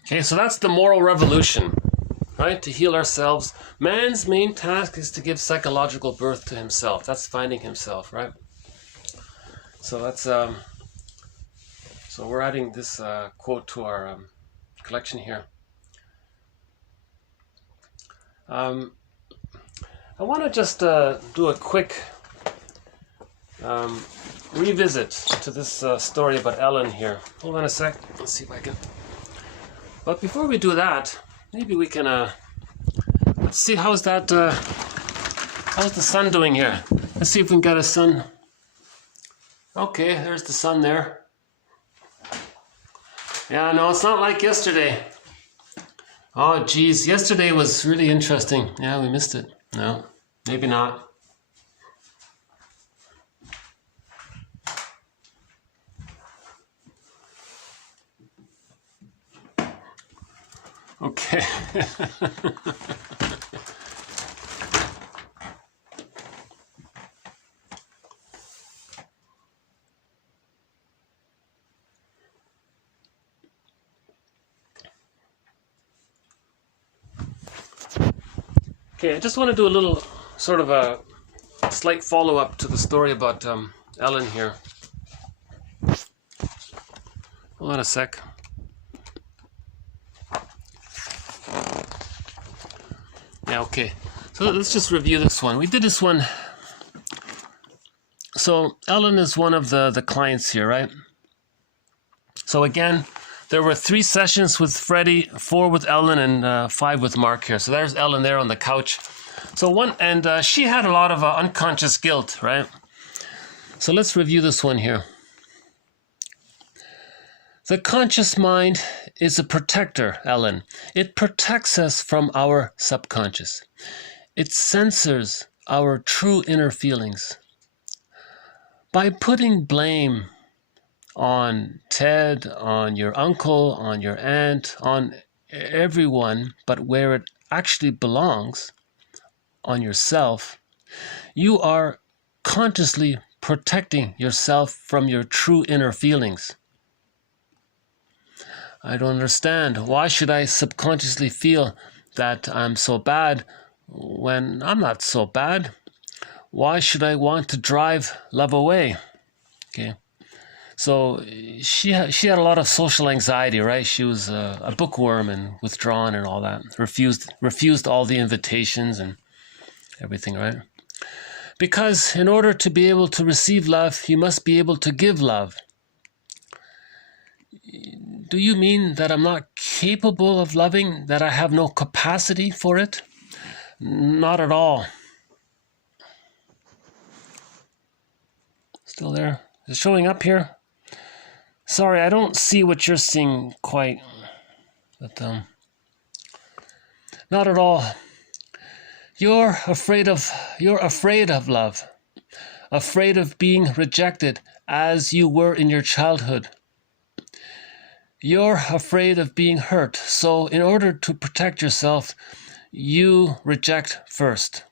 Okay, so that's the moral revolution, right? To heal ourselves. Man's main task is to give psychological birth to himself. That's finding himself, right? So that's so we're adding this quote to our collection here. I want to just do a quick revisit to this story about Ellen here. Hold on a sec. Let's see if I can. But before we do that, maybe we can let's see how's the sun doing here. Let's see if we can get a sun. Okay, there's the sun there. Yeah, no, it's not like yesterday. Oh, geez, yesterday was really interesting. Yeah, we missed it. No, maybe not. Okay. Okay, I just want to do a little sort of a slight follow-up to the story about Ellen here. Hold on a sec. Yeah, okay. So let's just review this one. We did this one. So Ellen is one of the clients here, right? So again, there were 3 sessions with Freddie, 4 with Ellen, and 5 with Mark here. So there's Ellen there on the couch. So she had a lot of unconscious guilt, right? So let's review this one here. The conscious mind is a protector, Ellen. It protects us from our subconscious. It censors our true inner feelings. By putting blame on Ted, on your uncle, on your aunt, on everyone, but where it actually belongs, on yourself, you are consciously protecting yourself from your true inner feelings. I don't understand. Why should I subconsciously feel that I'm so bad when I'm not so bad? Why should I want to drive love away? Okay. So she had a lot of social anxiety, right? She was a bookworm and withdrawn and all that. Refused all the invitations and everything, right? Because in order to be able to receive love, you must be able to give love. Do you mean that I'm not capable of loving, that I have no capacity for it? Not at all. Still there? Is it showing up here? Sorry, I don't see what you're seeing quite. But not at all. You're afraid of love. Afraid of being rejected as you were in your childhood. You're afraid of being hurt, so in order to protect yourself, you reject first.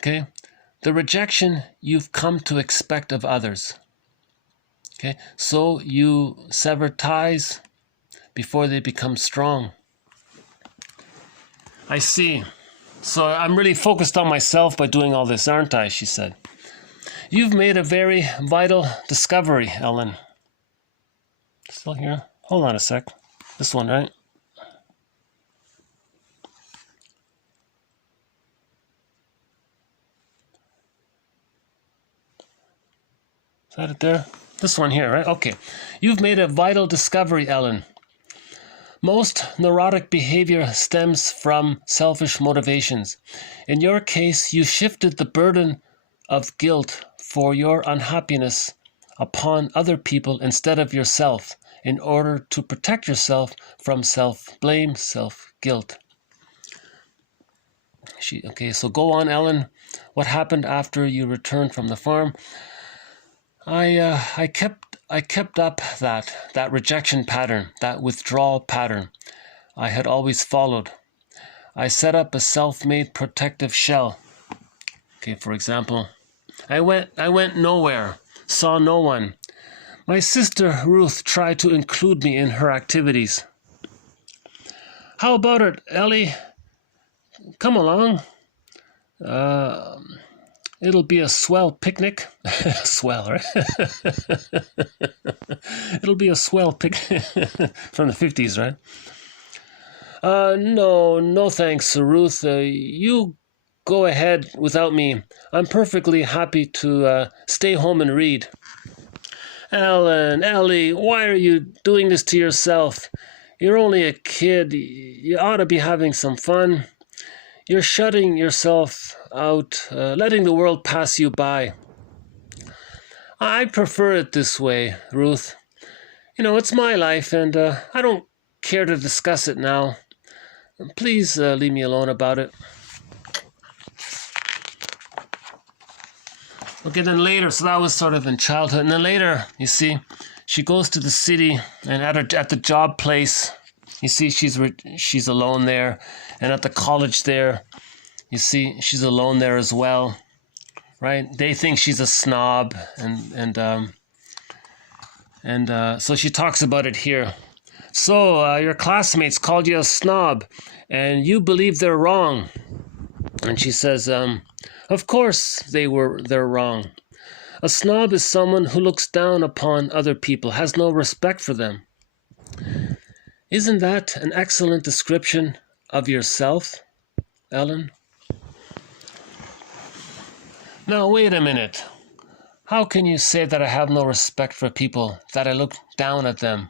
Okay? The rejection you've come to expect of others. Okay? So you sever ties before they become strong. I see. So I'm really focused on myself by doing all this, aren't I? She said. You've made a very vital discovery, Ellen. Still here? Hold on a sec. This one, right? Is that it there? This one here, right? Okay. You've made a vital discovery, Ellen. Most neurotic behavior stems from selfish motivations. In your case, you shifted the burden of guilt for your unhappiness upon other people instead of yourself in order to protect yourself from self-blame, self-guilt. Okay, so go on, Ellen. What happened after you returned from the farm? I kept up that rejection pattern, that withdrawal pattern I had always followed. I set up a self-made protective shell. Okay, for example, I went nowhere, saw no one. My sister Ruth tried to include me in her activities. How about it, Ellie? Come along. It'll be a swell picnic. Swell, right? It'll be a swell picnic from the 50s, right? No thanks, Ruth. You go ahead without me. I'm perfectly happy to stay home and read. Ellen, Ellie, why are you doing this to yourself? You're only a kid. You ought to be having some fun. You're shutting yourself out, letting the world pass you by. I prefer it this way, Ruth. You know, it's my life, and I don't care to discuss it now. Please leave me alone about it. Okay, then later, so that was sort of in childhood, and then later, you see, she goes to the city, and at the job place, you see, she's alone there, and at the college there, you see, she's alone there as well, right? They think she's a snob, and so she talks about it here. So your classmates called you a snob, and you believe they're wrong. And she says, of course they're wrong. A snob is someone who looks down upon other people, has no respect for them. Isn't that an excellent description of yourself, Ellen? Now, wait a minute. How can you say that I have no respect for people, that I look down at them?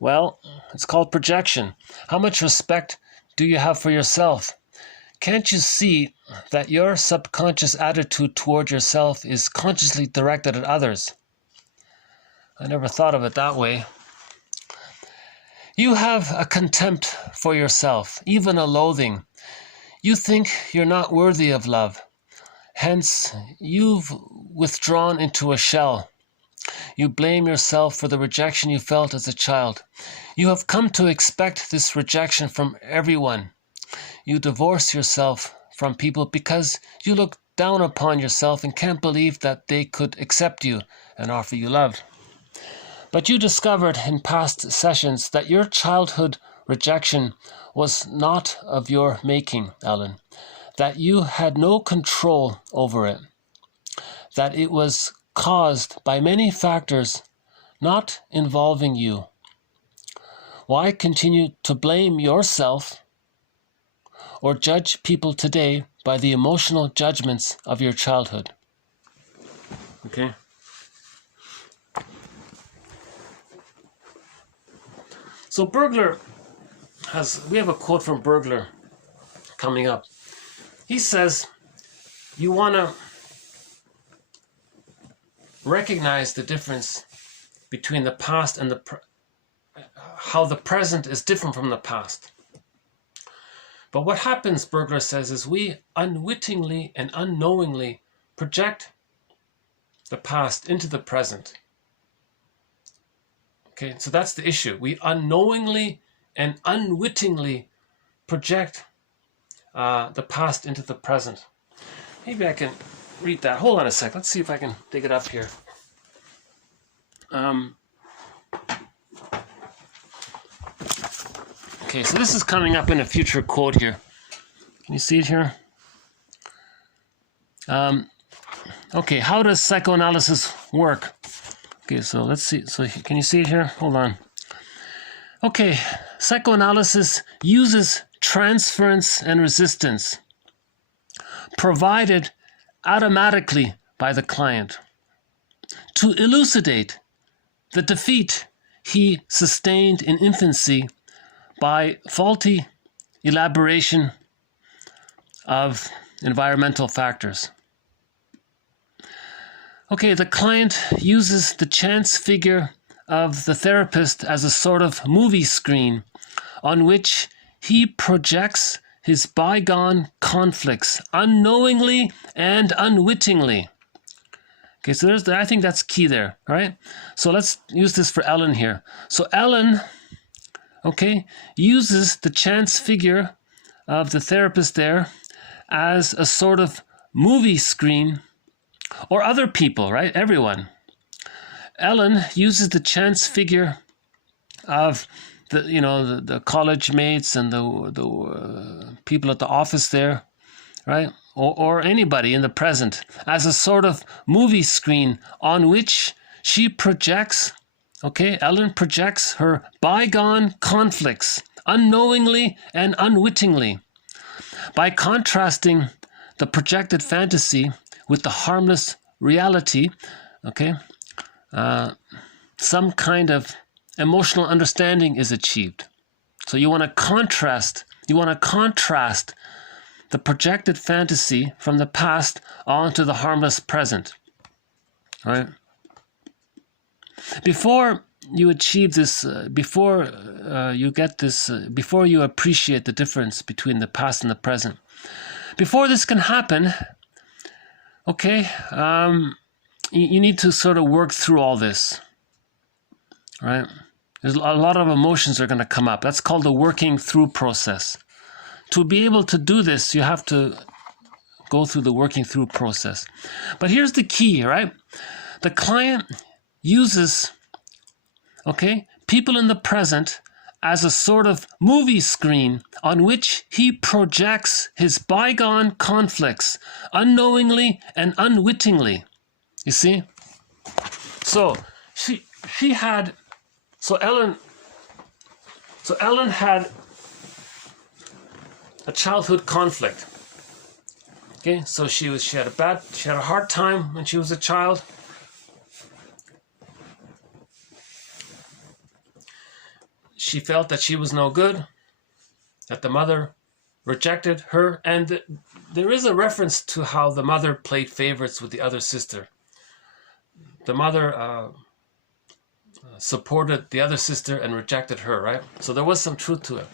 Well, it's called projection. How much respect do you have for yourself? Can't you see that your subconscious attitude toward yourself is consciously directed at others? I never thought of it that way. You have a contempt for yourself, even a loathing. You think you're not worthy of love. Hence, you've withdrawn into a shell. You blame yourself for the rejection you felt as a child. You have come to expect this rejection from everyone. You divorce yourself from people because you look down upon yourself and can't believe that they could accept you and offer you love. But you discovered in past sessions that your childhood rejection was not of your making, Ellen, that you had no control over it, that it was caused by many factors not involving you. Why continue to blame yourself or judge people today by the emotional judgments of your childhood? Okay. So we have a quote from Burglar coming up. He says, you want to recognize the difference between the past and how the present is different from the past. But what happens, Burglar says, is we unwittingly and unknowingly project the past into the present. Okay, so that's the issue. We unknowingly and unwittingly project the past into the present. Maybe I can read that. Hold on a sec. Let's see if I can dig it up here. Okay, so this is coming up in a future quote here. Can you see it here? Okay, how does psychoanalysis work? Okay, so let's see. So can you see it here? Hold on. Okay, psychoanalysis uses transference and resistance provided automatically by the client to elucidate the defeat he sustained in infancy by faulty elaboration of environmental factors. Okay, the client uses the chance figure of the therapist as a sort of movie screen on which he projects his bygone conflicts unknowingly and unwittingly. Okay, so I think that's key there, all right? So let's use this for Ellen here. So Ellen, okay, uses the chance figure of the therapist there as a sort of movie screen, or other people, right? Everyone. Ellen uses the chance figure of the college mates and the people at the office there, right? Or anybody in the present as a sort of movie screen on which she projects, okay, Ellen projects her bygone conflicts unknowingly and unwittingly by contrasting the projected fantasy with the harmless reality, okay, some kind of emotional understanding is achieved. So you want to contrast the projected fantasy from the past onto the harmless present, all right? Before you achieve this, before you appreciate the difference between the past and the present, before this can happen, okay, you need to sort of work through all this, right? There's a lot of emotions are going to come up. That's called the working through process. To be able to do this, you have to go through the working through process. But here's the key, right? The client uses, okay, people in the present as a sort of movie screen on which he projects his bygone conflicts unknowingly and unwittingly. You see? So Ellen had a childhood conflict. Okay, so she had a hard time when she was a child. She felt that she was no good, that the mother rejected her, and there is a reference to how the mother played favorites with the other sister. The mother supported the other sister and rejected her, right? So there was some truth to it.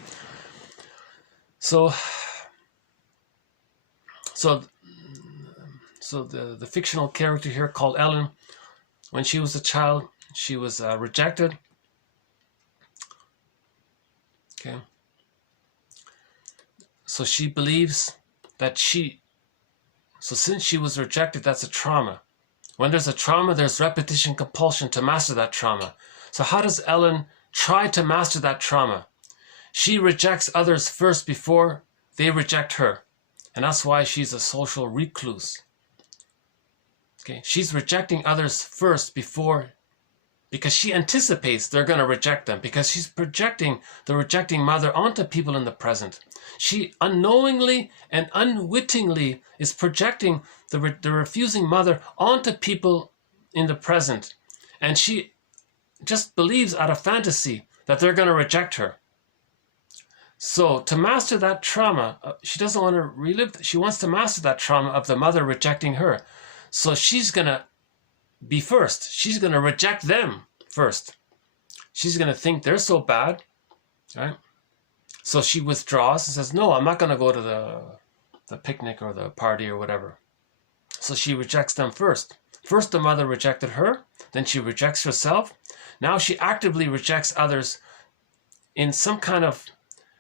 So the fictional character here called Ellen, when she was a child, she was rejected. Okay. So she believes that since she was rejected, that's a trauma. When there's a trauma, there's repetition compulsion to master that trauma. So how does Ellen try to master that trauma? She rejects others first before they reject her. And that's why she's a social recluse. Okay, she's rejecting others first because she anticipates they're going to reject them, because she's projecting the rejecting mother onto people in the present. She unknowingly and unwittingly is projecting the refusing mother onto people in the present. And she just believes out of fantasy that they're going to reject her. So to master that trauma, she doesn't want to relive. She wants to master that trauma of the mother rejecting her. So she's going to be first. She's going to reject them first. She's going to think they're so bad, right? So she withdraws and says, no, I'm not going to go to the picnic or the party or whatever. So she rejects them first. First the mother rejected her, then she rejects herself. Now she actively rejects others in some kind of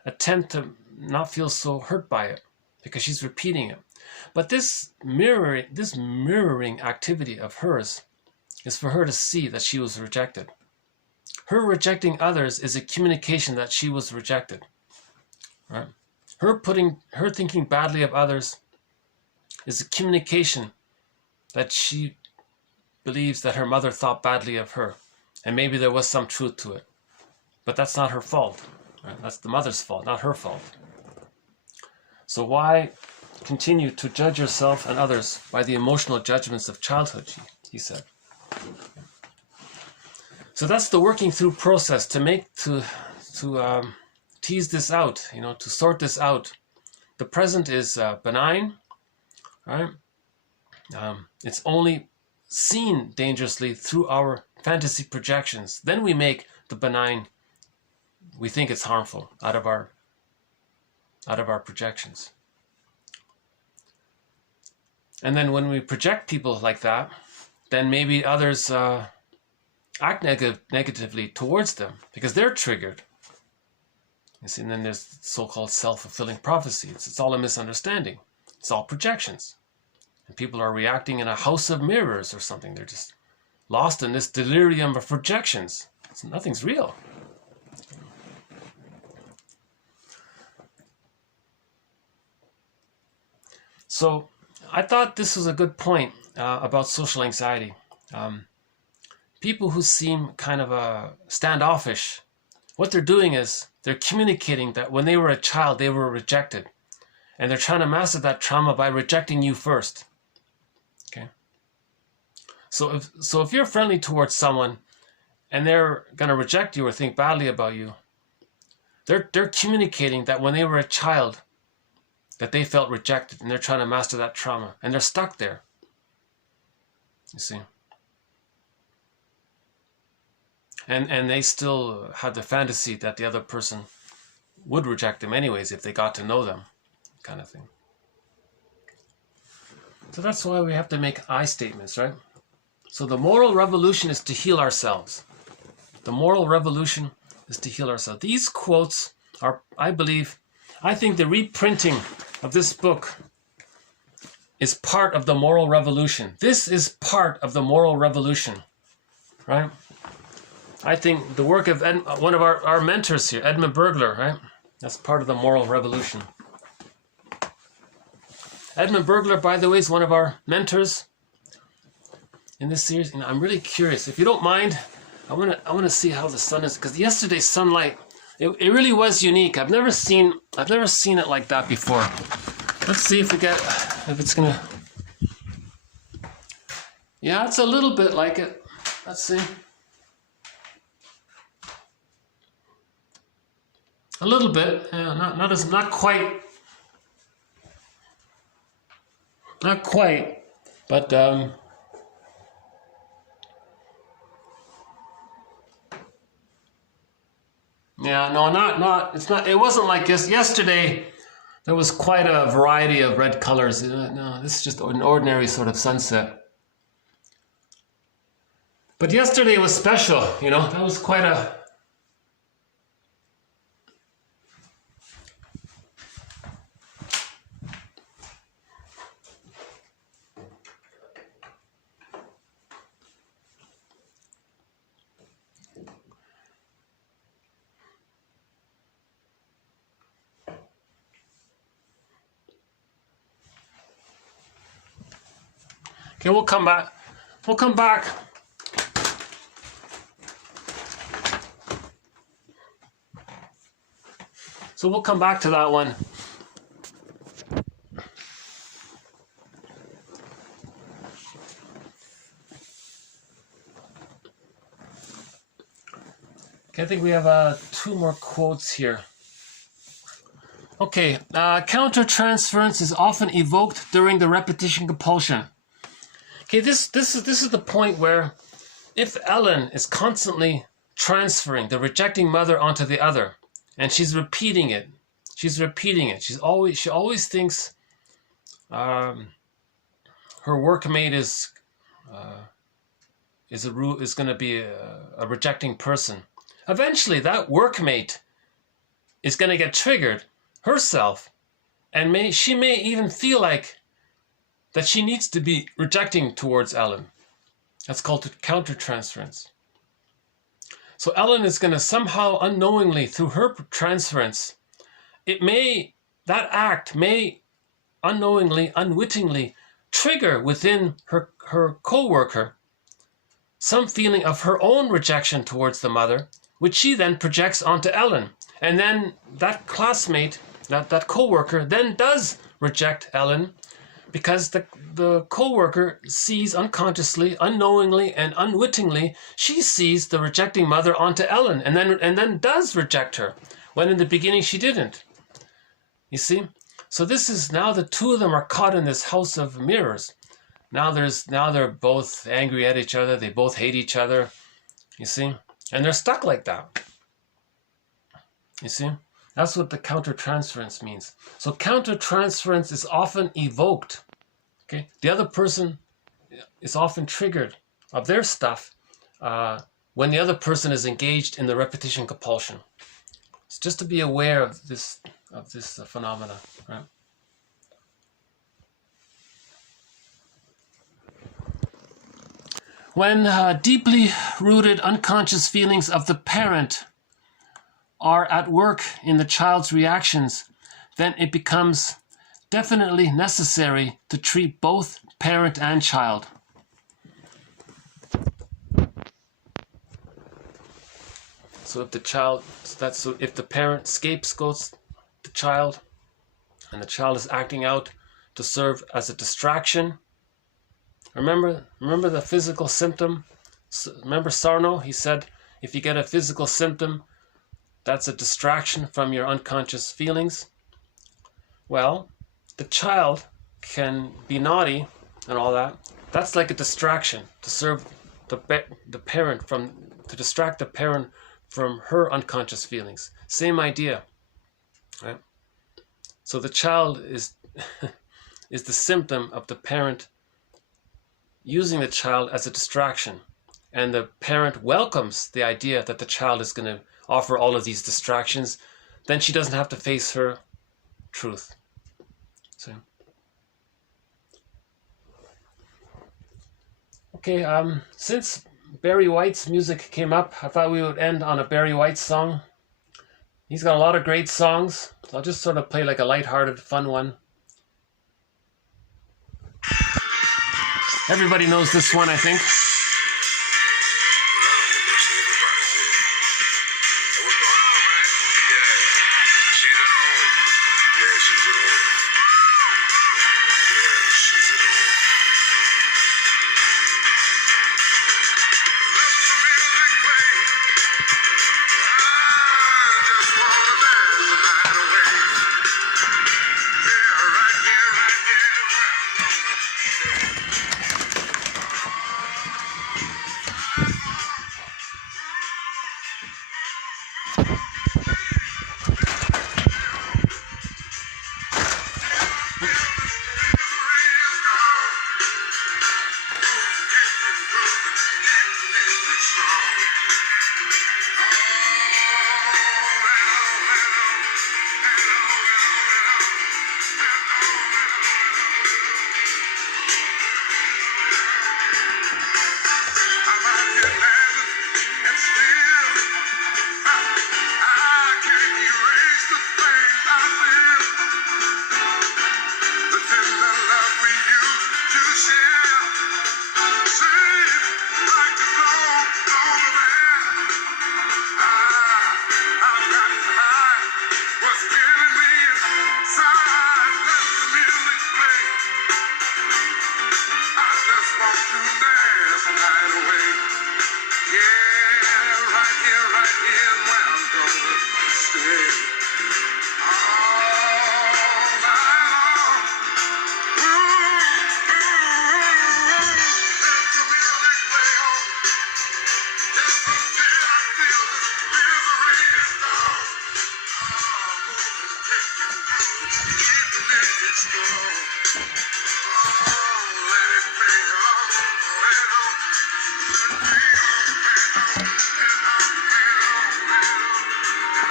attempt to not feel so hurt by it, because she's repeating it. But this mirroring activity of hers is for her to see that she was rejected. Her rejecting others is a communication that she was rejected. Right? Her thinking badly of others is a communication that she believes that her mother thought badly of her. And maybe there was some truth to it. But that's not her fault. Right? That's the mother's fault, not her fault. So why continue to judge yourself and others by the emotional judgments of childhood, he said. So that's the working through process to tease this out, to sort this out. The present is benign, right? It's only seen dangerously through our fantasy projections. Then we make the benign, we think it's harmful, out of our projections. And then when we project people like that, then maybe others act negatively towards them because they're triggered. You see, and then there's so-called self-fulfilling prophecy. It's all a misunderstanding. It's all projections. And people are reacting in a house of mirrors or something. They're just lost in this delirium of projections. Nothing's real. So I thought this was a good point about social anxiety. People who seem kind of standoffish, what they're doing is they're communicating that when they were a child, they were rejected. And they're trying to master that trauma by rejecting you first. Okay? So if you're friendly towards someone and they're going to reject you or think badly about you, they're communicating that when they were a child, that they felt rejected, and they're trying to master that trauma, and they're stuck there. You see? And they still have the fantasy that the other person would reject them anyways if they got to know them, kind of thing. So that's why we have to make I statements, right? So the moral revolution is to heal ourselves. The moral revolution is to heal ourselves. These quotes are, I think the reprinting of this book is part of the moral revolution. This is part of the moral revolution, right? I think the work of one of our mentors here, Edmund Burglar, right? That's part of the moral revolution. Edmund Burglar, by the way, is one of our mentors in this series. And I'm really curious. If you don't mind, I want to see how the sun is, because yesterday's sunlight it really was unique. I've never seen it like that before. Let's see if it's gonna. Yeah, it's a little bit like it. Let's see. A little bit. Yeah, not quite. Not quite, but yeah, no, not. It's not. It wasn't like this. Yesterday, there was quite a variety of red colors. No, this is just an ordinary sort of sunset. But yesterday was special. That was quite a. Okay, we'll come back. We'll come back. So we'll come back to that one. Okay, I think we have 2 more quotes here. Okay, countertransference is often evoked during the repetition compulsion. Okay, this is the point where if Ellen is constantly transferring the rejecting mother onto the other, and she's repeating it, she always thinks her workmate is going to be a rejecting person. Eventually, that workmate is going to get triggered herself, and she may even feel like that she needs to be rejecting towards Ellen. That's called countertransference. So Ellen is going to somehow unknowingly, through her transference, that act may unknowingly, unwittingly trigger within her co-worker some feeling of her own rejection towards the mother, which she then projects onto Ellen. And then that classmate, that co-worker, then does reject Ellen, because the co-worker sees unconsciously, unknowingly, and unwittingly, she sees the rejecting mother onto Ellen, and then does reject her, when in the beginning she didn't. You see? So this is now the 2 of them are caught in this house of mirrors. Now they're both angry at each other, they both hate each other, you see? And they're stuck like that. You see? That's what the countertransference means. So countertransference is often evoked. Okay, the other person is often triggered of their stuff when the other person is engaged in the repetition compulsion. It's just to be aware of this phenomena, right? When deeply rooted unconscious feelings of the parent are at work in the child's reactions, then it becomes definitely necessary to treat both parent and child. So if the parent scapegoats the child, and the child is acting out to serve as a distraction. Remember the physical symptom? Remember Sarno? He said, if you get a physical symptom, that's a distraction from your unconscious feelings. Well, the child can be naughty and all that. That's like a distraction to serve the parent to distract the parent from her unconscious feelings. Same idea, right? So the child is is the symptom of the parent using the child as a distraction, and the parent welcomes the idea that the child is going to offer all of these distractions. Then she doesn't have to face her truth. So, okay, since Barry White's music came up, I thought we would end on a Barry White song. He's got a lot of great songs. So I'll just sort of play like a lighthearted, fun one. Everybody knows this one, I think. Lord have mercy, everybody's here. Hey, what's going on, man?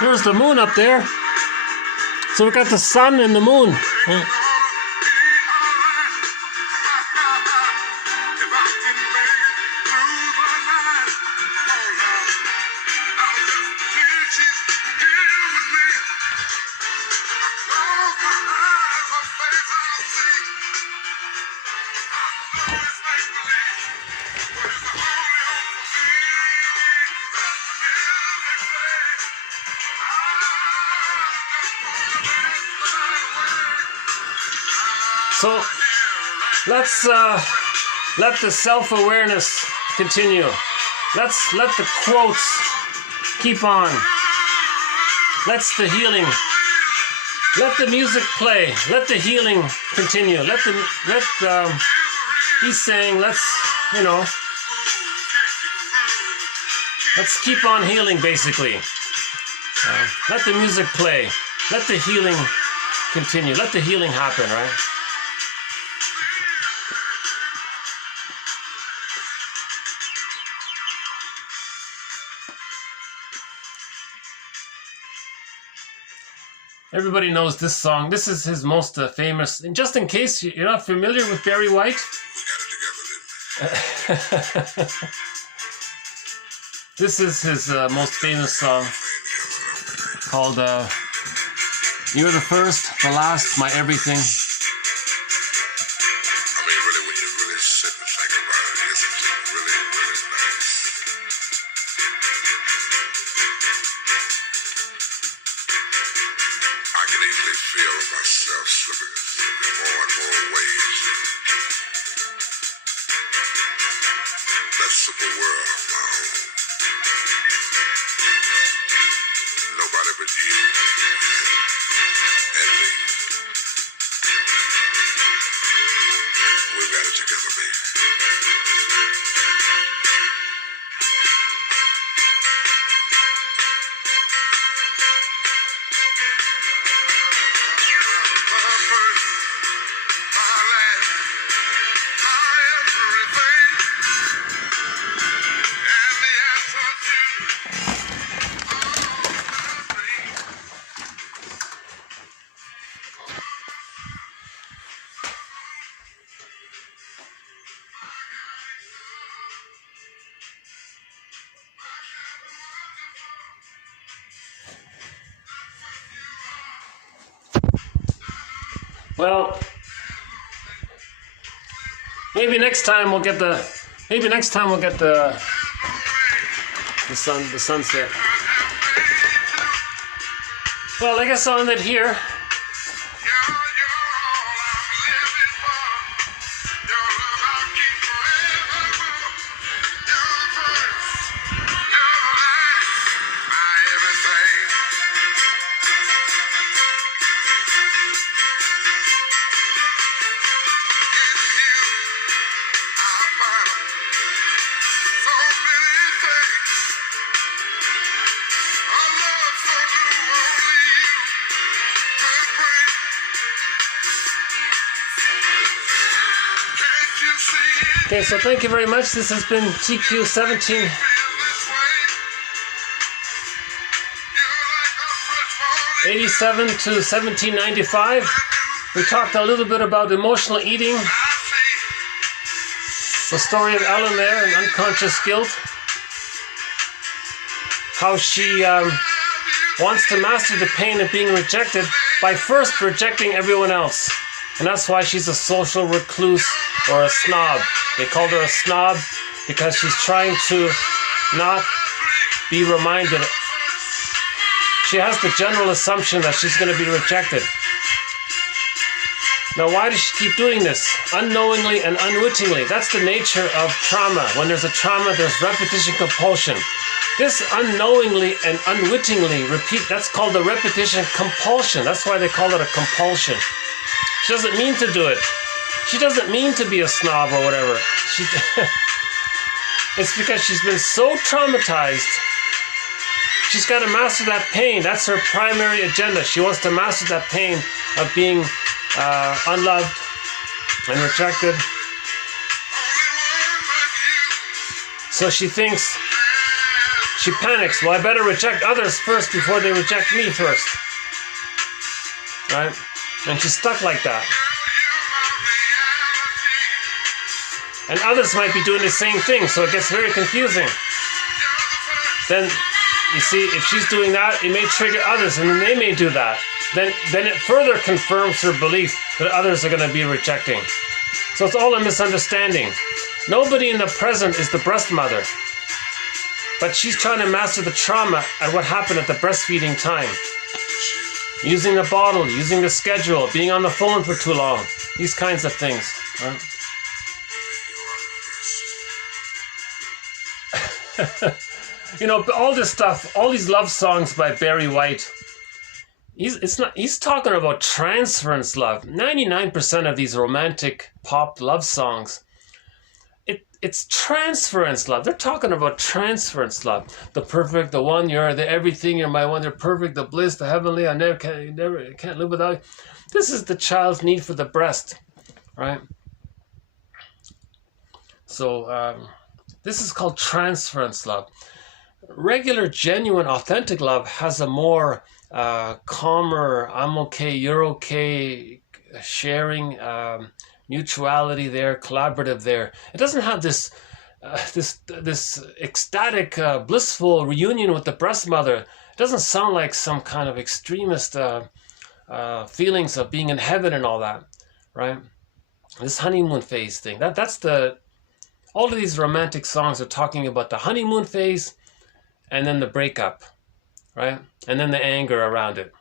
There's the moon up there. So we got the sun and the moon. Yeah. So let's let the self-awareness continue. Let's let the quotes keep on. Let's the healing. Let the music play. Let the healing continue. He's saying let's keep on healing basically. Let the music play. Let the healing continue. Let the healing happen, right? Everybody knows this song. This is his most famous. And just in case you're not familiar with Barry White, this is his most famous song called "You're the First, the Last, My Everything." I mean, really, when you really sit and think about it, isn't it really, really nice? I can easily feel myself slipping more and more ways. That super world of my own. Nobody but you and me. We got it together, baby. Well, maybe next time we'll get the sunset. Well, I guess I'll end it here. Okay, so thank you very much. This has been TQ 1787 to 1795. We talked a little bit about emotional eating, the story of Ellen there and unconscious guilt, how she wants to master the pain of being rejected by first rejecting everyone else. And that's why she's a social recluse or a snob. They called her a snob because she's trying to not be reminded. She has the general assumption that she's going to be rejected. Now, why does she keep doing this? Unknowingly and unwittingly. That's the nature of trauma. When there's a trauma, there's repetition compulsion. This unknowingly and unwittingly repeat, that's called the repetition compulsion. That's why they call it a compulsion. She doesn't mean to do it. She doesn't mean to be a snob or whatever. It's because she's been so traumatized. She's got to master that pain. That's her primary agenda. She wants to master that pain of being unloved and rejected. So she thinks, she panics, well, I better reject others first before they reject me first. Right? And she's stuck like that. And others might be doing the same thing, so it gets very confusing. Then, you see, if she's doing that, it may trigger others, and then they may do that. Then it further confirms her belief that others are going to be rejecting. So it's all a misunderstanding. Nobody in the present is the breast mother. But she's trying to master the trauma and what happened at the breastfeeding time. Using the bottle, using the schedule, being on the phone for too long. These kinds of things. Right? You know, all this stuff, all these love songs by Barry White, he's talking about transference love. 99% of these romantic pop love songs, it's transference love. They're talking about transference love. The perfect, the one, you're the everything, you're my one, you're perfect, the bliss, the heavenly, I can't live without you. This is the child's need for the breast, right? So this is called transference love. Regular, genuine, authentic love has a more calmer, I'm okay, you're okay, sharing, mutuality there, collaborative there. It doesn't have this ecstatic, blissful reunion with the breast mother. It doesn't sound like some kind of extremist feelings of being in heaven and all that, right? This honeymoon phase thing. All of these romantic songs are talking about the honeymoon phase, and then the breakup, right? And then the anger around it.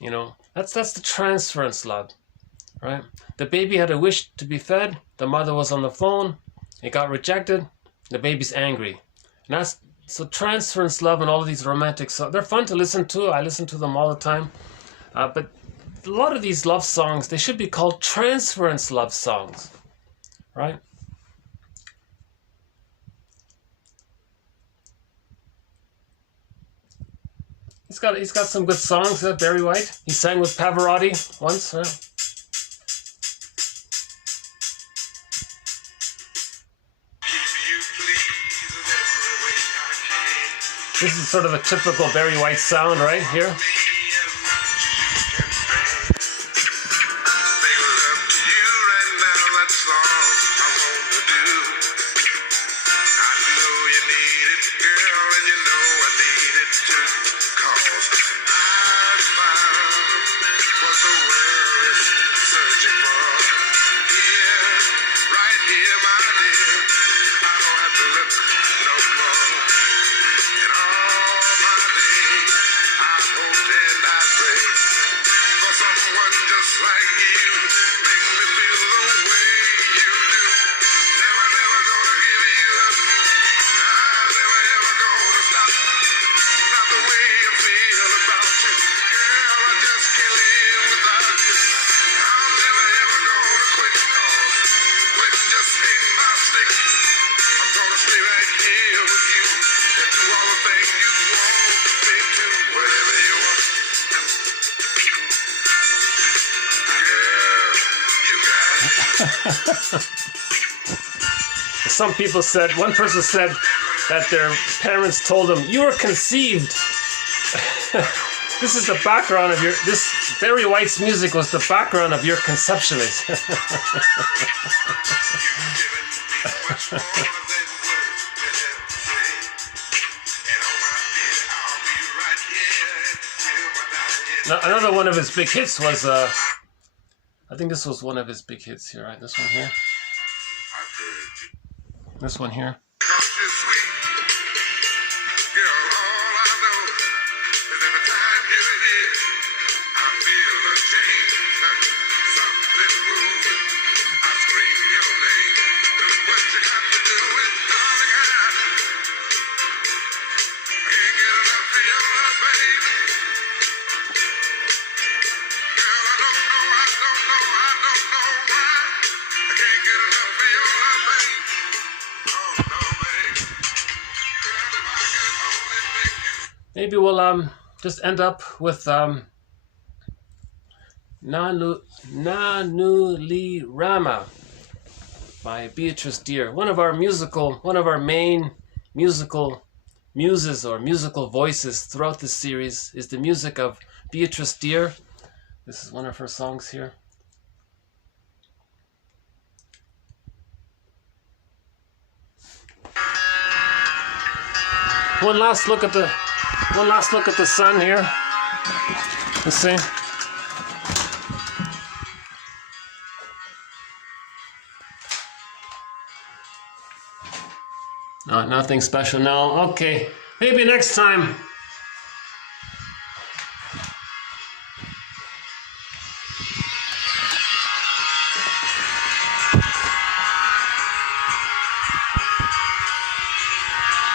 You know, that's the transference love, right? The baby had a wish to be fed. The mother was on the phone. It got rejected. The baby's angry. And so transference love and all of these romantic songs, they're fun to listen to. I listen to them all the time. But a lot of these love songs, they should be called transference love songs, right? He's got some good songs, Barry White. He sang with Pavarotti once, right? This is sort of a typical Barry White sound right here. Some people said, one person said that their parents told them, you were conceived. This is the background of this Barry White's music was the background of your conception. Now, another one of his big hits was, I think this was one of his big hits here, right? This one here. This one here. maybe we'll just end up with Nanuli Rama by Beatrice Deer. One of our main musical muses or musical voices throughout this series is the music of Beatrice Deer. This is one of her songs here. One last look at the sun here. Let's see. No, nothing special. No. Okay. Maybe next time.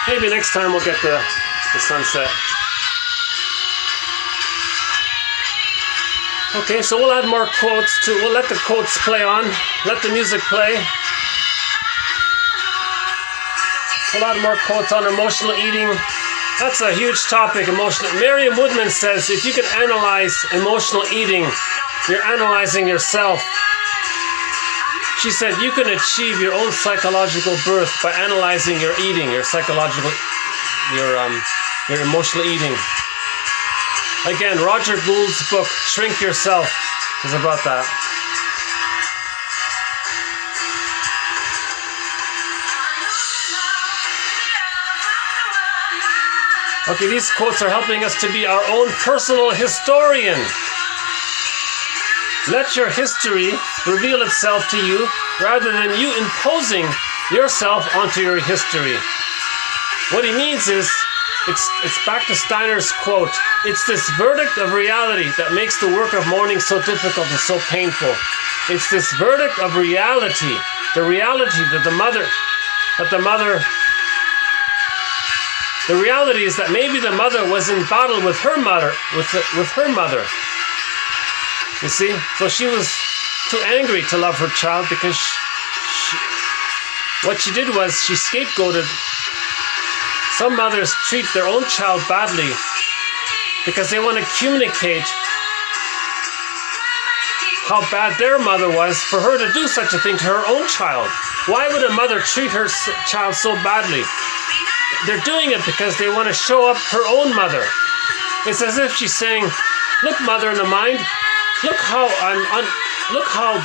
Maybe next time we'll get the sunset. Okay, so we'll add more quotes too. We'll let the quotes play on. Let the music play. We'll add more quotes on emotional eating. That's a huge topic, emotional. Merriam-Woodman says if you can analyze emotional eating, you're analyzing yourself. She said you can achieve your own psychological birth by analyzing your eating, your psychological, your emotional eating. Again, Roger Gould's book, Shrink Yourself, is about that. Okay, these quotes are helping us to be our own personal historian. Let your history reveal itself to you rather than you imposing yourself onto your history. What he means is, it's back to Steiner's quote, it's this verdict of reality that makes the work of mourning so difficult and so painful. It's this verdict of reality, the reality that the reality is that maybe the mother was in battle with her mother, with her mother. You see? So she was too angry to love her child because what she did was she scapegoated. Some mothers treat their own child badly because they want to communicate how bad their mother was for her to do such a thing to her own child. Why would a mother treat her child so badly? They're doing it because they want to show up her own mother. It's as if she's saying, look, mother in the mind, look how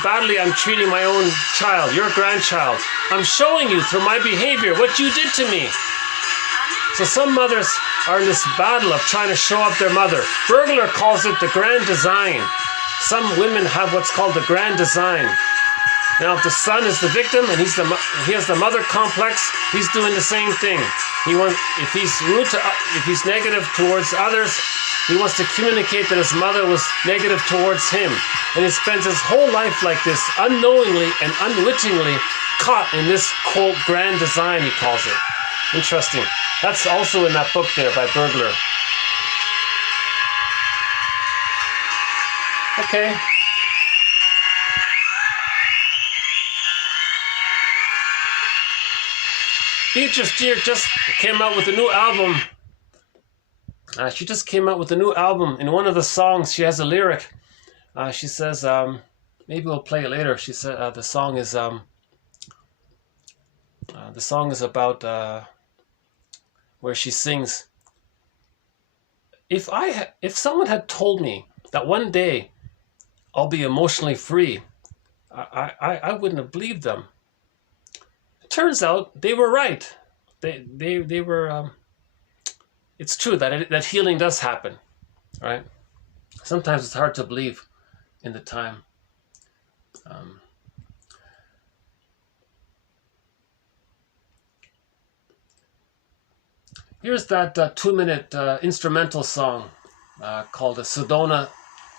badly I'm treating my own child, your grandchild. I'm showing you through my behavior what you did to me. So some mothers are in this battle of trying to show up their mother. Bergler calls it the grand design. Some women have what's called the grand design. Now, if the son is the victim and he has the mother complex, he's doing the same thing. If he's negative towards others, he wants to communicate that his mother was negative towards him. And he spends his whole life like this, unknowingly and unwittingly caught in this, quote, grand design, he calls it. Interesting. That's also in that book there by Bergler. Okay. Beatrice Deer just came out with a new album. She just came out with a new album. In one of the songs, she has a lyric. She says, maybe we'll play it later. She said the song is about where she sings. If someone had told me that one day I'll be emotionally free, I wouldn't have believed them. Turns out they were right. They were. It's true that healing does happen, right? Sometimes it's hard to believe in the time. Here's that 2-minute instrumental song called a Sedona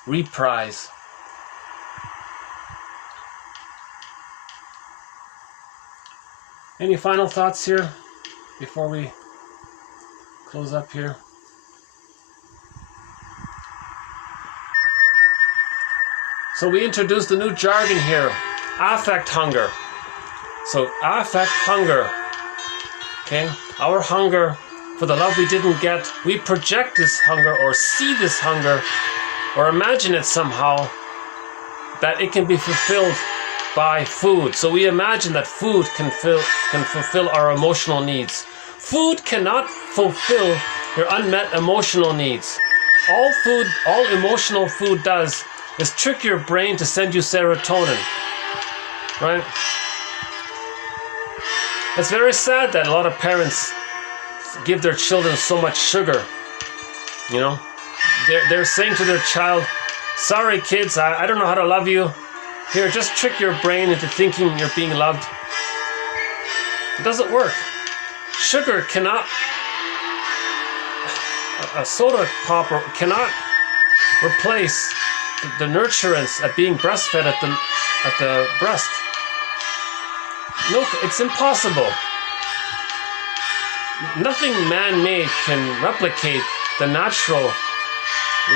Reprise. Any final thoughts here before we close up here? So we introduced a new jargon here, affect hunger. So affect hunger, okay? Our hunger for the love we didn't get, we project this hunger or see this hunger or imagine it somehow that it can be fulfilled by food. So we imagine that food can fulfill our emotional needs. Food cannot fulfill your unmet emotional needs. All emotional food does is trick your brain to send you serotonin, right? It's very sad that a lot of parents give their children so much sugar. You know, they're saying to their child, sorry kids, I don't know how to love you. Here, just trick your brain into thinking you're being loved. It doesn't work. Sugar cannot, a soda pop cannot replace the nurturance at being breastfed at the breast. No, it's impossible. Nothing man-made can replicate the natural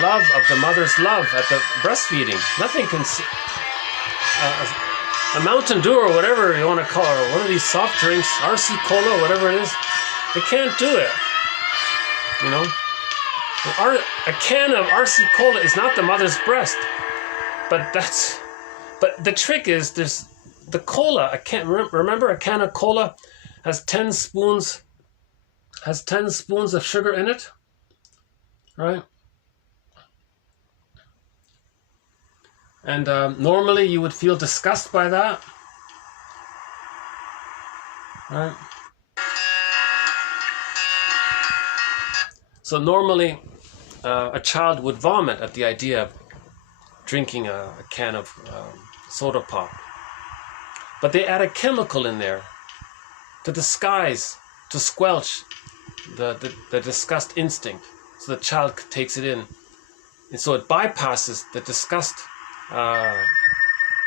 love of the mother's love at the breastfeeding. Nothing can. A Mountain Dew or whatever you want to call it, or one of these soft drinks, RC Cola, whatever it is, it can't do it. You know, a can of RC Cola is not the mother's breast, but the trick is there's the cola. Remember a can of cola has 10 spoons of sugar in it, right? And normally you would feel disgust by that, right? So normally a child would vomit at the idea of drinking a can of soda pop. But they add a chemical in there to disguise, to squelch the disgust instinct. So the child takes it in. And so it bypasses the disgust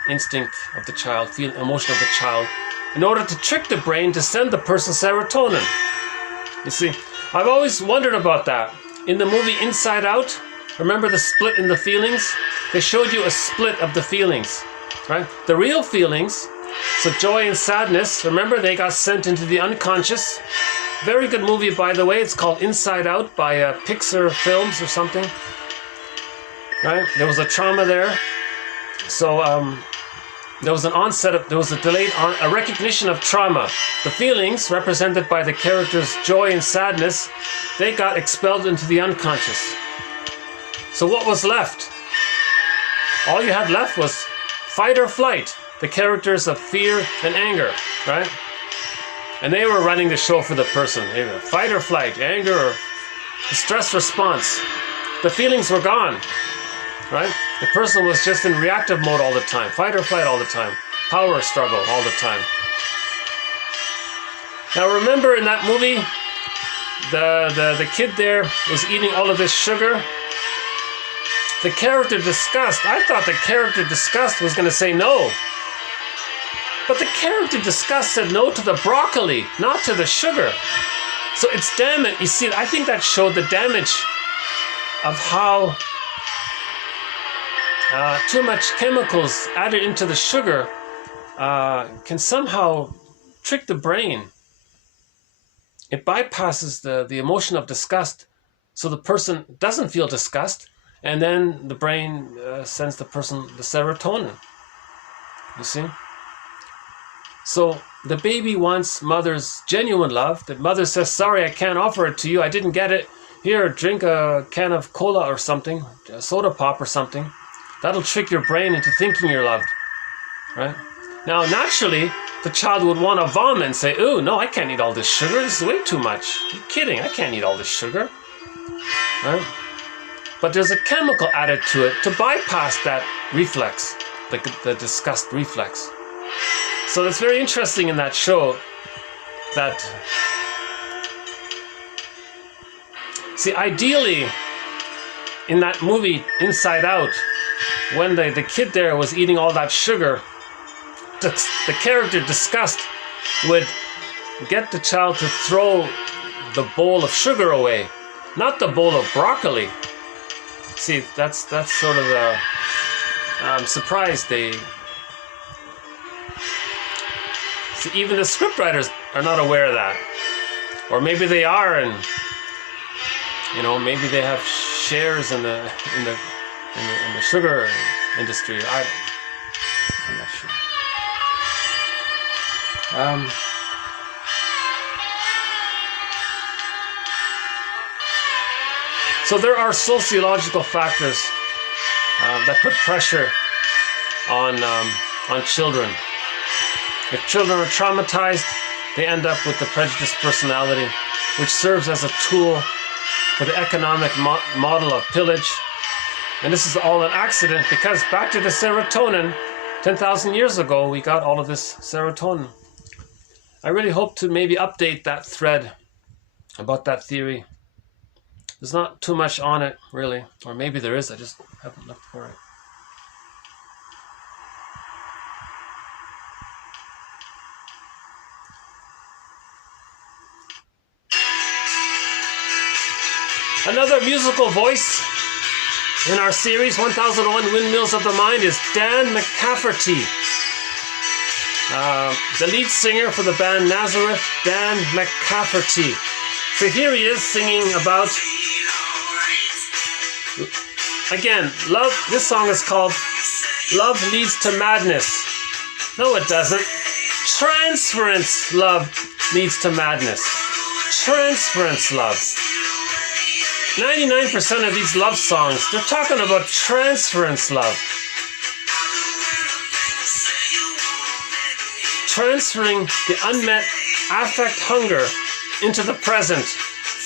instinct of the child, emotion of the child, in order to trick the brain to send the person serotonin. You see, I've always wondered about that. In the movie Inside Out, remember the split in the feelings? They showed you a split of the feelings, right? The real feelings, so joy and sadness, remember they got sent into the unconscious. Very good movie, by the way. It's called Inside Out by Pixar Films or something, right? There was a trauma there. So there was a recognition of trauma. The feelings represented by the characters joy and sadness, they got expelled into the unconscious. So what was left? All you had left was fight or flight, the characters of fear and anger, right? And they were running the show for the person. Either fight or flight, anger or stress response. The feelings were gone, right? The person was just in reactive mode all the time, fight or flight all the time, power struggle all the time. Now remember in that movie, the kid there was eating all of this sugar. The character disgust, I thought the character disgust was going to say no. But the character disgust said no to the broccoli, not to the sugar. So it's damage. You see, I think that showed the damage of how too much chemicals added into the sugar can somehow trick the brain. It bypasses the emotion of disgust, so the person doesn't feel disgust, and then the brain sends the person the serotonin. You see? So the baby wants mother's genuine love. The mother says, sorry, I can't offer it to you. I didn't get it. Here, drink a can of cola or something, a soda pop or something. That'll trick your brain into thinking you're loved, right? Now, naturally, the child would want to vomit and say, ooh, no, I can't eat all this sugar. This is way too much. You're kidding. I can't eat all this sugar, right? But there's a chemical added to it to bypass that reflex, the disgust reflex. So it's very interesting in that show that, see, ideally, in that movie, Inside Out, when the kid there was eating all that sugar, the character disgust would get the child to throw the bowl of sugar away, not the bowl of broccoli. See, that's sort of the, I'm surprised they, see, even the scriptwriters are not aware of that. Or maybe they are, and you know, maybe they have shares in the sugar industry. I'm not sure. So there are sociological factors that put pressure on children. If children are traumatized, they end up with the prejudiced personality, which serves as a tool for the economic model of pillage. And this is all an accident, because back to the serotonin, 10,000 years ago, we got all of this serotonin. I really hope to maybe update that thread about that theory. There's not too much on it, really. Or maybe there is, I just haven't looked for it. Another musical voice in our series, 1001 Windmills of the Mind, is Dan McCafferty. The lead singer for the band Nazareth, Dan McCafferty. So here he is singing about, again, love. This song is called Love Leads to Madness. No, it doesn't. Transference love leads to madness. Transference love. 99% of these love songs, they're talking about transference love. Transferring the unmet affect hunger into the present,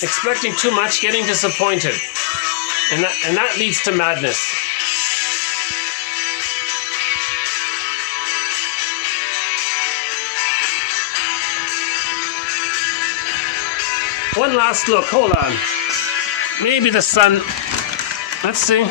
expecting too much, getting disappointed. And that leads to madness. One last look, hold on. Maybe the sun, let's see.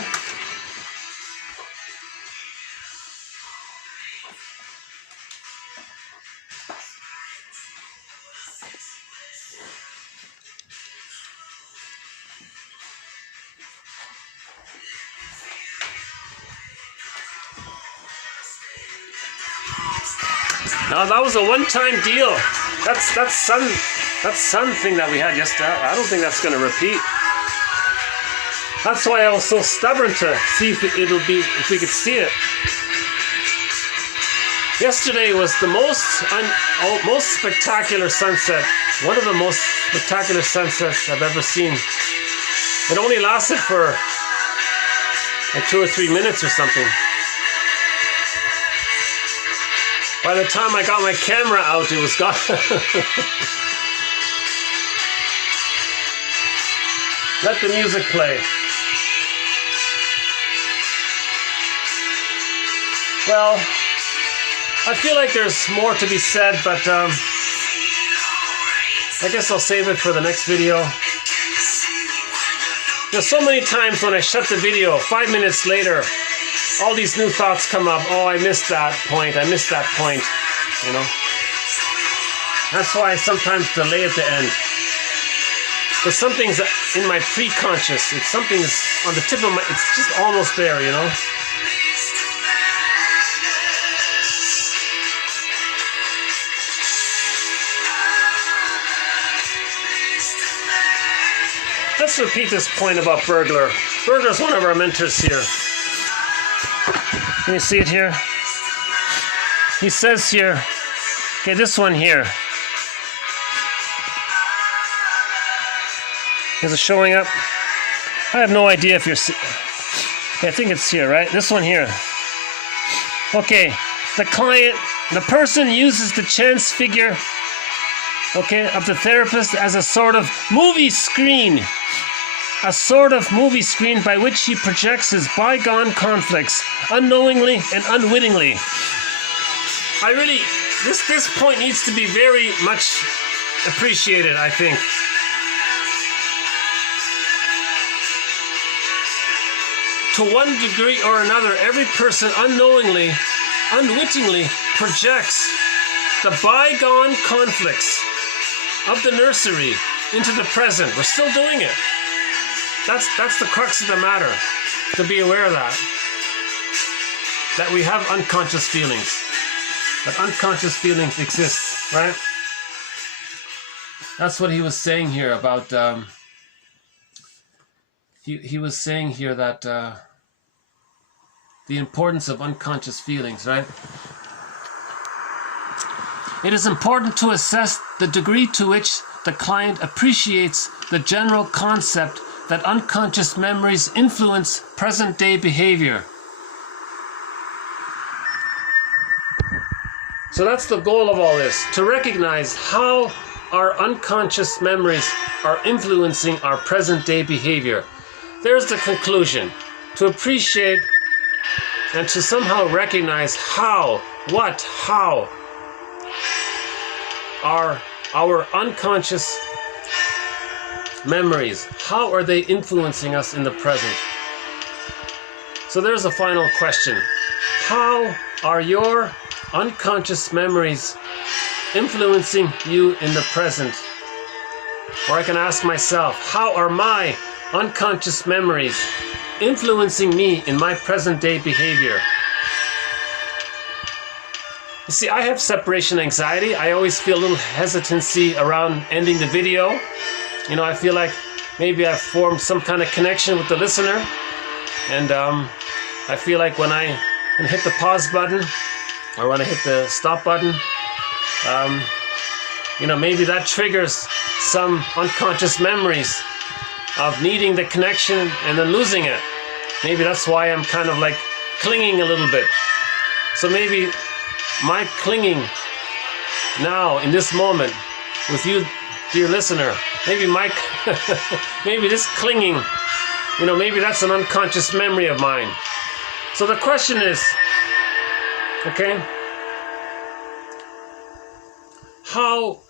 Now that was a one-time deal. That sun thing that we had yesterday, I don't think that's going to repeat. That's why I was so stubborn to see if we could see it. Yesterday was the most spectacular sunset. One of the most spectacular sunsets I've ever seen. It only lasted for like 2 or 3 minutes or something. By the time I got my camera out, it was gone. Let the music play. Well, I feel like there's more to be said, but I guess I'll save it for the next video. There's so many times when I shut the video, 5 minutes later, all these new thoughts come up. Oh, I missed that point. I missed that point. You know? That's why I sometimes delay at the end. But something's in my pre-conscious. It's something's on the tip of my... It's just almost there, you know? Let's repeat this point about Burglar. Burglar's one of our mentors here. Can you see it here? He says here, okay, this one here. Is it showing up? I have no idea if you're... Okay, I think it's here, right? This one here. Okay, the client, the person uses the chance figure, okay, of the therapist as a sort of movie screen. A sort of movie screen by which he projects his bygone conflicts, unknowingly and unwittingly. I really, this point needs to be very much appreciated, I think. To one degree or another, every person unknowingly, unwittingly projects the bygone conflicts of the nursery into the present. We're still doing it. That's the crux of the matter, to be aware of that. That we have unconscious feelings. That unconscious feelings exist, right? That's what he was saying here about, he was saying here that the importance of unconscious feelings, right? It is important to assess the degree to which the client appreciates the general concept that unconscious memories influence present-day behavior. So that's the goal of all this, to recognize how our unconscious memories are influencing our present-day behavior. There's the conclusion, to appreciate and to somehow recognize how are our unconscious memories, how are they influencing us in the present? So there's a final question. How are your unconscious memories influencing you in the present? Or I can ask myself, how are my unconscious memories influencing me in my present day behavior? You see, I have separation anxiety. I always feel a little hesitancy around ending the video. You know, I feel like maybe I've formed some kind of connection with the listener. And I feel like when I hit the pause button or when I hit the stop button, you know, maybe that triggers some unconscious memories of needing the connection and then losing it. Maybe that's why I'm kind of like clinging a little bit. So maybe my clinging now in this moment with you, dear listener, maybe maybe this clinging, you know, maybe that's an unconscious memory of mine. So the question is, okay, how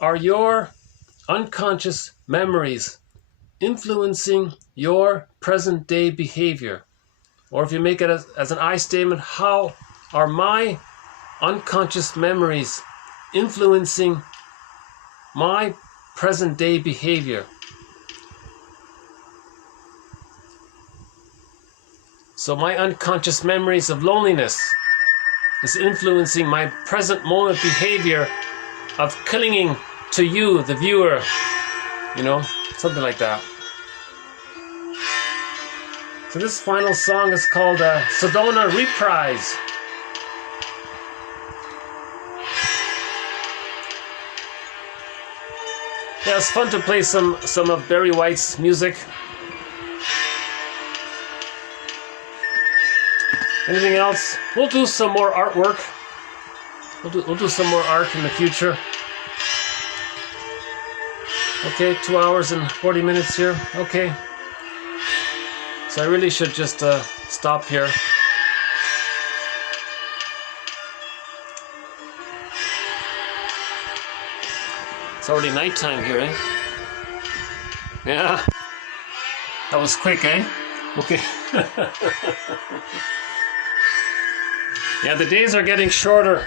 are your unconscious memories influencing your present day behavior? Or if you make it as an I statement, how are my unconscious memories influencing my present day behavior? So my unconscious memories of loneliness is influencing my present moment behavior of clinging to you, the viewer, you know, something like that. So this final song is called Sedona Reprise. Yeah, it's fun to play some of Barry White's music. Anything else? We'll do some more artwork. We'll do some more art in the future. Okay, 2 hours and 40 minutes here. Okay. So I really should just stop here. It's already nighttime here, eh? Yeah. That was quick, eh? Okay. Yeah, the days are getting shorter.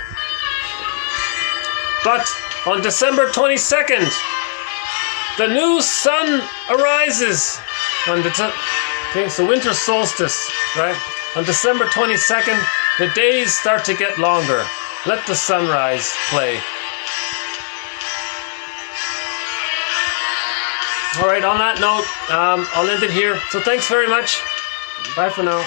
But on December 22nd, the new sun arises. Okay, so winter solstice, right? On December 22nd, the days start to get longer. Let the sunrise play. All right, on that note, I'll end it here. So thanks very much. Bye for now.